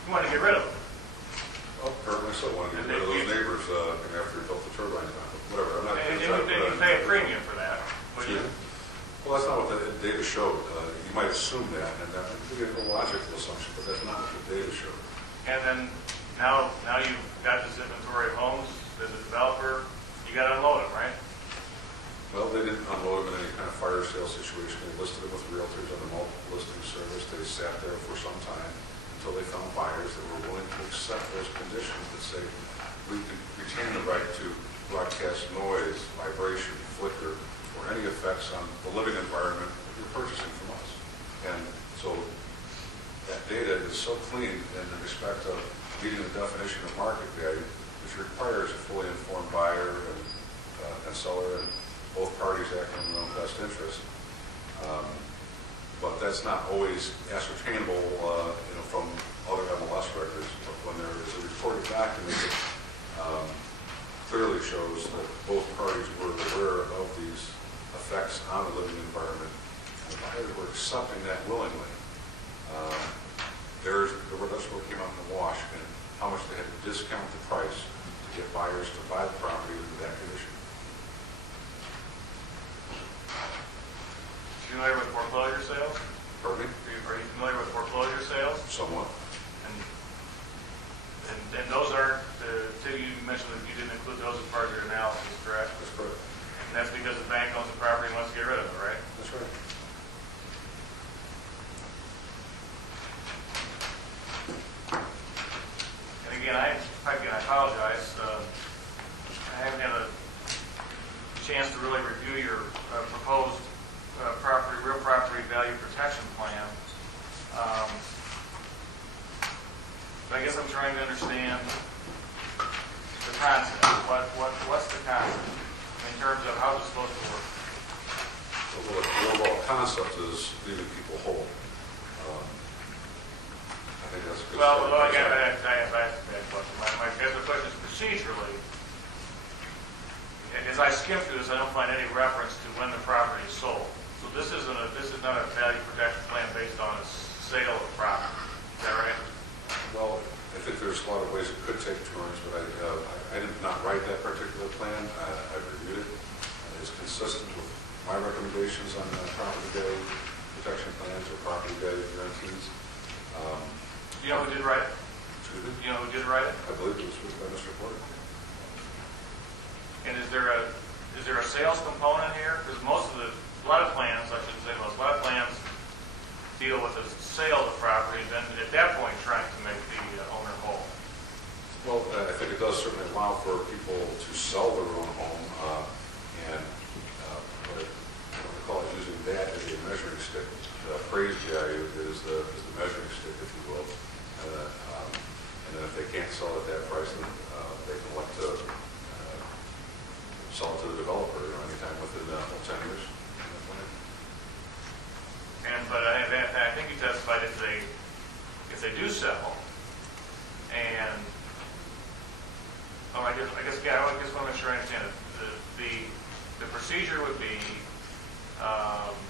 You want to get rid of them? Well, apparently so. Want to get rid of those neighbors after he built the turbines on them. Whatever. I'm not And going to you pay a premium for that, would you? Well, that's not what the data showed. You might assume that, and that would be a logical assumption, but that's not what the data showed. And then now you've got this inventory of homes as a developer, you got to unload them, right? Well, they didn't unload them in any kind of fire sale situation. They listed them with realtors on the multiple listing service. They sat there for some time until they found buyers that were willing to accept those conditions that say we can retain the right to broadcast noise, vibration, flicker, or any effects on the living environment that you're purchasing from us. And so that data is so clean in respect of meeting the definition of market value, which requires a fully informed buyer and seller, and both parties acting in their own best interest. But that's not always ascertainable, from other MLS records. But when there is a recorded document that clearly shows that both parties were aware of these effects on the living environment, and the buyers were accepting that willingly. That's what came out in the wash, and how much they had to discount the price to get buyers to buy the property with that condition. Familiar with foreclosure sales? Pardon me? Are you familiar with foreclosure sales? Somewhat. And those aren't, you mentioned that you didn't include those as part of your analysis, correct? That's correct. And that's because the bank owns the property and wants to get rid of it, right? That's right. And again, I apologize. I haven't had a chance to really review your proposed real property value protection plan. But I guess I'm trying to understand the concept. What's the concept in terms of how it's supposed to work? Well, the overall concept is leaving people whole. I think that's a good Well, start. I have to ask that question. My question is procedurally. As I skim through this, I don't find any reference to when the property is sold. So this is not a value protection plan based on a sale of the property. Is that right? Well, I think there's a lot of ways it could take turns, but I did not write that particular plan. I've reviewed it. It's consistent with my recommendations on property value protection plans or property value guarantees. Do you know who did write it? Excuse me? Do you know who did write it? I believe it was written by Mr. Porter. And is there a sales component here? Because a lot of plans, I shouldn't say most, a lot of plans deal with the sale of the property, then at that point trying to make the owner whole. Well, I think it does certainly allow for people to sell their own home, and what I call it, using that as a measuring stick. The appraised value is the measuring stick, if you will. And then if they can't sell at that price, then they can elect to sell it to the developer anytime within 10 years. But I think you testified if they do sell, and I guess I want to make sure I understand it. The procedure would be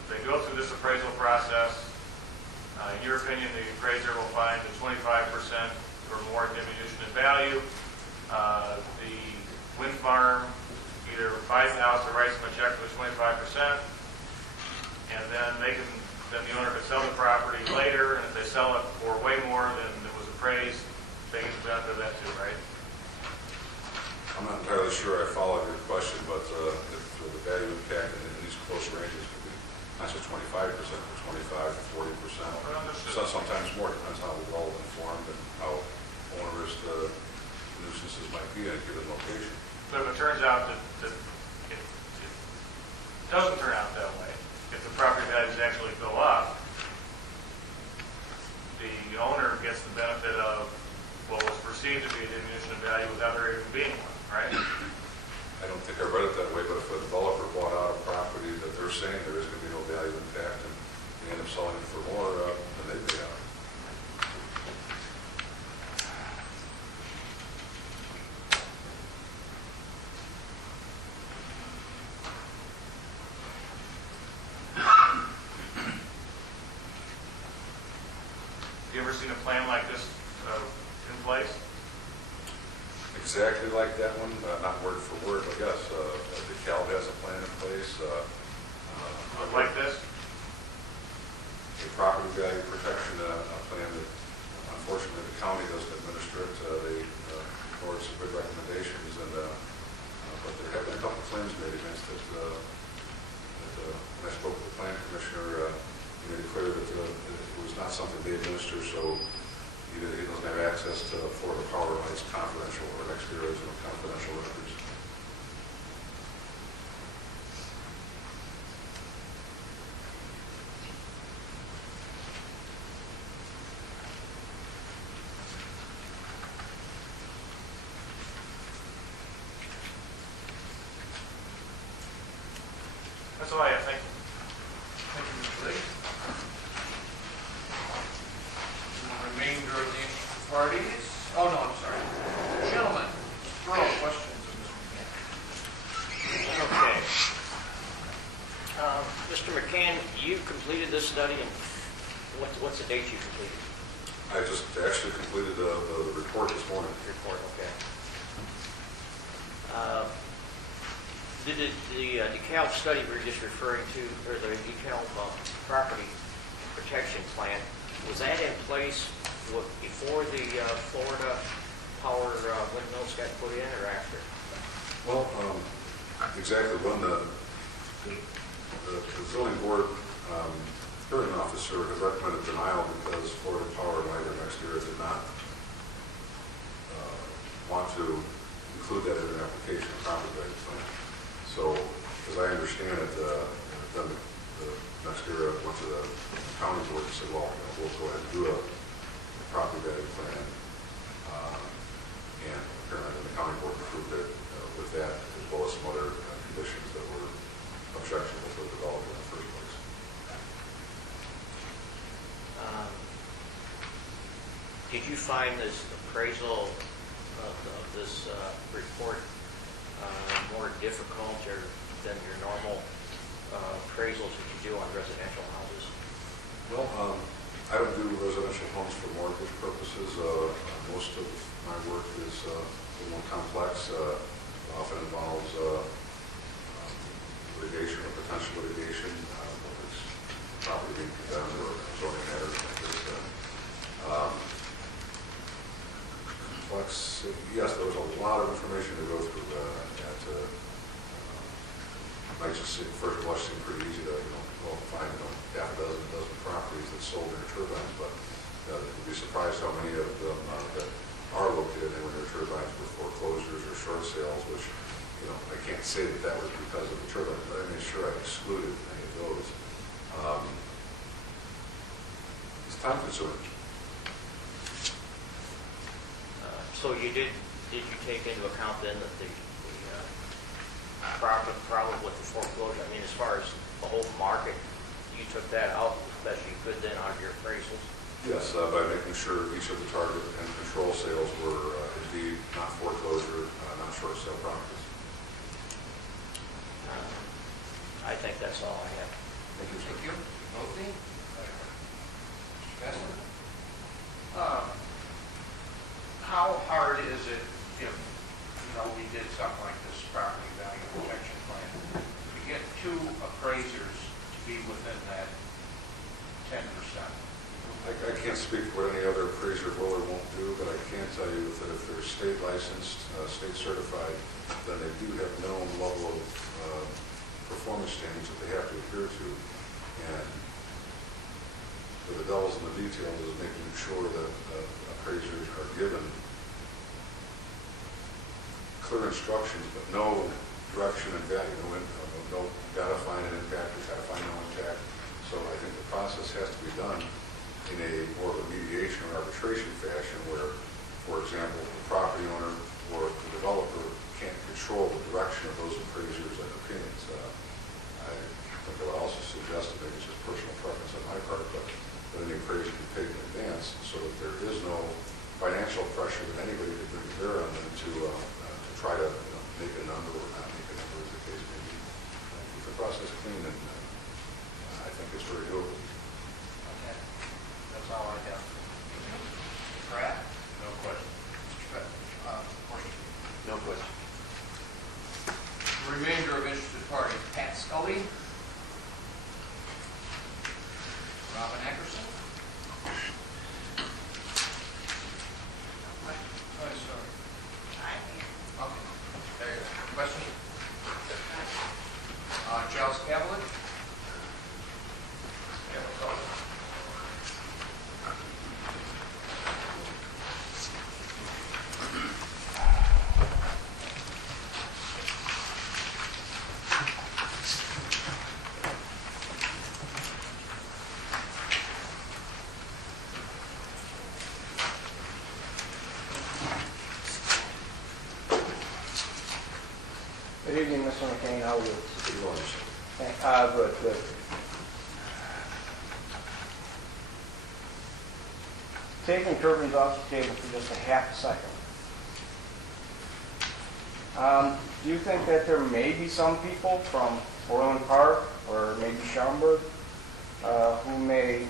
they go through this appraisal process. In your opinion, the appraiser will find a 25% or more diminution in value. The wind farm either buys the house or writes them a check for the 25%, and then the owner could sell the property later, and if they sell it for way more than it was appraised, they get the benefit of that too, right? I'm not entirely sure I followed your question, but if the value impact in these close ranges could be not just 25%, but 25 to 40%. So sometimes more, depends on how well informed and how onerous the nuisances might be in a given location. But if it turns out that it doesn't turn out that way, if the property values actually go up, the owner gets the benefit of what was perceived to be a diminution in value without there even being one, right? I don't think I read it that way, but if a developer bought out a property that they're saying there is going to be no value impact and they end up selling it for more, then they pay out. You ever seen a plan like this in place? Exactly like that one, not word for word, but yes, DeKalb has a plan in place. Like this? A property value protection plan that unfortunately the county doesn't administer it. They ignored some good recommendations, but there have been a couple of claims made against it. When I spoke with the plan commissioner, he made it clear that it was not something they administer, so he doesn't have access to Florida Power Rights confidential or next to confidential records. That's all I have. Thank you. Thank you, Mr. Lee. The remainder of the interested parties. Oh, no, I'm sorry. Gentlemen, throw questions of Mr. McCann. Okay. Mr. McCann, you completed this study, and what's the date you completed? I just actually completed the report this morning. Report, okay. Did the DeKalb study we were just referring to, or the DeKalb property protection plan, was that in place before the Florida Power windmills got put in, or after? Well, exactly. When the zoning board hearing officer had recommended denial because Florida Power and Light next year did not want to include that in an application of property value plan. So, as I understand it, then the next year went to the county board and said, well, we'll go ahead and do a property value plan. And apparently the county board approved it with that, as well as some other conditions that were objectionable to the developer in the first place. Did you find this appraisal of this report more difficult than your normal appraisals that you do on residential houses? Well, I don't do residential homes for mortgage purposes. Most of my work is a little more complex. Often involves litigation or potential litigation, whether it's property being condemned or zoning matters like this. Complex, yes, there was a lot of information to go through that. Might just seem, first blush, seem pretty easy to find half a dozen properties that sold their turbines, but you'd be surprised how many of them that are located anywhere near turbines were foreclosures or short sales, which I can't say that was because of the turbine, but I mean, sure, I excluded any of those. It's time consuming. So did you take into account then that the problem with the foreclosure, I mean, as far as the whole market, you took that out as best you could then out of your appraisals? Yes, by making sure each of the target and control sales were indeed not foreclosure, not short sale properties. I think that's all I have. Thank you, sir. Thank you. Voting? Mr. Kessler? How hard is it if, we did something like this property value protection plan, to get two appraisers to be within that 10%? I can't speak for what any other appraiser will or won't do, but I can tell you that if they're state licensed, state certified, then they do have known level of performance standards that they have to adhere to. And the devil's in the details is making sure that appraisers are given clear instructions, but no direction and value, no gotta find an impact, or gotta find no impact. So I think the process has to be done in a more of a mediation or arbitration fashion where, for example, the property owner or the developer can't control the direction of those appraisers and opinions. I think I would also suggest, maybe it's just personal preference on my part, but that any appraiser be paid in advance so that there is no financial pressure that anybody could bring to bear on them to try to make a number or not make a number, as the case may be. Keep the process clean, and I think it's very doable. Okay. That's all I have. Brad? No question. No question. The remainder of interested parties, Pat Scully, Robin Eckerson. Oh, sorry. Okay. There you go. Question? Charles Cavalier? Good evening, Mr. McCann. How are you? Good morning, sir. Good. Taking turbines off the table for just a half a second. Do you think that there may be some people from Orland Park or maybe Schaumburg who may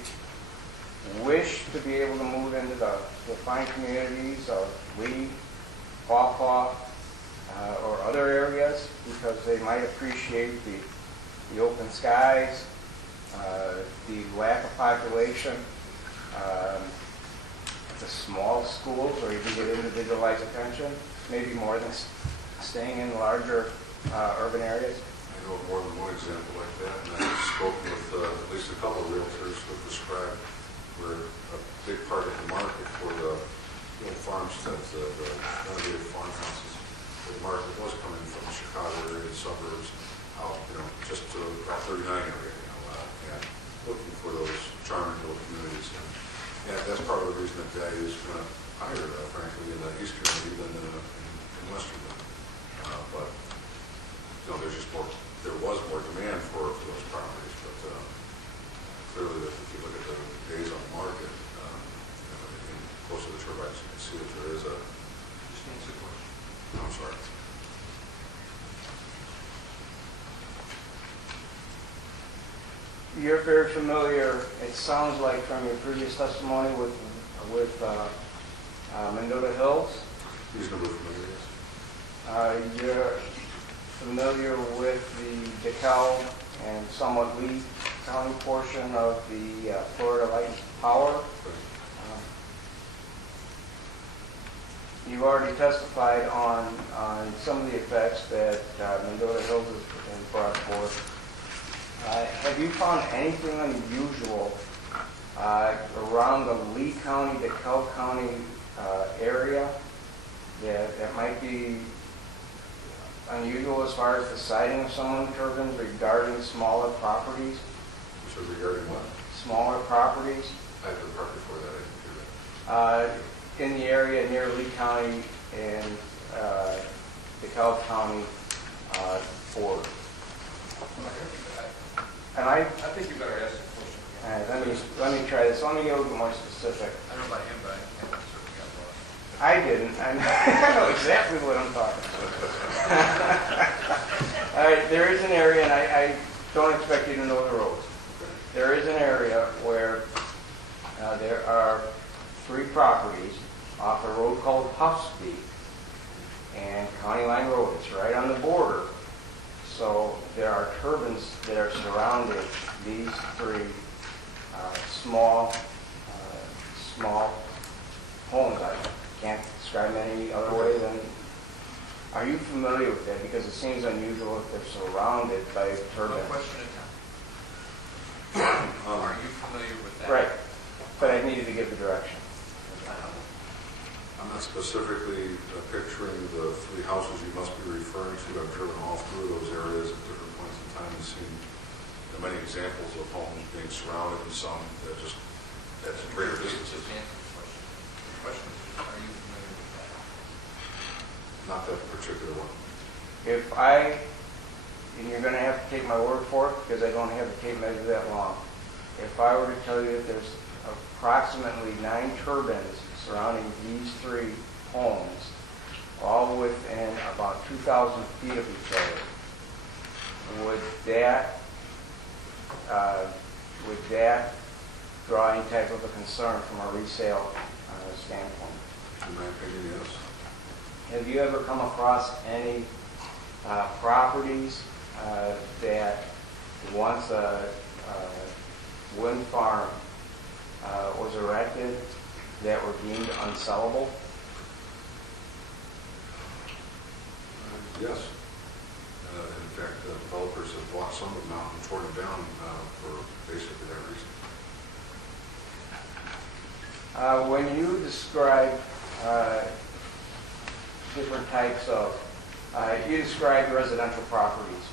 wish to be able to move into the fine communities of Lee, Paw, or other areas because they might appreciate the open skies, the lack of population, the small schools where you can get individualized attention, maybe more than staying in larger urban areas? I know of more than one example like that, and I've spoken with at least a couple of realtors who have described where a big part of the market for the farmsteads, the renovated farmhouses, the market was coming from the Chicago area, the suburbs, out, just to about 39 area, and looking for those charming little communities. And that's part of the reason that value is kind of higher, frankly, in the East community than in Western. But there's just more. There was more demand for those properties, but clearly, if you look at the days on the market, in close to the turbines, you can see that there is a. Just answer the question. I'm sorry. You're very familiar, it sounds like from your previous testimony with Mendota Hills. Reasonably familiar, yes. You're familiar with the DeKalb and somewhat Lee County portion of the Florida Light and Power. You've already testified on some of the effects that Mendota Hills has brought forth. Have you found anything unusual around the Lee County, DeKalb County area that might be unusual as far as the siting of some wind turbines regarding smaller properties? So regarding what? Smaller properties? I had the part before that, I didn't hear that. In the area near Lee County and DeKalb County border. And I think you better ask the question. let me try this. Let me get a little bit more specific. I don't know about him, but I certainly got lost. I didn't. I know exactly what I'm talking about. All right, there is an area, and I don't expect you to know the roads. There is an area where there are 3 properties off a road called Huffsby and County Line Road. It's right on the border. So there are turbines that are surrounding these 3 small homes. I can't describe them any other way than. Are you familiar with that? Because it seems unusual if they're surrounded by turbines. One question at a time. Are you familiar with that? Right, but I needed to give the direction. I'm not specifically picturing the 3 houses you must be referring to. I've driven all through those areas at different points in time and seen many examples of homes being surrounded and some that just at greater distances. Just answer the question. The question is, are you familiar with that? Not that particular one. And you're going to have to take my word for it because I don't have a tape measure that long. If I were to tell you that there's approximately 9 turbines surrounding these 3 homes, all within about 2,000 feet of each other, would that draw any type of a concern from a resale standpoint? In my opinion, yes. Have you ever come across any properties that once a wind farm was erected that were deemed unsellable? Yes. In fact, developers have bought some of them out and torn them down for basically that reason. When you describe different types of, you described residential properties,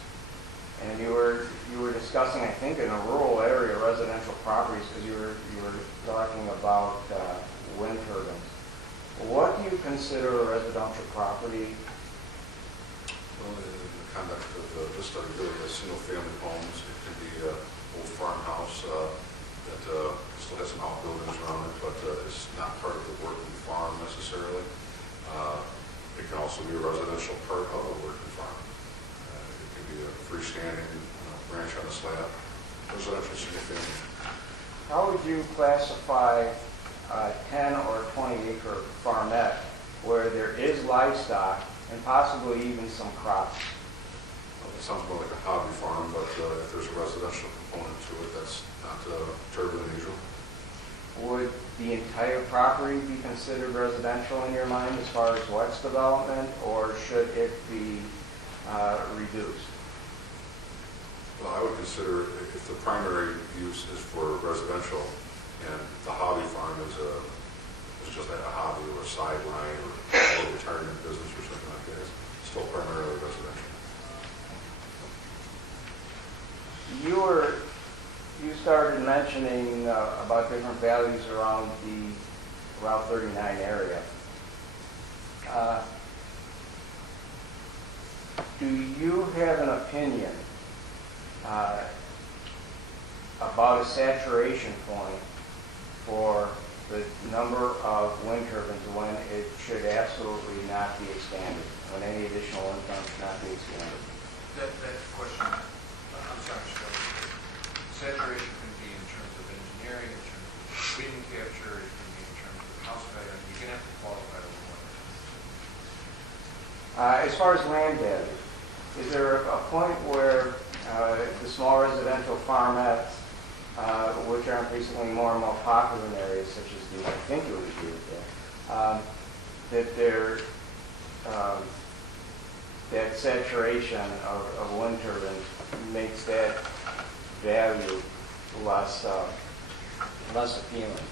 and you were discussing, I think, in a rural area, residential properties, because you were talking about wind turbines. What do you consider a residential property? Well, in the conduct of this study, really single-family homes. It could be an old farmhouse that still has some outbuildings around it, but it's not part of the working farm necessarily. It can also be a residential part of a working farm. It could be a freestanding branch on a slab. Residential single-family. How would you classify a 10 or 20 acre farmette where there is livestock and possibly even some crops? Well, it sounds more like a hobby farm, but if there's a residential component to it, that's not terribly unusual. Would the entire property be considered residential in your mind as far as what's development, or should it be reduced? Well, I would consider if the primary use is for residential and the hobby farm is just like a hobby or a sideline or a retirement business or something like that, it's still primarily residential. You started mentioning about different values around the Route 39 area. Do you have an opinion about a saturation point for the number of wind turbines when it should absolutely not be expanded, when any additional income should not be expanded? That question, I'm sorry, saturation can be in terms of engineering, in terms of wind capture, it can be in terms of house value. You're going to have to qualify a little more. As far as land value, is there a point where the small residential farmettes, which are increasingly more and more popular in areas such as these, I think you would agree with that, that they're, that saturation of wind turbines makes that value less appealing?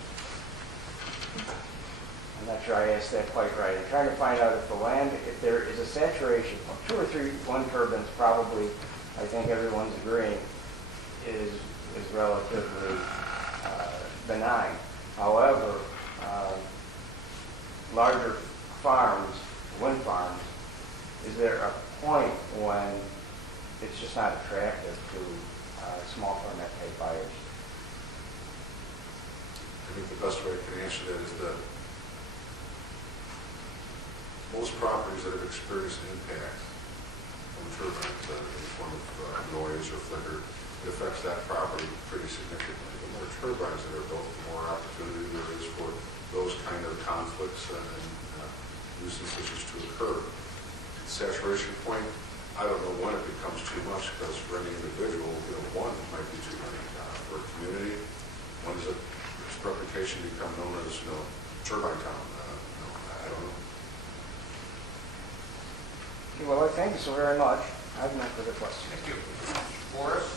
I'm not sure I asked that quite right. I'm trying to find out if there is a saturation, 2 or 3 wind turbines probably, I think everyone's agreeing, is relatively benign. However, larger farms, wind farms, is there a point when it's just not attractive to small permit type buyers? I think the best way I can answer that is that most properties that have experienced an impact from turbines in the form of noise or flicker, it affects that property pretty significantly. The more turbines that are built, the more opportunity there is for those kind of conflicts and nuisances to occur. The saturation point, I don't know when it becomes too much, because for any individual, one might be too many. For a community, when does its reputation become known as turbine town? I don't know. Well, I thank you so very much. I have no further questions. Thank you. Forrest?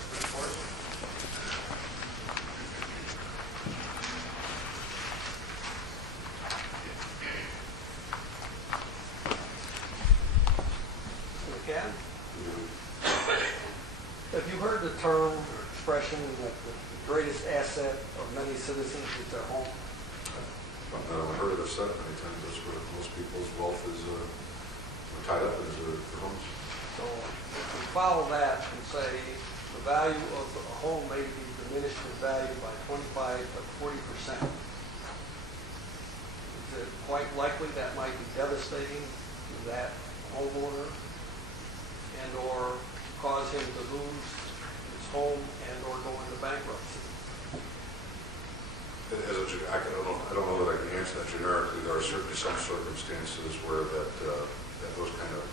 McCann? Have you heard the term or expression that the greatest asset of many citizens is their home? I've heard it said many times. That's where most people's wealth is tied up into their homes. So if we follow that and say the value of a home may be diminished in value by 25 to 40%, is it quite likely that might be devastating to that homeowner and or cause him to lose his home and or go into bankruptcy? I don't know that I can answer that generically. There are certainly some circumstances where that those kind of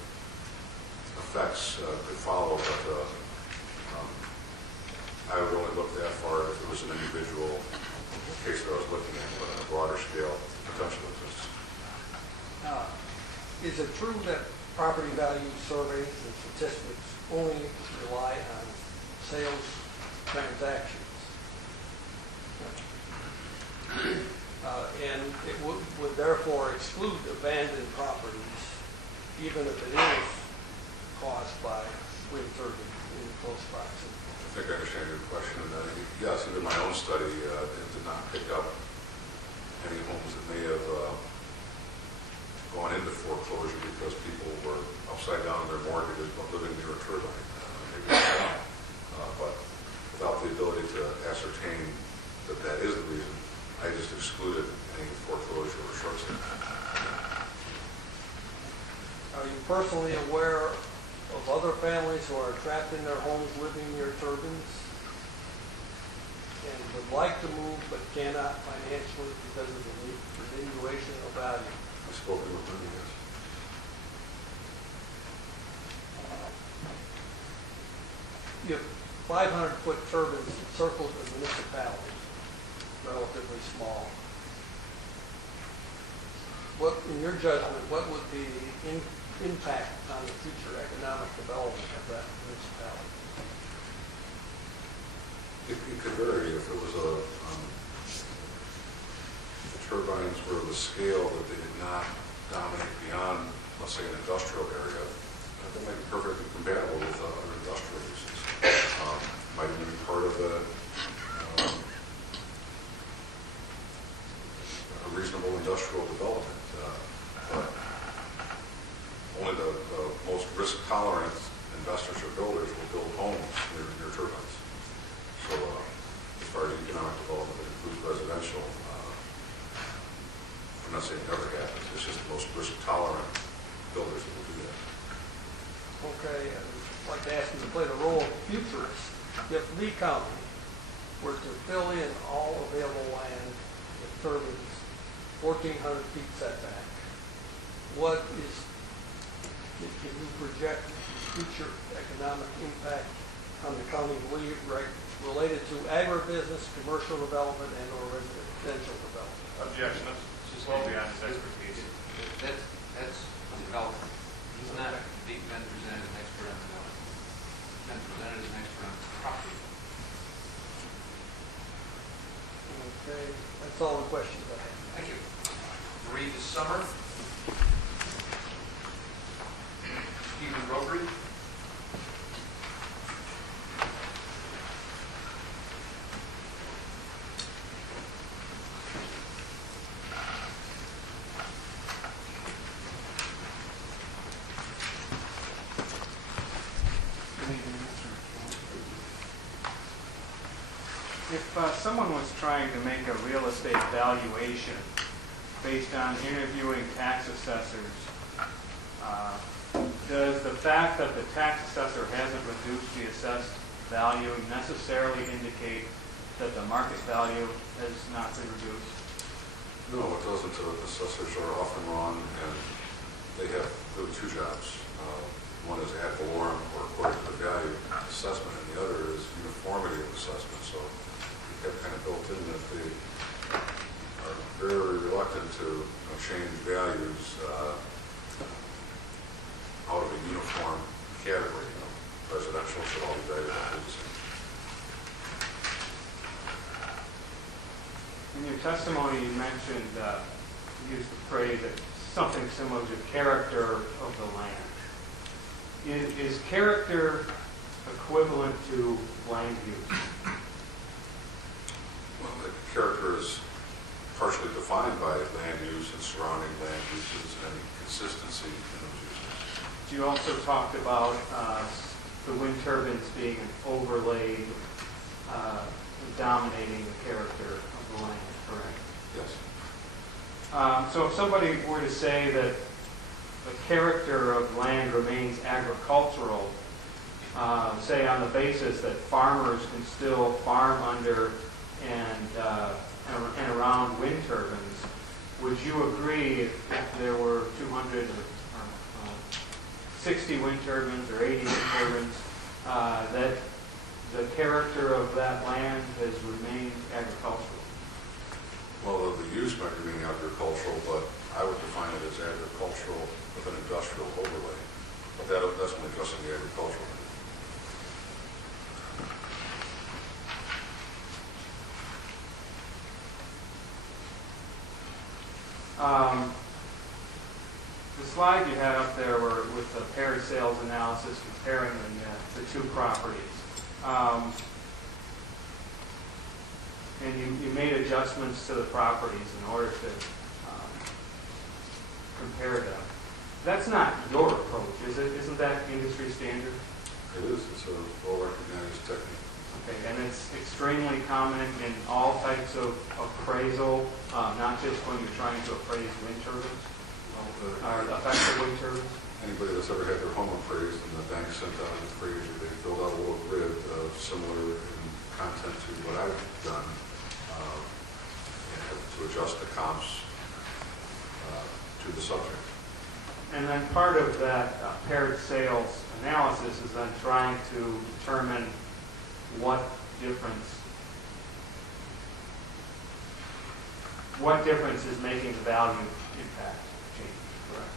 effects could follow, but I would only look that far if it was an individual case that I was looking at, but on a broader scale, potential exists. Is it true that property value surveys and statistics only rely on sales transactions? And it would therefore exclude abandoned properties, even if it is caused by wind turbines in close proximity. I think I understand your question. Yes, even my own study did not pick up any homes that may have gone into foreclosure because people were upside down in their mortgages but living near a turbine. But without the ability to ascertain that that is the reason, I just excluded any foreclosure or short sale. Are you personally aware of other families who are trapped in their homes living near turbines and would like to move but cannot financially because of the diminution of value? I've spoken with many, yes. You have 500-foot turbines encircled a municipality, relatively small. What, in your judgment, what would be the impact on the future economic development of that municipality? It could vary. If it was the turbines were of a scale that they did not dominate beyond, let's say, an industrial area, that might be perfectly compatible with other industrial uses. Might even be part of a reasonable industrial development. But only the most risk-tolerant investors or builders will build homes near turbines. So as far as economic development that includes residential, I'm not saying it never happens. It's just the most risk-tolerant builders that will do that. Okay, I'd like to ask you to play the role of futurist. If Lee County fill in all available land with turbines, 1,400 feet setback. What is, can you project future economic impact on the county related to agribusiness, commercial development, and/or residential development? Objection, this is well beyond his expertise. That's development. He's not been presented as an expert on development. He's been presented as an expert on property. Okay, that's all the questions I have. Thank you. Read the summer. Stephen Rotary. If someone was trying to make a real estate valuation based on interviewing tax assessors, does the fact that the tax assessor hasn't reduced the assessed value necessarily indicate that the market value has not been reduced? No, it doesn't. Assessors are often wrong, and they have really two jobs. One is ad valorem, or according to the value assessment, and the other is uniformity of assessment. So you have kind of built in that they are very reluctant to change values out of a uniform category. Residential should all be valued the same. In your testimony, you mentioned, you used the phrase that something similar to character of the land. Is character equivalent to land use? Well, the character is partially defined by land use and surrounding land uses and consistency in those uses. You also talked about the wind turbines being an overlay dominating the character of the land, correct? Yes. So if somebody were to say that the character of land remains agricultural, say on the basis that farmers can still farm under and around wind turbines, would you agree if there were 200 or 60 wind turbines or 80 wind turbines, that the character of that land has remained agricultural? Well, the use might remain agricultural, but I would define it as agricultural with an industrial overlay. But that's only addressing the agricultural. The slide you had up there were with the paired sales analysis comparing the two properties. And you made adjustments to the properties in order to compare them. That's not your approach, is it? Isn't that industry standard? It is. It's a well-recognized technique. Okay, and it's extremely common in all types of appraisal, not just when you're trying to appraise wind turbines, or effective wind turbines. Anybody that's ever had their home appraised and the bank sent out an appraiser, they filled out a little grid similar in content to what I've done to adjust the comps to the subject. And then part of that paired sales analysis is then trying to determine what difference is making the value impact change, correct?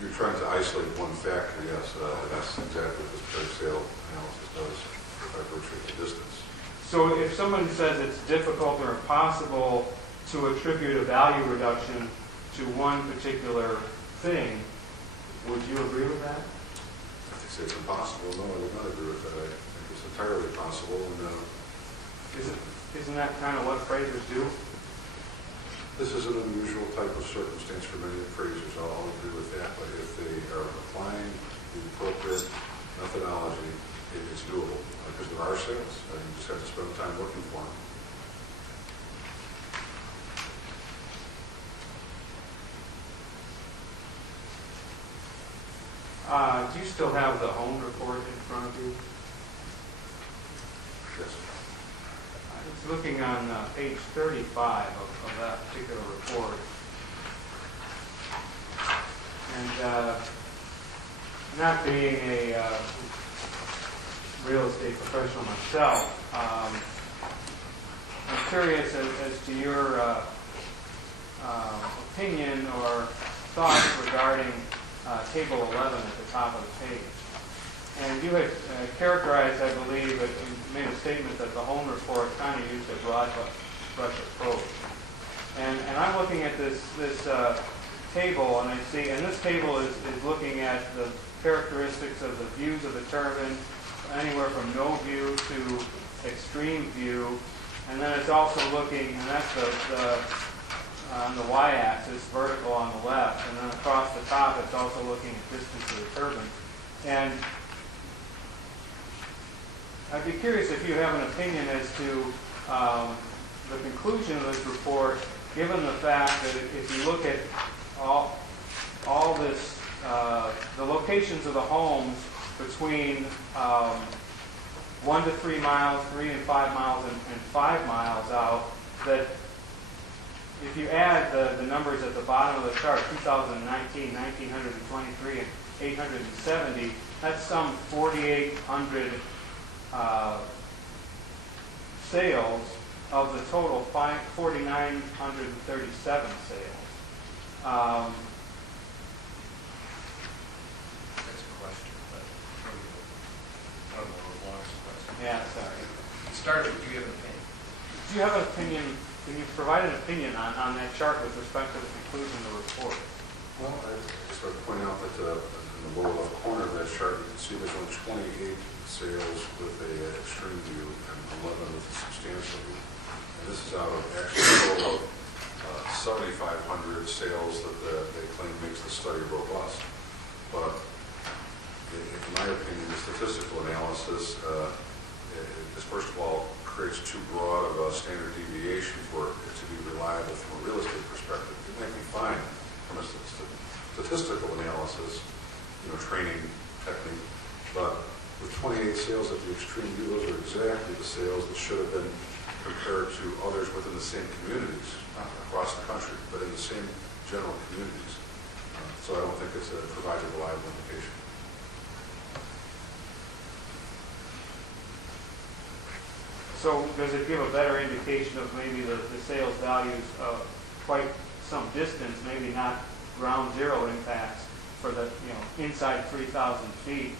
You're trying to isolate one factor, yes. That's exactly what this paired sale analysis does by virtue of the distance. So if someone says it's difficult or impossible to attribute a value reduction to one particular thing, would you agree with that? If they say it's impossible, no, I would not agree with that. I think it's entirely possible. And Isn't that kind of what appraisers do? this is an unusual type of circumstance for many appraisers. I'll agree with that. But if they are applying the appropriate methodology, it's doable. Because there are sales. You just have to spend time looking for them. Do you still have the home report in front of you? Yes. looking on page 35 of that particular report. And not being a real estate professional myself, I'm curious as to your opinion or thoughts regarding table 11 at the top of the page. And you had characterized, I believe, you made a statement that the home report kind of used a broad brush approach. And I'm looking at this table, and I see, and this table is looking at the characteristics of the views of the turbine, anywhere from no view to extreme view, and then it's also looking, and that's the on the y-axis, vertical on the left, and then across the top it's also looking at distance of the turbine. And I'd be curious if you have an opinion as to the conclusion of this report, given the fact that if you look at all this, the locations of the homes between 1 to 3 miles, 3 and 5 miles, and 5 miles out, that if you add the numbers at the bottom of the chart, 2019, 1,923, and 870, that's some 4,800 sales of the total 4,937 sales. That's a question, but I don't know what was the question. Yeah, sorry. It started with, do you have an opinion? Do you have an opinion? Can you provide an opinion on that chart with respect to the conclusion of the report? Well, I just want to point out that in the lower left corner of that chart, you can see there's only 28 sales with a extreme view and 11 with a substantial view. And this is out of actually a total of 7,500 sales that they claim makes the study robust. But in my opinion, the statistical analysis is, first of all, creates too broad of a standard deviation for it to be reliable from a real estate perspective. It might be fine from a statistical analysis, training technique, but with 28 sales at the extreme view, those are exactly the sales that should have been compared to others within the same communities, not across the country, but in the same general communities. So I don't think it provides a reliable indication. So does it give a better indication of maybe the sales values of quite some distance, maybe not ground zero impacts for the, inside 3,000 feet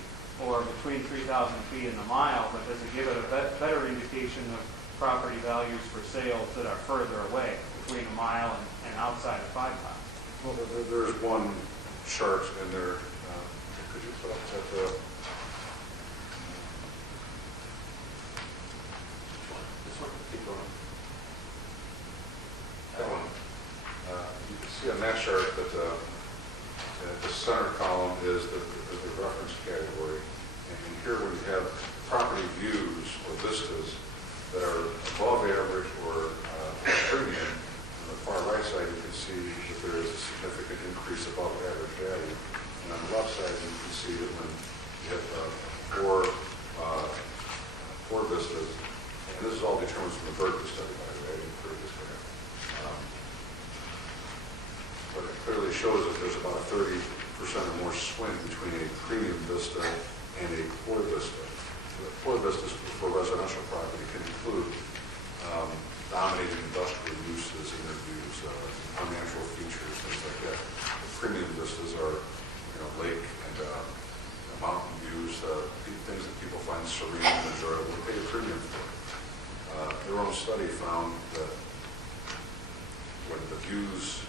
or between 3,000 feet and a mile, but does it give it a better indication of property values for sales that are further away, between a mile and outside of 5 miles? Well, there's one chart in there. Could you put up that? Keep going. That one. You can see on that chart that the center column is the reference category. And here when you have property views or vistas that are above average or premium, on the far right side you can see that there is a significant increase above average value. And on the left side you can see that when you have four vistas, and this is all determined from the Berkeley study, by the way, I didn't prove this for him. But it clearly shows that there's about a 30% or more swing between a premium vista and a poor vista. The poor vistas for residential property can include dominating industrial uses in their views, unnatural features, things like that. The premium vistas are, lake and mountain views, things that people find serene and enjoyable and pay a premium for. Their own study found that when the views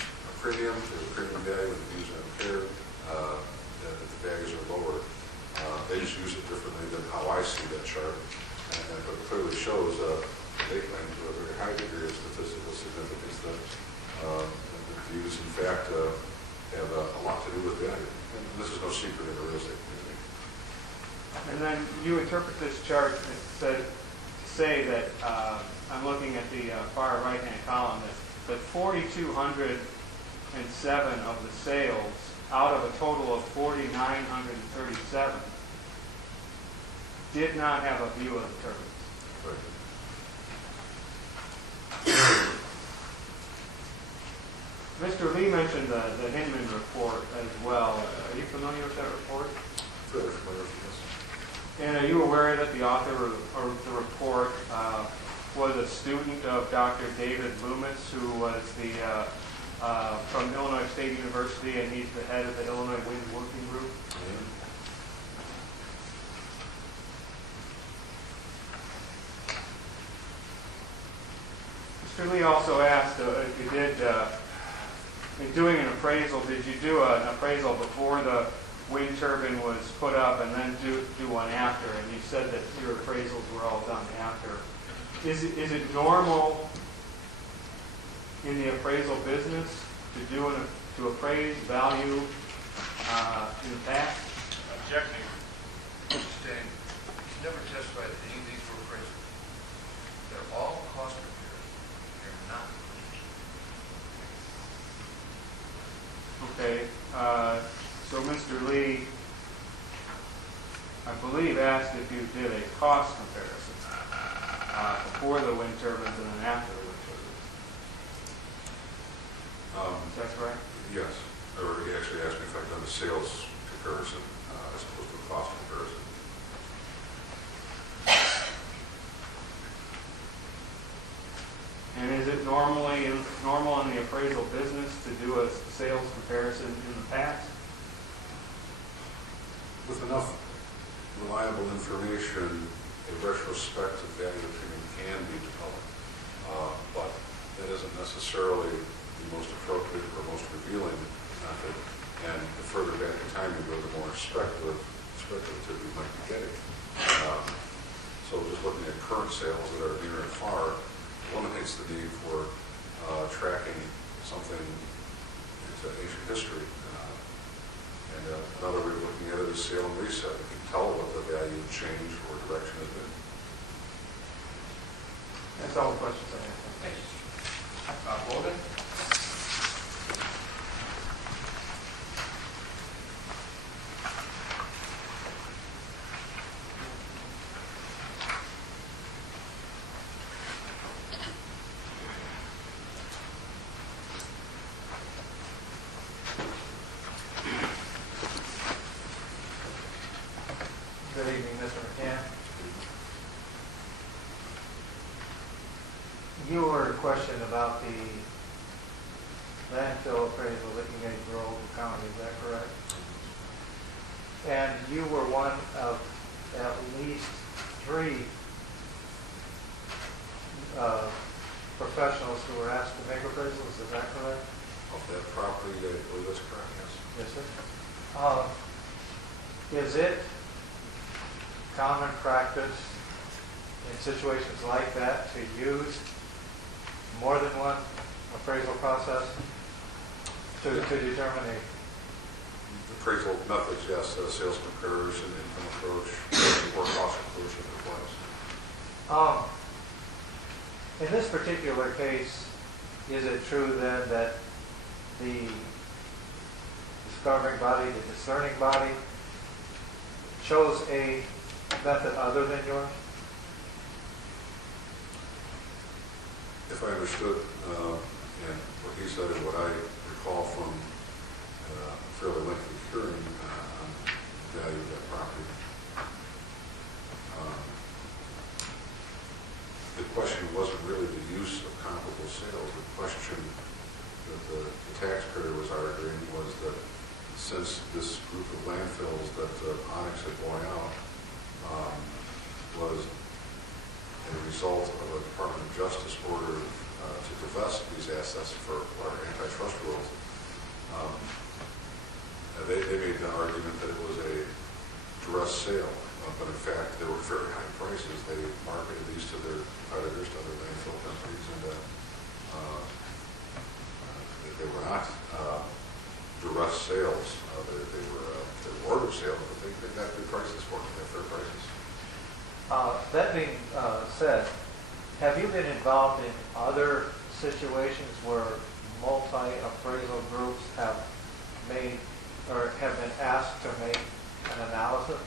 are premium, there's a premium value. When the views are impaired, that the values are lower. They just use it differently than how I see that chart. But it clearly shows they claim to a very high degree of statistical significance that the views, in fact, have a lot to do with value. And this is no secret in the real estate community. And then you interpret this chart to say that, I'm looking at the far right-hand column, that 4,207 of the sales out of a total of 4,937 did not have a view of the turbines. Right. Mr. Lee mentioned the Hinman report as well. Are you familiar with that report? Further familiar with this? And are you aware that the author of the report was a student of Dr. David Loomis, who was from Illinois State University, and he's the head of the Illinois Wind Working Group? Mr. Lee also asked if you did, in doing an appraisal, did you do an appraisal before the wind turbine was put up and then do one after? And you said that your appraisals were all done after. Is it normal in the appraisal business to appraise value in the past? Objecting. Stan, he's never testified that any of these were appraisal. They're all cost compared. They're not. Okay, so Mr. Lee, I believe, asked if you did a cost comparison before the wind turbines and then after the wind turbines. Is that correct? Yes. Or he actually asked me if I've done a sales comparison as opposed to a cost comparison. And is it normal in the appraisal business to do a sales comparison in the past? With enough reliable information, a retrospective value opinion can be developed, but that isn't necessarily the most appropriate or most revealing method. And the further back in time you go, the more speculative you might be getting. So just looking at current sales that are near and far eliminates the need for tracking something into ancient history. And another way of looking at it is sale and reset. You can tell what the value change or direction has been. That's all the questions I have. Thanks. Logan? Good evening, Mr. McCann. Your question about the landfill appraisal that you made for Old County, is that correct? And you were one of at least 3 professionals who were asked to make appraisals, is that correct? Of that property, I believe that's correct, yes. Yes, sir. Is it common practice in situations like that to use more than one appraisal process to determine Appraisal methods, yes, sales comparison, income approach, or cost inclusion applies. in this particular case, is it true then that the discovering body, the discerning body, chose a method other than yours? If I understood and what he said and what I recall from a fairly lengthy hearing on the value of that property, the question wasn't really the use of comparable sales. The question that the taxpayer was arguing was that since this group of landfills that Onyx had bought out was a result of a Department of Justice order to divest these assets for antitrust rules, they made the argument that it was a duress sale, but in fact they were very high prices. They marketed these to their competitors, to other landfill companies, and they were not duress sales. They were order sales, but they got good prices for them. They got fair prices. That being said, have you been involved in other situations where multi-appraisal groups have made or have been asked to make an analysis?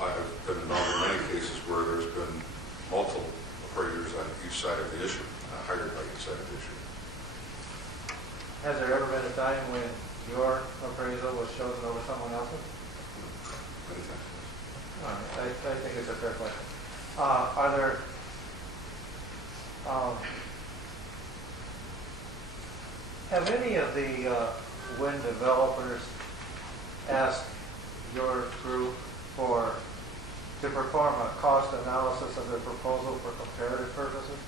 I've been involved in many cases where there's been multiple appraisers on each side of the issue, hired by each side of the issue. has there ever been a time when your appraisal was chosen over someone else's? Many times. All right, I think it's a fair question. Are there, have any of the wind developers asked your group to perform a cost analysis of their proposal for comparative purposes?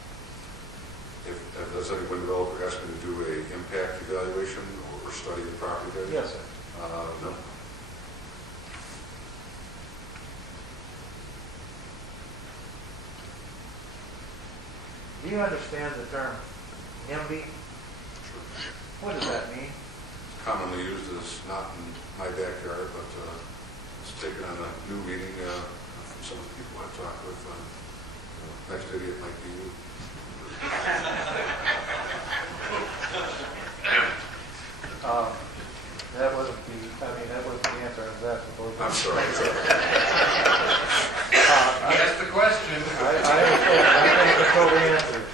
If does any wind developer ask me to do a impact evaluation or study the property value? Yes, sir. No. Do you understand the term NIMBY? What does that mean? Commonly used as not in my backyard, but it's taken on a new meaning from some of the people I've talked with. Next idiot might be you. That wasn't the answer I was asking for. I'm sorry. That's the question. I understand. I think that's what we answered.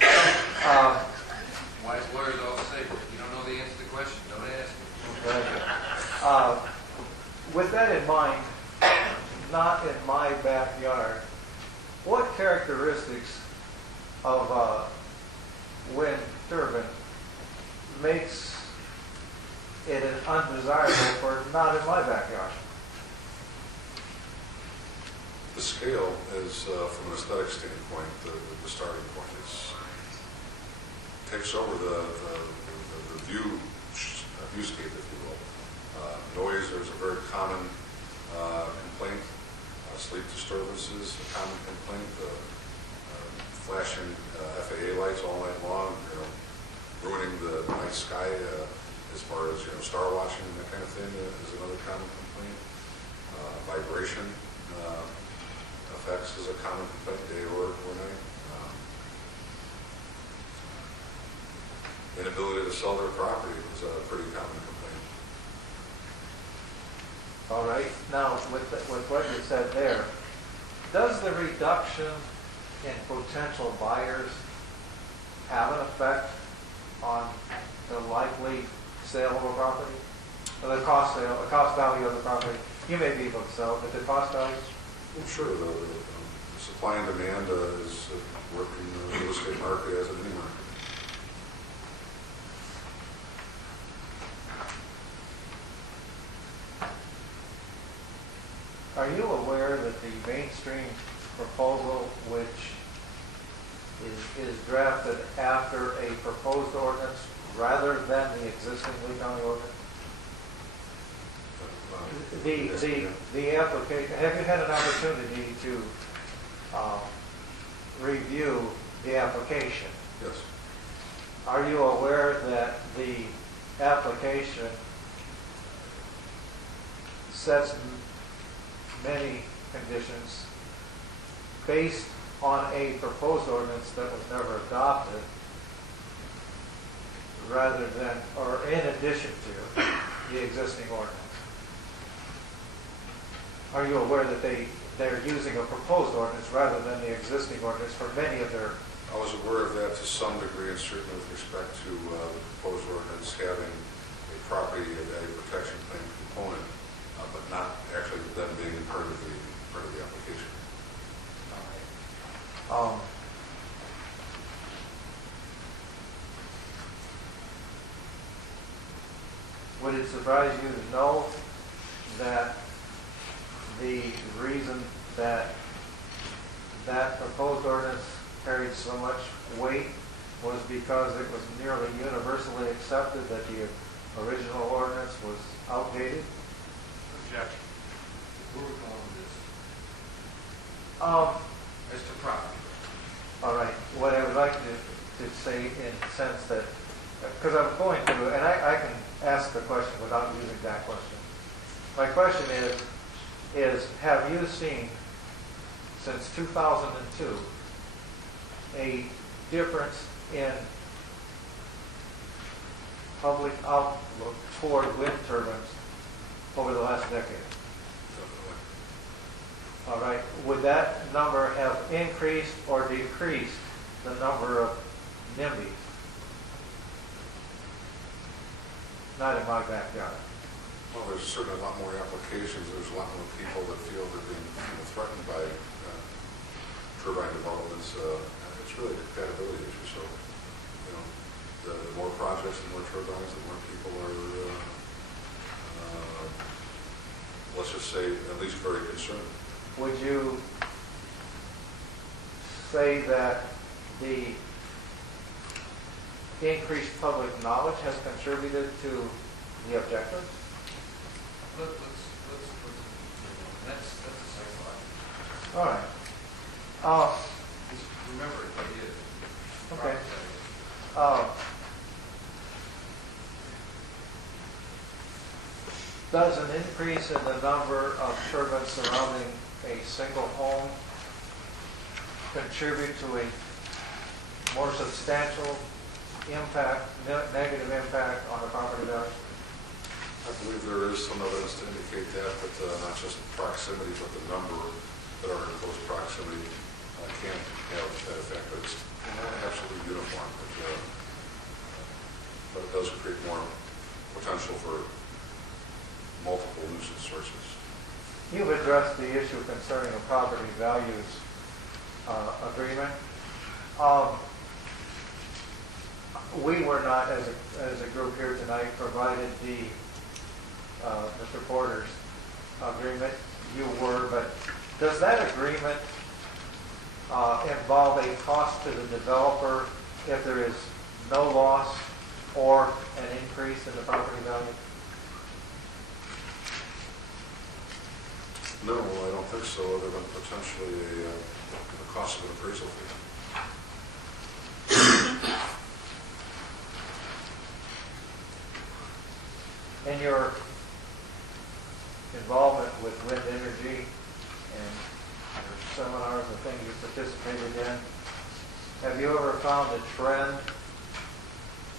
Wise lawyers always say, if you don't know the answer to the question, don't ask it. Okay. With that in mind, not in my backyard, what characteristics of a wind turbine makes it undesirable for not in my backyard? The scale is, from an aesthetic standpoint, the starting point takes over the viewscape, if you will. Noise, there's a very common complaint. Sleep disturbances, a common complaint. Flashing FAA lights all night long, ruining the night sky as far as star watching and that kind of thing is another common complaint. Vibration effects is a common complaint, day or night. Inability to sell their property is a pretty common complaint. All right. Now, with what you said there, does the reduction in potential buyers have an effect on the likely sale of a property? Or the cost value of the property? You may be able to sell it, but the cost value? Well, sure. The supply and demand is working in the real estate market as in any market. Are you aware that the mainstream proposal, which is drafted after a proposed ordinance rather than the existing Lee County ordinance? The application, have you had an opportunity to review the application? Yes. Are you aware that the application sets many conditions based on a proposed ordinance that was never adopted, rather than, or in addition to, the existing ordinance? Are you aware that they're using a proposed ordinance rather than the existing ordinance for many of their... I was aware of that to some degree, and certainly with respect to the proposed ordinance having a property value protection plan component, but not actually them being part of the application. Would it surprise you to know that the reason that proposed ordinance carried so much weight was because it was nearly universally accepted that the original ordinance was outdated? Objection. Who are we calling this? Mr. Property. All right. What I would like to say in the sense that, because I'm going to, and I can ask the question without using that question. My question is have you seen, since 2002, a difference in public outlook toward wind turbines over the last decade? Definitely. All right. Would that number have increased or decreased the number of NIMBYs? not in my backyard. Well, there's certainly a lot more applications. There's a lot more people that feel they're being threatened by turbine developments. It's really a compatibility issue. So, the more projects, the more turbines, the more people are, let's just say, at least very concerned. Would you say that the increased public knowledge has contributed to the objective? That's a psychological. All right. Just remember, it is. Okay. Does an increase in the number of turbines surrounding a single home contribute to a more substantial impact, negative impact on the property value? I believe there is some evidence to indicate that, but not just proximity, but the number that are in close proximity can have that effect. But it's not absolutely uniform. But it does create more potential for multiple nuisance sources. You've addressed the issue concerning the property values agreement. We were not, as a group here tonight, provided Mr. Porter's agreement. You were, but does that agreement involve a cost to the developer if there is no loss or an increase in the property value? No, I don't think so, other than potentially the cost of an appraisal fee. In your involvement with wind energy and your seminars and things you participated in, have you ever found a trend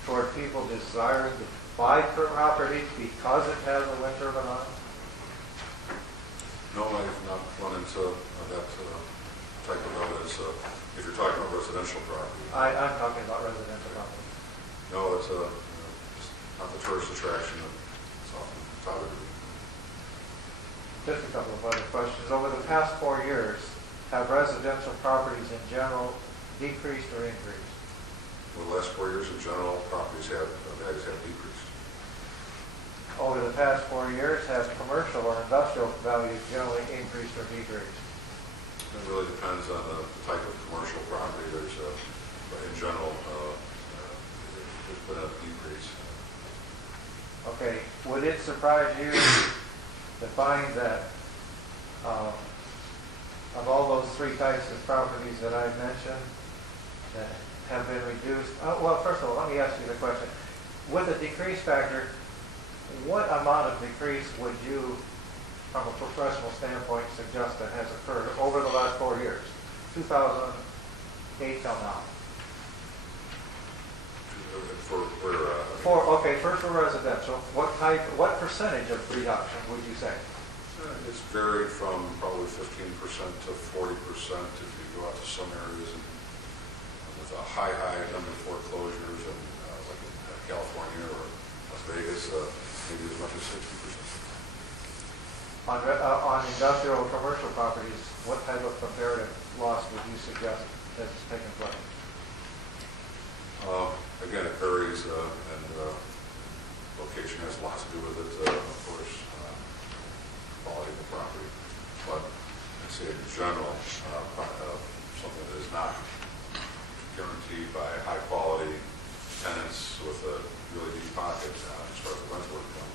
toward people desiring to buy property because it has a wind turbine on it? No, I have not run into that type of evidence. If you're talking about residential property. I'm talking about residential property. No, it's just not the tourist attraction that it's often touted. Just a couple of other questions. Over the past 4 years, have residential properties in general decreased or increased? Over the last 4 years, in general, properties values have decreased. Over the past 4 years, have commercial or industrial values generally increased or decreased? It really depends on the type of commercial property. But in general, there's been a decrease. Okay. Would it surprise you to find that of all those 3 types of properties that I mentioned that have been reduced? Well, first of all, let me ask you the question. With a decrease factor, what amount of decrease would you, from a professional standpoint, suggest that has occurred over the last 4 years, 2008 till now? First for residential, what percentage of reduction would you say? It's varied from probably 15% to 40% if you go out to some areas with a high number of foreclosures, and like in California or Las Vegas, maybe as much as 60%. On industrial or commercial properties, what type of comparative loss would you suggest has taken place? Again, it varies, and location has a lot to do with it, of course, quality of the property. But I'd say in general, something that is not guaranteed by high-quality tenants with a really deep pocket, as far as the rental income,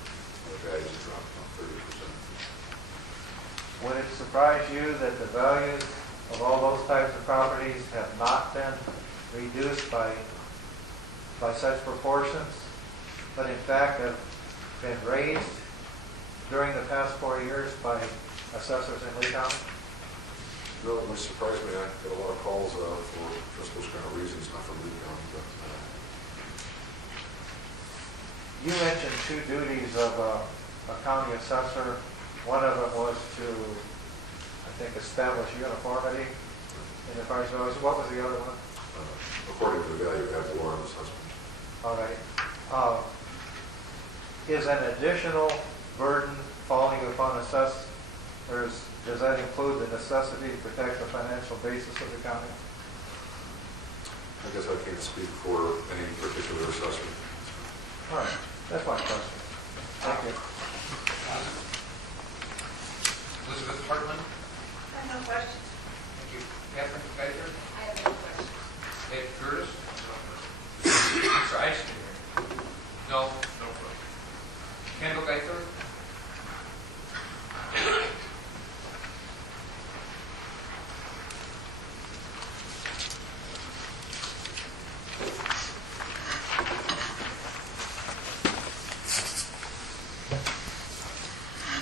the values have dropped about 30%. Would it surprise you that the values of all those types of properties have not been reduced by such proportions, but in fact have been raised during the past 4 years by assessors in Lee County? No, it would surprise me. I get a lot of calls for just those kind of reasons, not from Lee County. But, you mentioned 2 duties of a county assessor. One of them was to, I think, establish uniformity in the price values. What was the other one? according to the value ad valorem assessment. All right. is an additional burden falling upon assessed, or does that include the necessity to protect the financial basis of the county? I guess I can't speak for any particular assessment. All right, that's my question. Thank you. Elizabeth Hartman? I have no questions. Thank you. Catherine Geiger? I have no questions. Dave Curtis? Sorry, I just didn't hear. No? No. Kendall Geiger?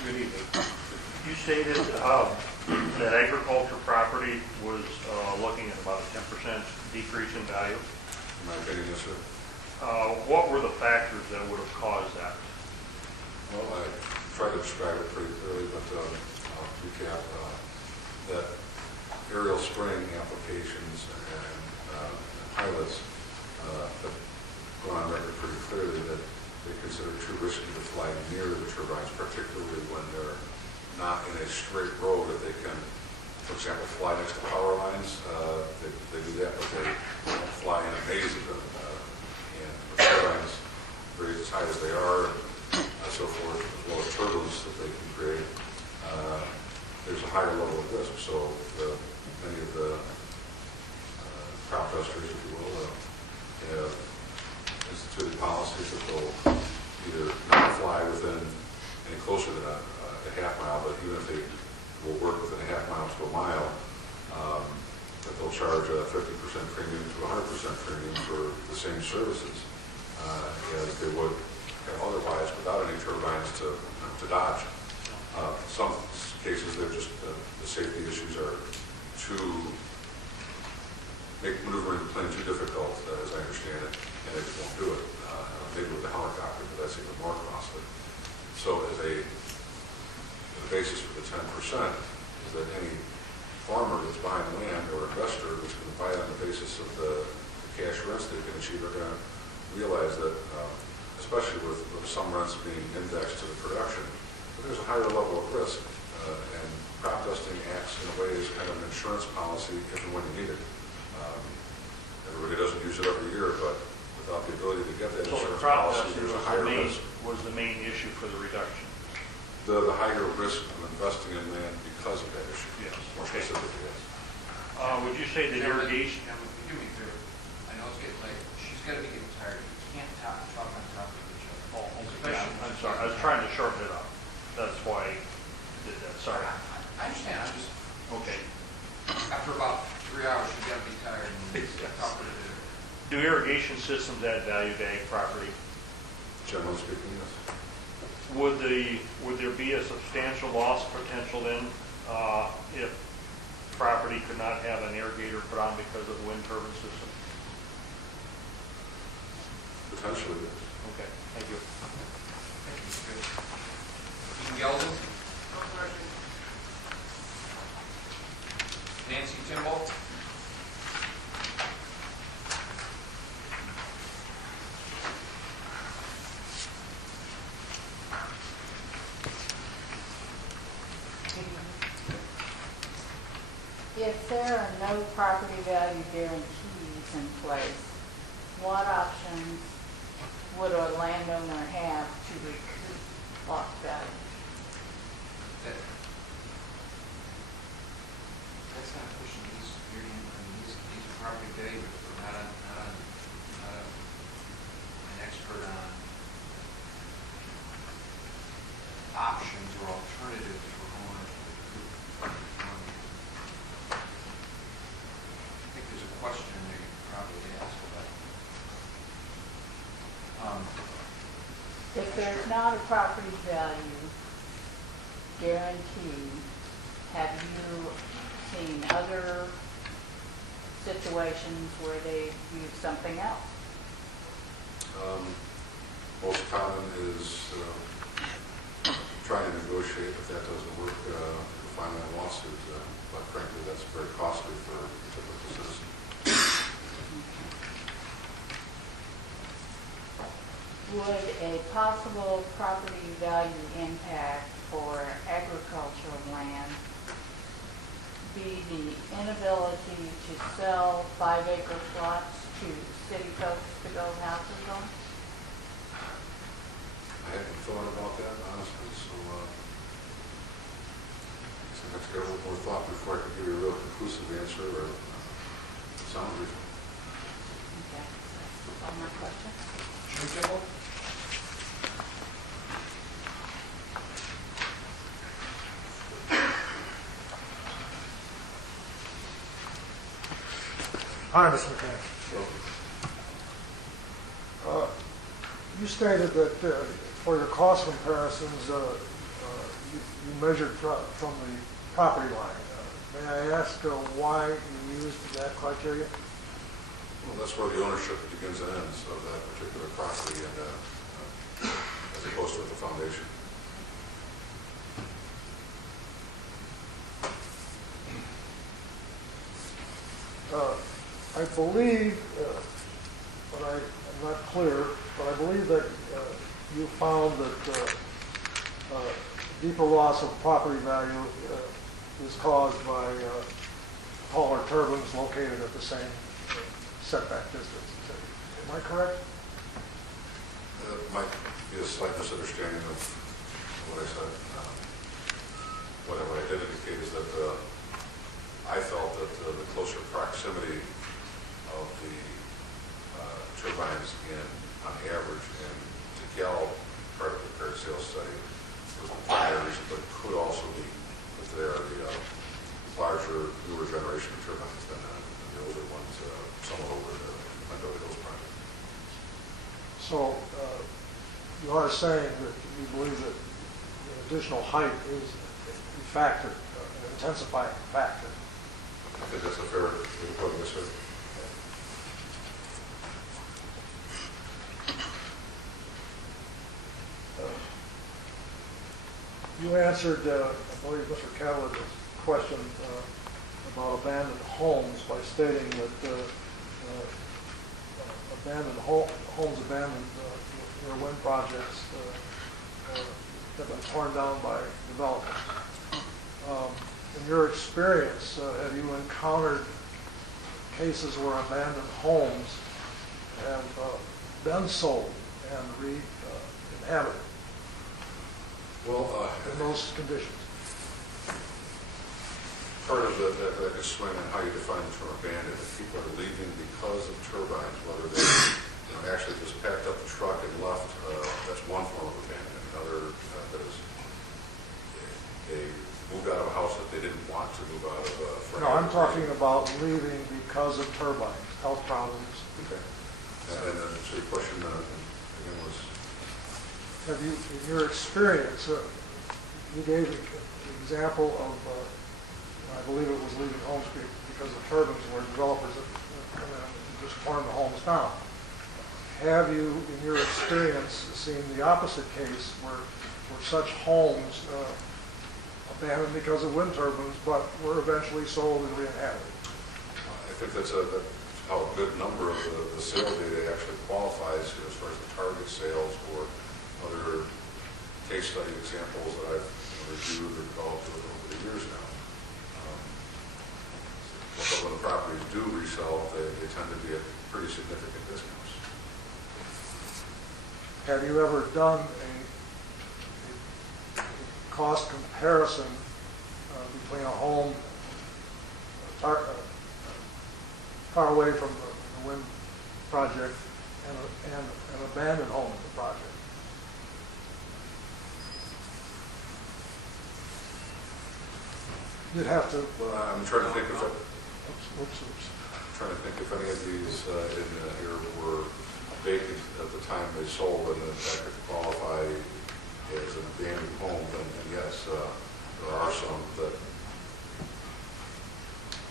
Good evening. You stated that agriculture property was looking at about a 10% decrease in value. In my opinion, yes, sir. What were the factors that would have caused that? Well, I tried to describe it pretty clearly, but I'll recap that aerial spraying applications and pilots have gone on record pretty clearly that they consider it too risky to fly near the turbines, particularly when they're not in a straight row that they can, for example, fly next to power lines. They do that, but they don't fly in a maze of them. And the turbines, very as high as they are, and so forth, as well as turbines that they can create, there's a higher level of risk. So many of the crop dusters, if you will, have instituted policies that they'll either not fly within any closer than a half mile, but even if they will work within a half mile to a mile, that they'll charge a 50% premium to 100% premium for the same services as they would otherwise without any turbines to dodge. Some cases, they're just the safety issues are too make maneuvering the plane too difficult, as I understand it, and they just won't do it. Maybe with the helicopter, but that's even more costly. So as the basis for the 10% is that any farmer that's buying land or investor that's going to buy it on the basis of the cash rents they can achieve are going to realize that, especially with some rents being indexed to the production, that there's a higher level of risk. And crop dusting acts in a way as kind of an insurance policy if and when you need it. Everybody doesn't use it every year, but without the ability to get that So the insurance crop policy, dusting there's a higher risk. was the main issue for the reduction. The higher risk of investing in land because of that issue. Yes. More Okay. specifically, yes. Would you say that irrigation? Do me a favor. I know it's getting late. She's got to be getting tired. You can't talk on top of each other. Oh, okay. Yeah, I'm sorry. I was trying to shorten it up. That's why I did that. Sorry. I understand. I'm just, Okay. after about 3 hours, she's got to be tired and talk with her. Do irrigation systems add value to ag property? Generally speaking, yes. Would there be a substantial loss potential then if property could not have an irrigator put on because of the wind turbine system? Potentially, yes. Okay, thank you. Thank you, Mr. Dean Gelden? No questions. Nancy Timball? If there are no property value guarantees in place, what options would a landowner have to recoup lost value? That's not pushing these, these property values, we're not an expert on options or alternatives for homeowners to recoup. I think there's a question there you could probably ask, but If there's not a property value guarantee, have you seen other situations where they use something else? Most common is trying to negotiate. If that doesn't work, filing a lawsuit. But frankly, that's very costly for a typical citizen. would a possible property value impact for agricultural land be the inability to sell 5-acre plots to city folks to build houses on? I hadn't thought about that, honestly, so I have to get a little more thought before I can give you a real conclusive answer, or sound reasonable. Okay, that's all my questions. Jim Kimball? Hi, Mr. McCann. You stated that for your cost comparisons, you measured from the property line. May I ask why you used that criteria? Well, that's where the ownership begins and ends of that particular property, and as opposed to at the foundation. I believe, but I'm not clear, but I believe that you found that deeper loss of property value is caused by taller turbines located at the same setback distance. Am I correct? Might be a slight misunderstanding of what I said. What I did indicate is that I felt that the closer proximity of the turbines on average in the Gal part of the paired sales study was the primary reason, but it could also be that they are the larger, newer generation of turbines than the older ones, somewhat over the Mendoza Hills project. So you are saying that you believe that the additional height is a factor, an intensifying factor. I think that's a fair way of putting this. You answered, I believe, Mr. Cavali's question about abandoned homes by stating that homes abandoned near wind projects have been torn down by developers. In your experience, have you encountered cases where abandoned homes have been sold and re-inhabited Well, in those conditions? part of that could swing on how you define the term abandoned. If people are leaving because of turbines, whether they actually just packed up the truck and left, that's one form of abandonment. Another that is they moved out of a house that they didn't want to move out of. No, I'm talking about leaving because of turbines, health problems. Okay. And then, so your question again was? Have you, in your experience, you gave an example of, I believe it was leaving homes because of turbines where developers have come in and just torn the homes down. Have you, in your experience, seen the opposite case where such homes abandoned because of wind turbines but were eventually sold and re-inhabited? I think that's how a good number of the sale data actually qualifies as far as the target sales or other case study examples that I've reviewed or developed over the years now. But when the properties do resell, they tend to be at pretty significant discounts. Have you ever done a cost comparison between a home far away from the wind project and an abandoned home in the project? You'd have to. I'm trying to think of it. Oops. Trying to think if any of these in here were vacant at the time they sold, and if that could qualify as an abandoned home. And yes, there are some that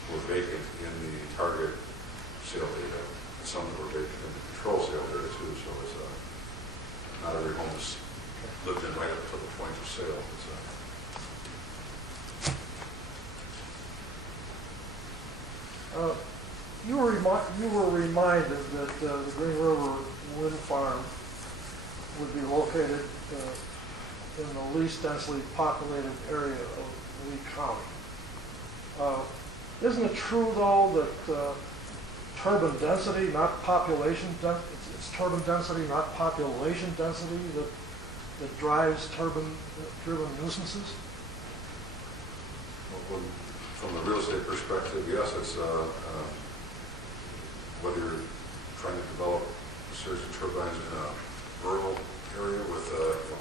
were vacant in the target sale data, and some that were vacant in the control sale data too. So it's not every home is lived in right up to the point of sale. You were reminded that the Green River Wind Farm would be located in the least densely populated area of Lee County. Isn't it true, though, that turbine density, not population density, it's turbine density, not population density that drives turbine nuisances? Well, from the real estate perspective, yes, it's whether you're trying to develop a series of turbines in a rural area with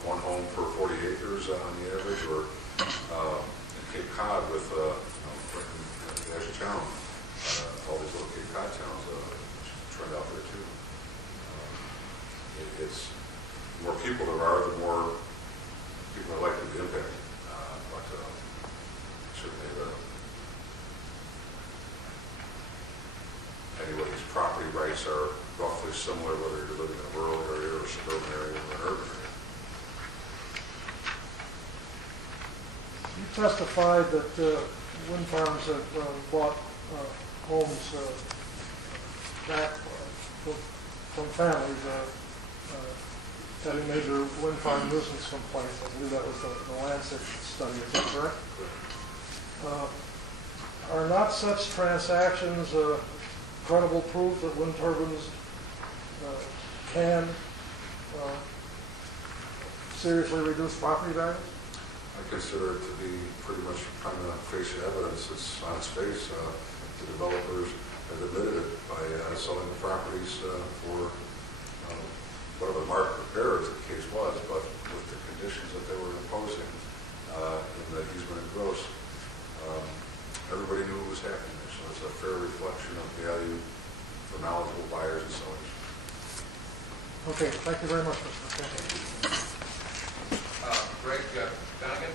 one home per 40 acres on the average, or in Cape Cod with the Ash Channel, all these little Cape Cod towns, trend out there too. It's the more people there are, the more people are likely to be impacted. But certainly anybody's property rights are roughly similar whether you're living in a rural area or a suburban area or an urban area. You testified that wind farms have bought homes back from families having major wind farm nuisance complaints. I believe that was the Lancet study. Is that correct? Are not such transactions credible proof that wind turbines can seriously reduce property values? I consider it to be pretty much prima facie evidence. It's on its face. The developers have admitted it by selling the properties for whatever the market prepared the case was, but with the conditions that they were imposing in the easement and gross, everybody knew what was happening there. So it's a fair reflection of value for knowledgeable buyers and sellers. Okay, thank you very much, Mr. McCann. Greg Dunnigan?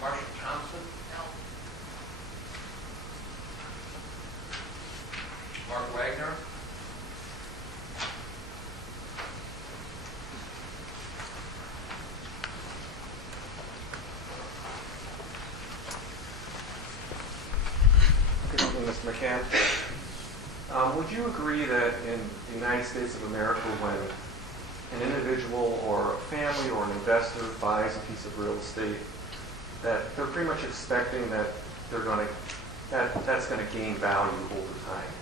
Marcia Thompson? No. Mark Wagner? Good evening, Mr. McCann. Would you agree that in the United States of America, when an individual or a family or an investor buys a piece of real estate, that they're pretty much expecting that that's going to gain value over time,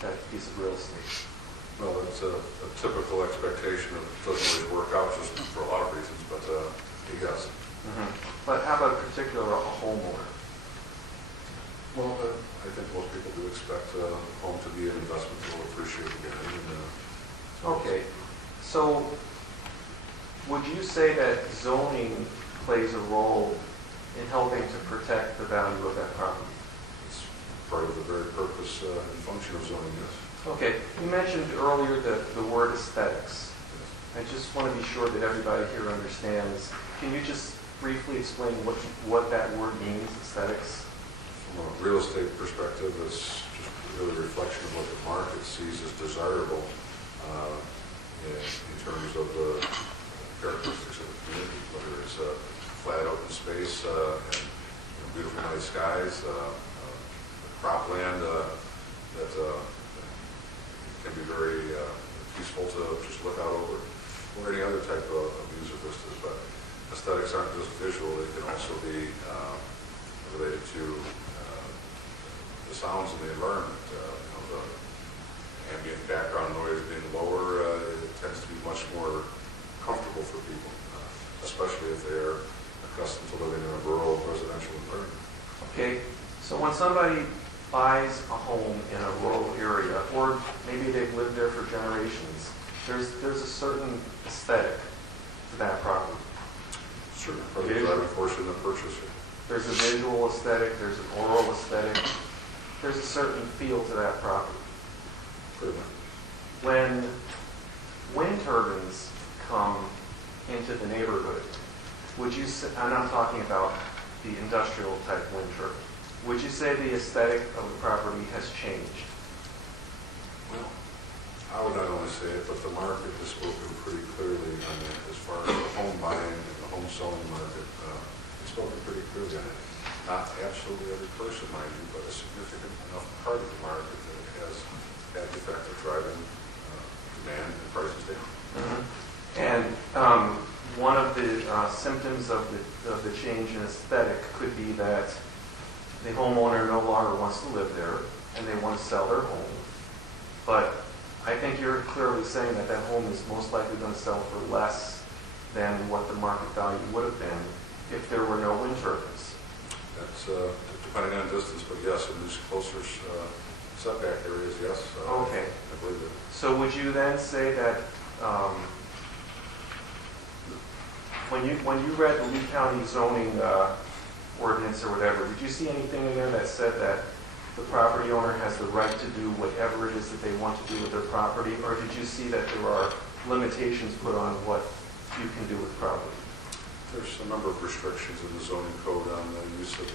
that piece of real estate? Well, it's a typical expectation. It doesn't always work out just for a lot of reasons, but yes. Mm-hmm. But how about particularly a homeowner? Well, I think most people do expect a home to be an investment that will appreciate again. Okay. So would you say that zoning plays a role in helping to protect the value of that property? It's part of the very purpose and function of zoning, yes. Okay. You mentioned earlier the word aesthetics. I just want to be sure that everybody here understands. Can you just briefly explain what that word means, aesthetics? From a real estate perspective, it's just really a reflection of what the market sees as desirable in terms of the characteristics of the community, whether it's flat open space and beautiful night skies, cropland that can be very peaceful to just look out over, or any other type of views or vistas. But aesthetics aren't just visual; they can also be related to the sounds in the environment. The ambient background noise being lower, it tends to be much more comfortable for people, especially if they're accustomed to living in a rural residential environment. Okay, so when somebody buys a home in a rural area, or maybe they've lived there for generations, there's a certain aesthetic to that property. Certain part of the driving force in the purchase. There's a visual aesthetic, there's an oral aesthetic, there's a certain feel to that property. Pretty much. When wind turbines come into the neighborhood, would you say, and I'm talking about the industrial type wind turbine, would you say the aesthetic of the property has changed? Well, I would not only say it, but the market has spoken pretty clearly on that as far as the home buying and the home selling market. It's spoken pretty clearly on it. Not absolutely every person, mind you, but a significant enough part of the market that it has had the effect of driving aesthetic could be that the homeowner no longer wants to live there and they want to sell their home. But I think you're clearly saying that that home is most likely going to sell for less than what the market value would have been if there were no wind turbines. That's depending on distance, but yes, in these closer setback areas, yes. Okay. I believe it. So would you then say that when you read the Lee County zoning ordinance or whatever, did you see anything in there that said that the property owner has the right to do whatever it is that they want to do with their property, or did you see that there are limitations put on what you can do with property? There's a number of restrictions in the zoning code on the use of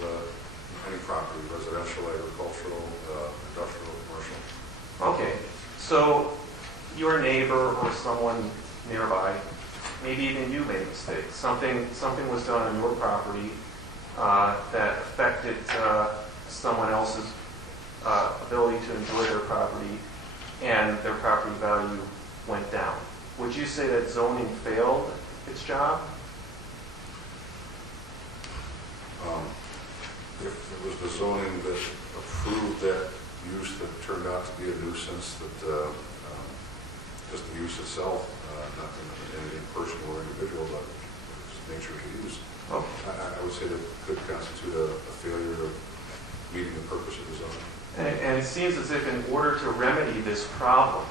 any property, residential, agricultural, industrial, commercial. Okay, so your neighbor or someone nearby, maybe even you made a mistake. Something was done on your property that affected someone else's ability to enjoy their property, and their property value went down. Would you say that zoning failed its job? If it was the zoning that approved that use that turned out to be a nuisance, that just the use itself, not anything personal or individual, but just the nature of the use, Oh. I would say that could constitute a failure of meeting the purpose of the zoning. And it seems as if in order to remedy this problem,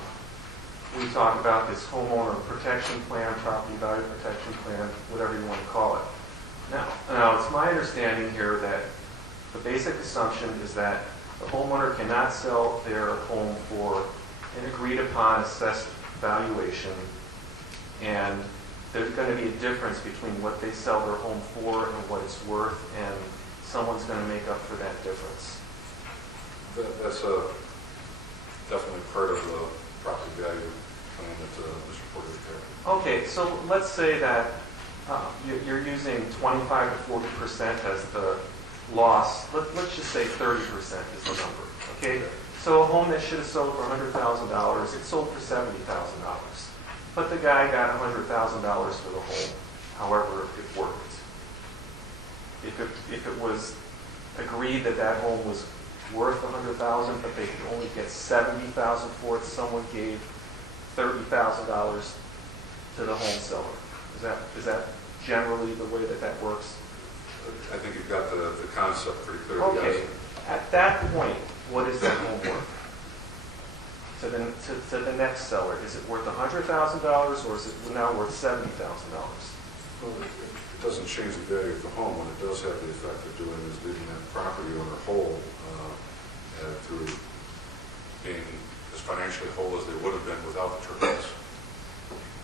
we talk about this homeowner protection plan, property value protection plan, whatever you want to call it. Now it's my understanding here that the basic assumption is that the homeowner cannot sell their home for an agreed upon assessed valuation, and there's going to be a difference between what they sell their home for and what it's worth, and someone's going to make up for that difference. That's definitely part of the property value plan that Mr. Porter covered. Okay, so let's say that you're using 25 to 40% as the loss. Let's just say 30% is the number. Okay, so a home that should have sold for $100,000, it sold for $70,000. But the guy got $100,000 for the home, however it worked. If it was agreed that that home was worth $100,000, but they could only get $70,000 for it, someone gave $30,000 to the home seller. Is that generally the way that works? I think you've got the concept pretty clearly. Okay. Yes. At that point, what is that home worth? To the next seller, is it worth $100,000 or is it now worth $70,000? Well, it doesn't change the value of the home. What it does have the effect of doing is leaving that property owner whole through being as financially whole as they would have been without the turbines.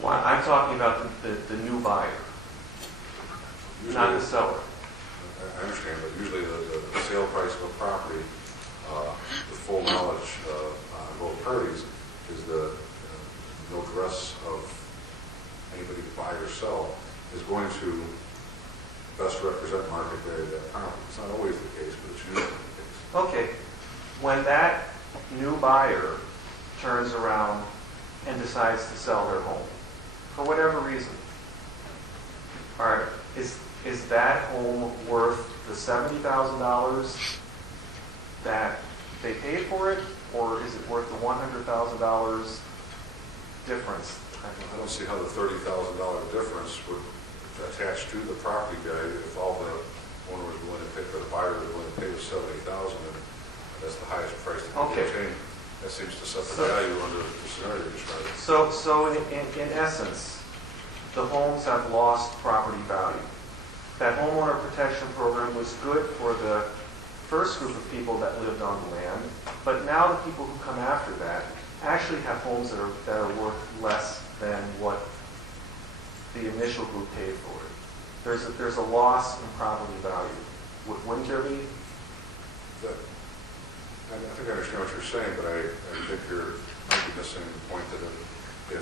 Well, I'm talking about the new buyer, Usually, not the seller. I understand, but usually the sale price of a property, with full knowledge on both parties, is the no dress of anybody to buy or sell is going to best represent market value of that property. It's not always the case, but it's usually the case. Okay. When that new buyer turns around and decides to sell their home, for whatever reason, is that home worth the $70,000 that they paid for it, or is it worth the $100,000 difference? I don't see how the $30,000 difference would attach to the property value if all the owner was willing to pay, or the buyer was willing to pay was $70,000, and that's the highest price that can be obtained. That seems to set the value under the scenario you're describing. So in essence, the homes have lost property value. That homeowner protection program was good for the first group of people that lived on the land, but now the people who come after that actually have homes that are worth less than what the initial group paid for it. There's a loss in property value. Wouldn't there be? I think I understand what you're saying, but I think you're might be missing the point that if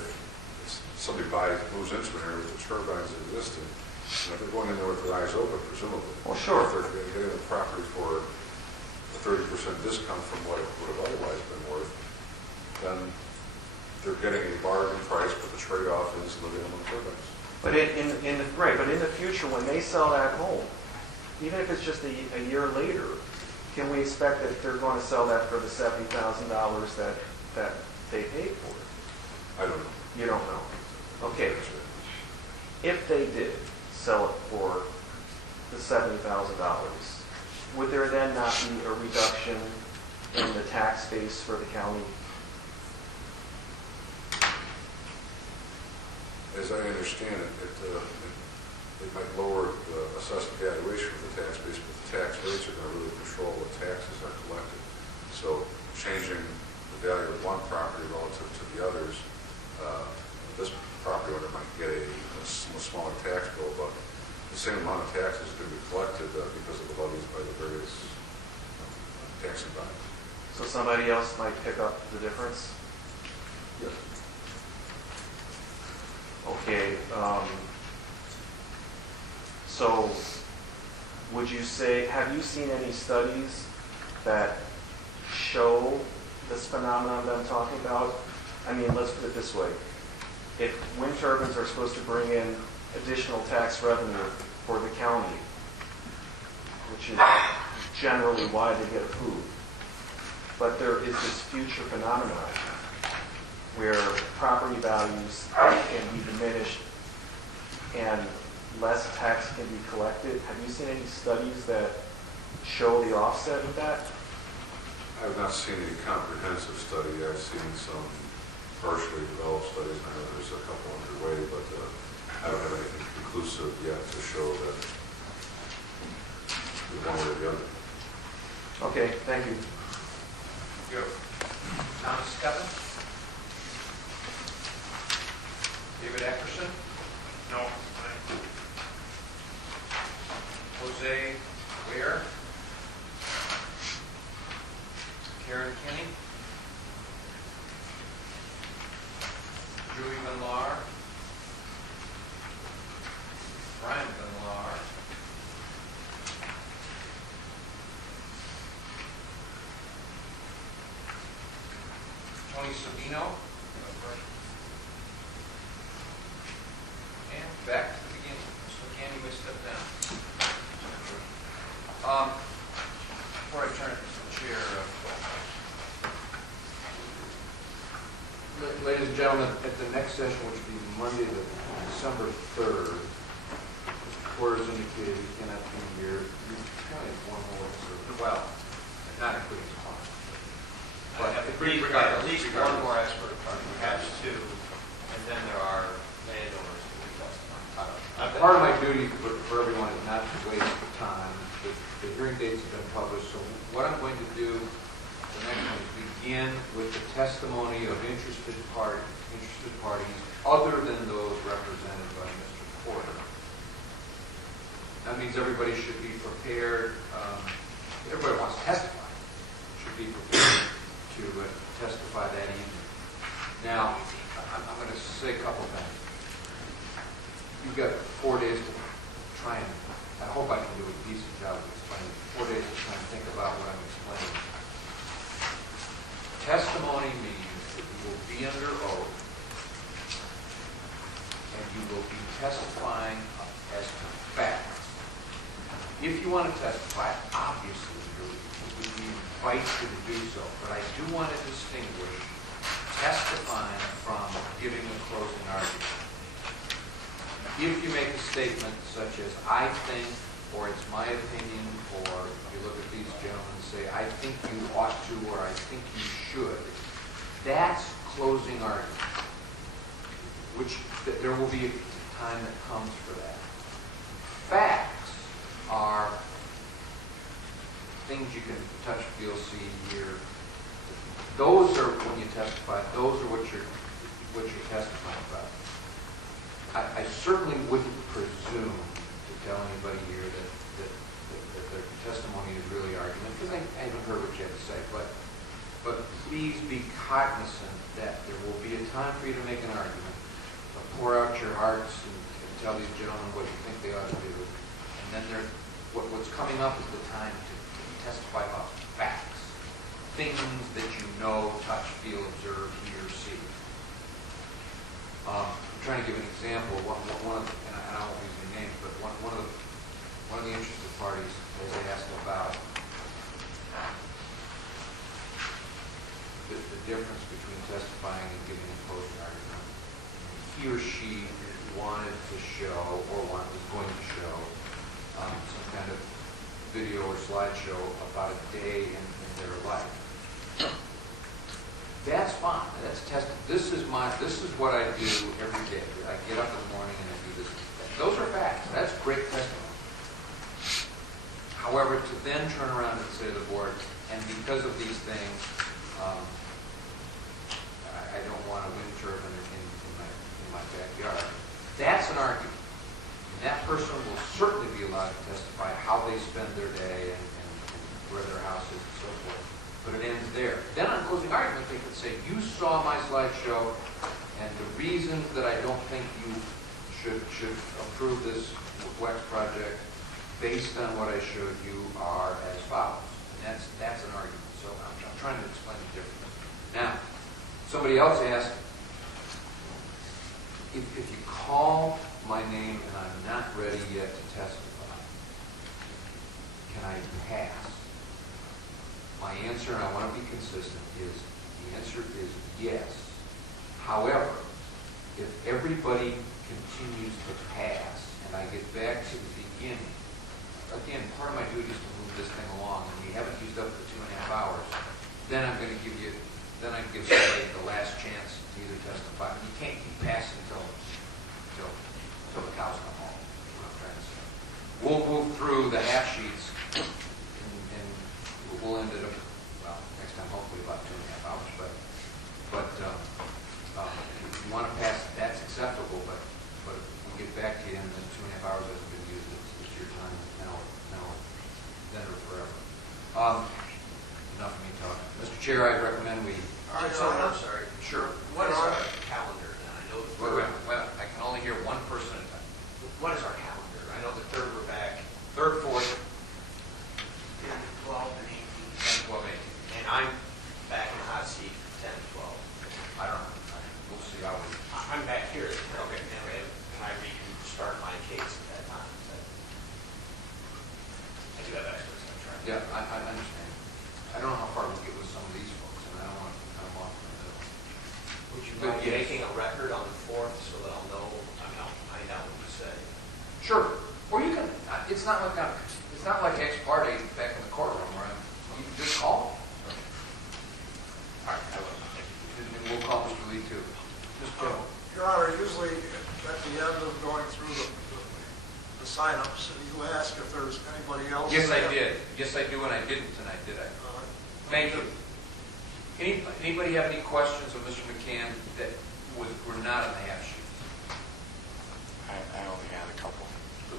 somebody moves into an area with the turbines existing, if they're going in there with their eyes open, presumably. Well, sure. If they're getting the property for a 30% discount from what it would have otherwise been worth, then they're getting a bargain price, but the trade-off is living among turbines. But in the future, when they sell that home, even if it's just a year later, can we expect that they're going to sell that for the $70,000 that they paid for it? I don't know. You don't know. Okay. If they did sell it for the $70,000, would there then not be a reduction in the tax base for the county? As I understand it, it might lower the assessed valuation of the tax base, but the tax rates are going to really control what taxes are collected. So changing the value of one property relative to the others, this property owner might get a smaller tax bill, but the same amount of taxes is going to be collected because of the levies by the various taxing bodies. So somebody else might pick up the difference? Yes. Okay. So would you say, have you seen any studies that show this phenomenon that I'm talking about? I mean, let's put it this way. If wind turbines are supposed to bring in additional tax revenue for the county, which is generally why they get approved, but there is this future phenomenon where property values can be diminished and less tax can be collected. Have you seen any studies that show the offset of that? I have not seen a comprehensive study. I've seen some partially developed studies. I know there's a couple underway, but I don't have anything conclusive yet to show that one way or the other. Okay, thank you. Good. Thomas Kevin? David Eckerson? No. Jose Ware? Karen Kinney? Julie Van-Laar? Brian Van-Laar? Tony Sabino? And back to the beginning. Ms. McCann, you may step down. Before I turn it to the chair, Ladies and gentlemen, at the next session, which will be Monday, December 3rd, Mr. Porter's indicated he cannot be here. You kind of have one more, well, not including Tom. I have agreed at least one more expert opinion, perhaps two, and then there are landowners who will testify. Part of my duty for everyone is not to waste time. The hearing dates have been published, so what I'm going to do the next one is begin with the testimony of interested parties other than those represented by Mr. Porter. That means everybody should be prepared. Everybody wants to testify. Should be prepared to testify that evening. Now, I'm going to say a couple things. You've got 4 days to try and, I hope I can do a decent job of explaining, 4 days to try and think about what I'm explaining. Testimony means that you will be under oath and you will be testifying as to facts. If you want to testify, obviously you would be invited to do so, but I do want to distinguish testifying from giving a closing argument. If you make a statement such as, I think, or it's my opinion, or you look at these gentlemen and say, I think you ought to, or I think you should, that's closing argument, which there will be a time that comes for that. Facts are things you can touch, feel, see, hear. Those are, when you testify, those are what you're testifying about. I certainly wouldn't presume to tell anybody here that their testimony is really argument, because I haven't heard what you have to say. But please be cognizant that there will be a time for you to make an argument, to pour out your hearts and tell these gentlemen what you think they ought to do. And then what's coming up is the time to testify about facts, things that you know, touch, feel, observe, hear, see. I'm trying to give an example. One of, and I don't want to use any names, but one of the one of the interested parties has asked about the difference between testifying and giving a closing argument. He or she wanted to show, or was going to show, some kind of video or slideshow about a day in their life. That's fine. That's testing. This is what I do every day. I get up in the morning and I do this. Those are facts. That's great testimony. However, to then turn around and say to the board, and because of these things, I don't want a wind turbine in my backyard. That's an argument. And that person will certainly be allowed to testify how they spend their day and where their house is and so forth. But it ends there. Then on closing argument, they could say, you saw my slideshow, and the reasons that I don't think you should approve this WEX project based on what I showed you are as follows. And that's an argument. So I'm trying to explain the difference. Now, somebody else asked, if you call my name and I'm not ready yet to testify, can I pass? My answer, and I want to be consistent, is the answer is yes. However, if everybody continues to pass and I get back to the beginning, again, part of my duty is to move this thing along, and we haven't used up the 2.5 hours, then I'm going to give somebody the last chance to either testify. You can't keep passing until the cows come home. That's what I'm trying to say. We'll move through the half sheets, and we'll end it up, well, next time hopefully about 2.5 hours. But if you want to pass, that's acceptable. But if we get back to you and the 2.5 hours hasn't been used, it's your time now, then or forever. Enough of me talking. Mr. Chair, I recommend we. All right, so I'm sorry. Sure. What is our calendar now? I know Well, I can only hear one person at a time. what is our calendar? I know the third we're back. Third, fourth, 10, 12, and 10, 18. 12, 18. And I'm back in the hot seat 10, 12. I don't know. We'll see how we. I'm back here. Okay. And I restart my case at that time. I do have experts. I'm trying. Yeah, I understand. I don't know how far we'll get with some of these folks, and I don't want to come off in the middle. Would you But mind yes. making a record on the 4th so that I'll know? I mean, I'll find out what you say. Sure. Or you can. It's not like ex parte back in the courtroom where you just call. All right, I will. And we'll call Mr. Lee too. Mr. Joe. Your Honor, usually at the end of going through the sign-ups, you ask if there's anybody else. Yes, I did. Yes, I do, and I didn't tonight, did I? Thank you. Anybody have any questions of Mr. McCann that were not on the half sheet? I only had a couple.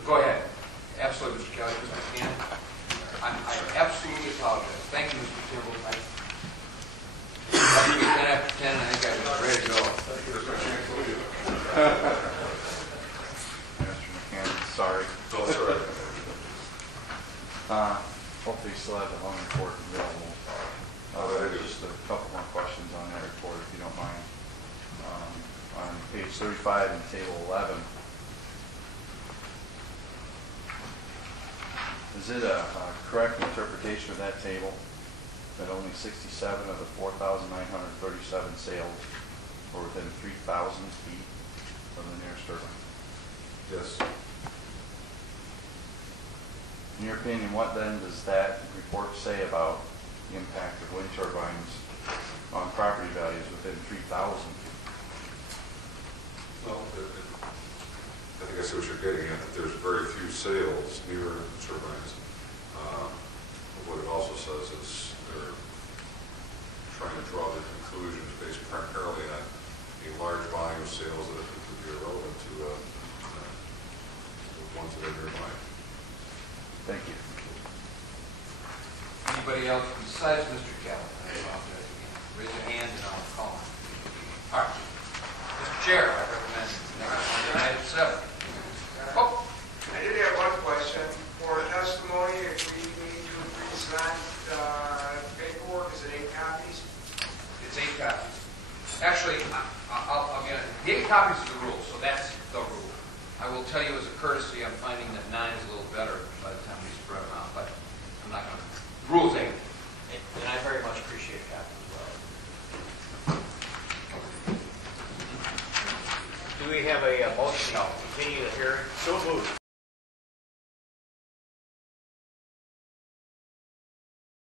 Go ahead. Absolutely, Mr. Kelly. Mr. McCann? I absolutely apologize. Thank you, Mr. Timble. I think it's 10 after 10, and I think I was ready to go. Mr. McCann, sorry. That's all right. Hopefully you still have the home report available. Just a couple more questions on that report, if you don't mind. On page 35 in table 11, is it a correct interpretation of that table that only 67 of the 4,937 sales were within 3,000 feet of the nearest turbine? Yes. In your opinion, what then does that report say about the impact of wind turbines on property values within 3,000 feet? Well, I think I see what you're getting at, that there's very few sales near turbines. What it also says is they're trying to draw their conclusions based primarily on a large volume of sales that would be irrelevant to the ones that are nearby. Thank you. Anybody else besides Mr. Kelly? I apologize again. Raise your hand and I'll call him. All right. Mr. Chair, I recommend item 7. Oh. I did have one question. For testimony, if we need to present paperwork, is it 8 copies? It's 8 copies. Actually, I'll be honest. The 8 copies is the rule, so that's the rule. I will will tell you as a courtesy, I'm finding that 9 is a little better by the time we spread them out, but I'm not going to rule things. And I very much appreciate that as well. Do we have a motion to continue the hearing? So moved.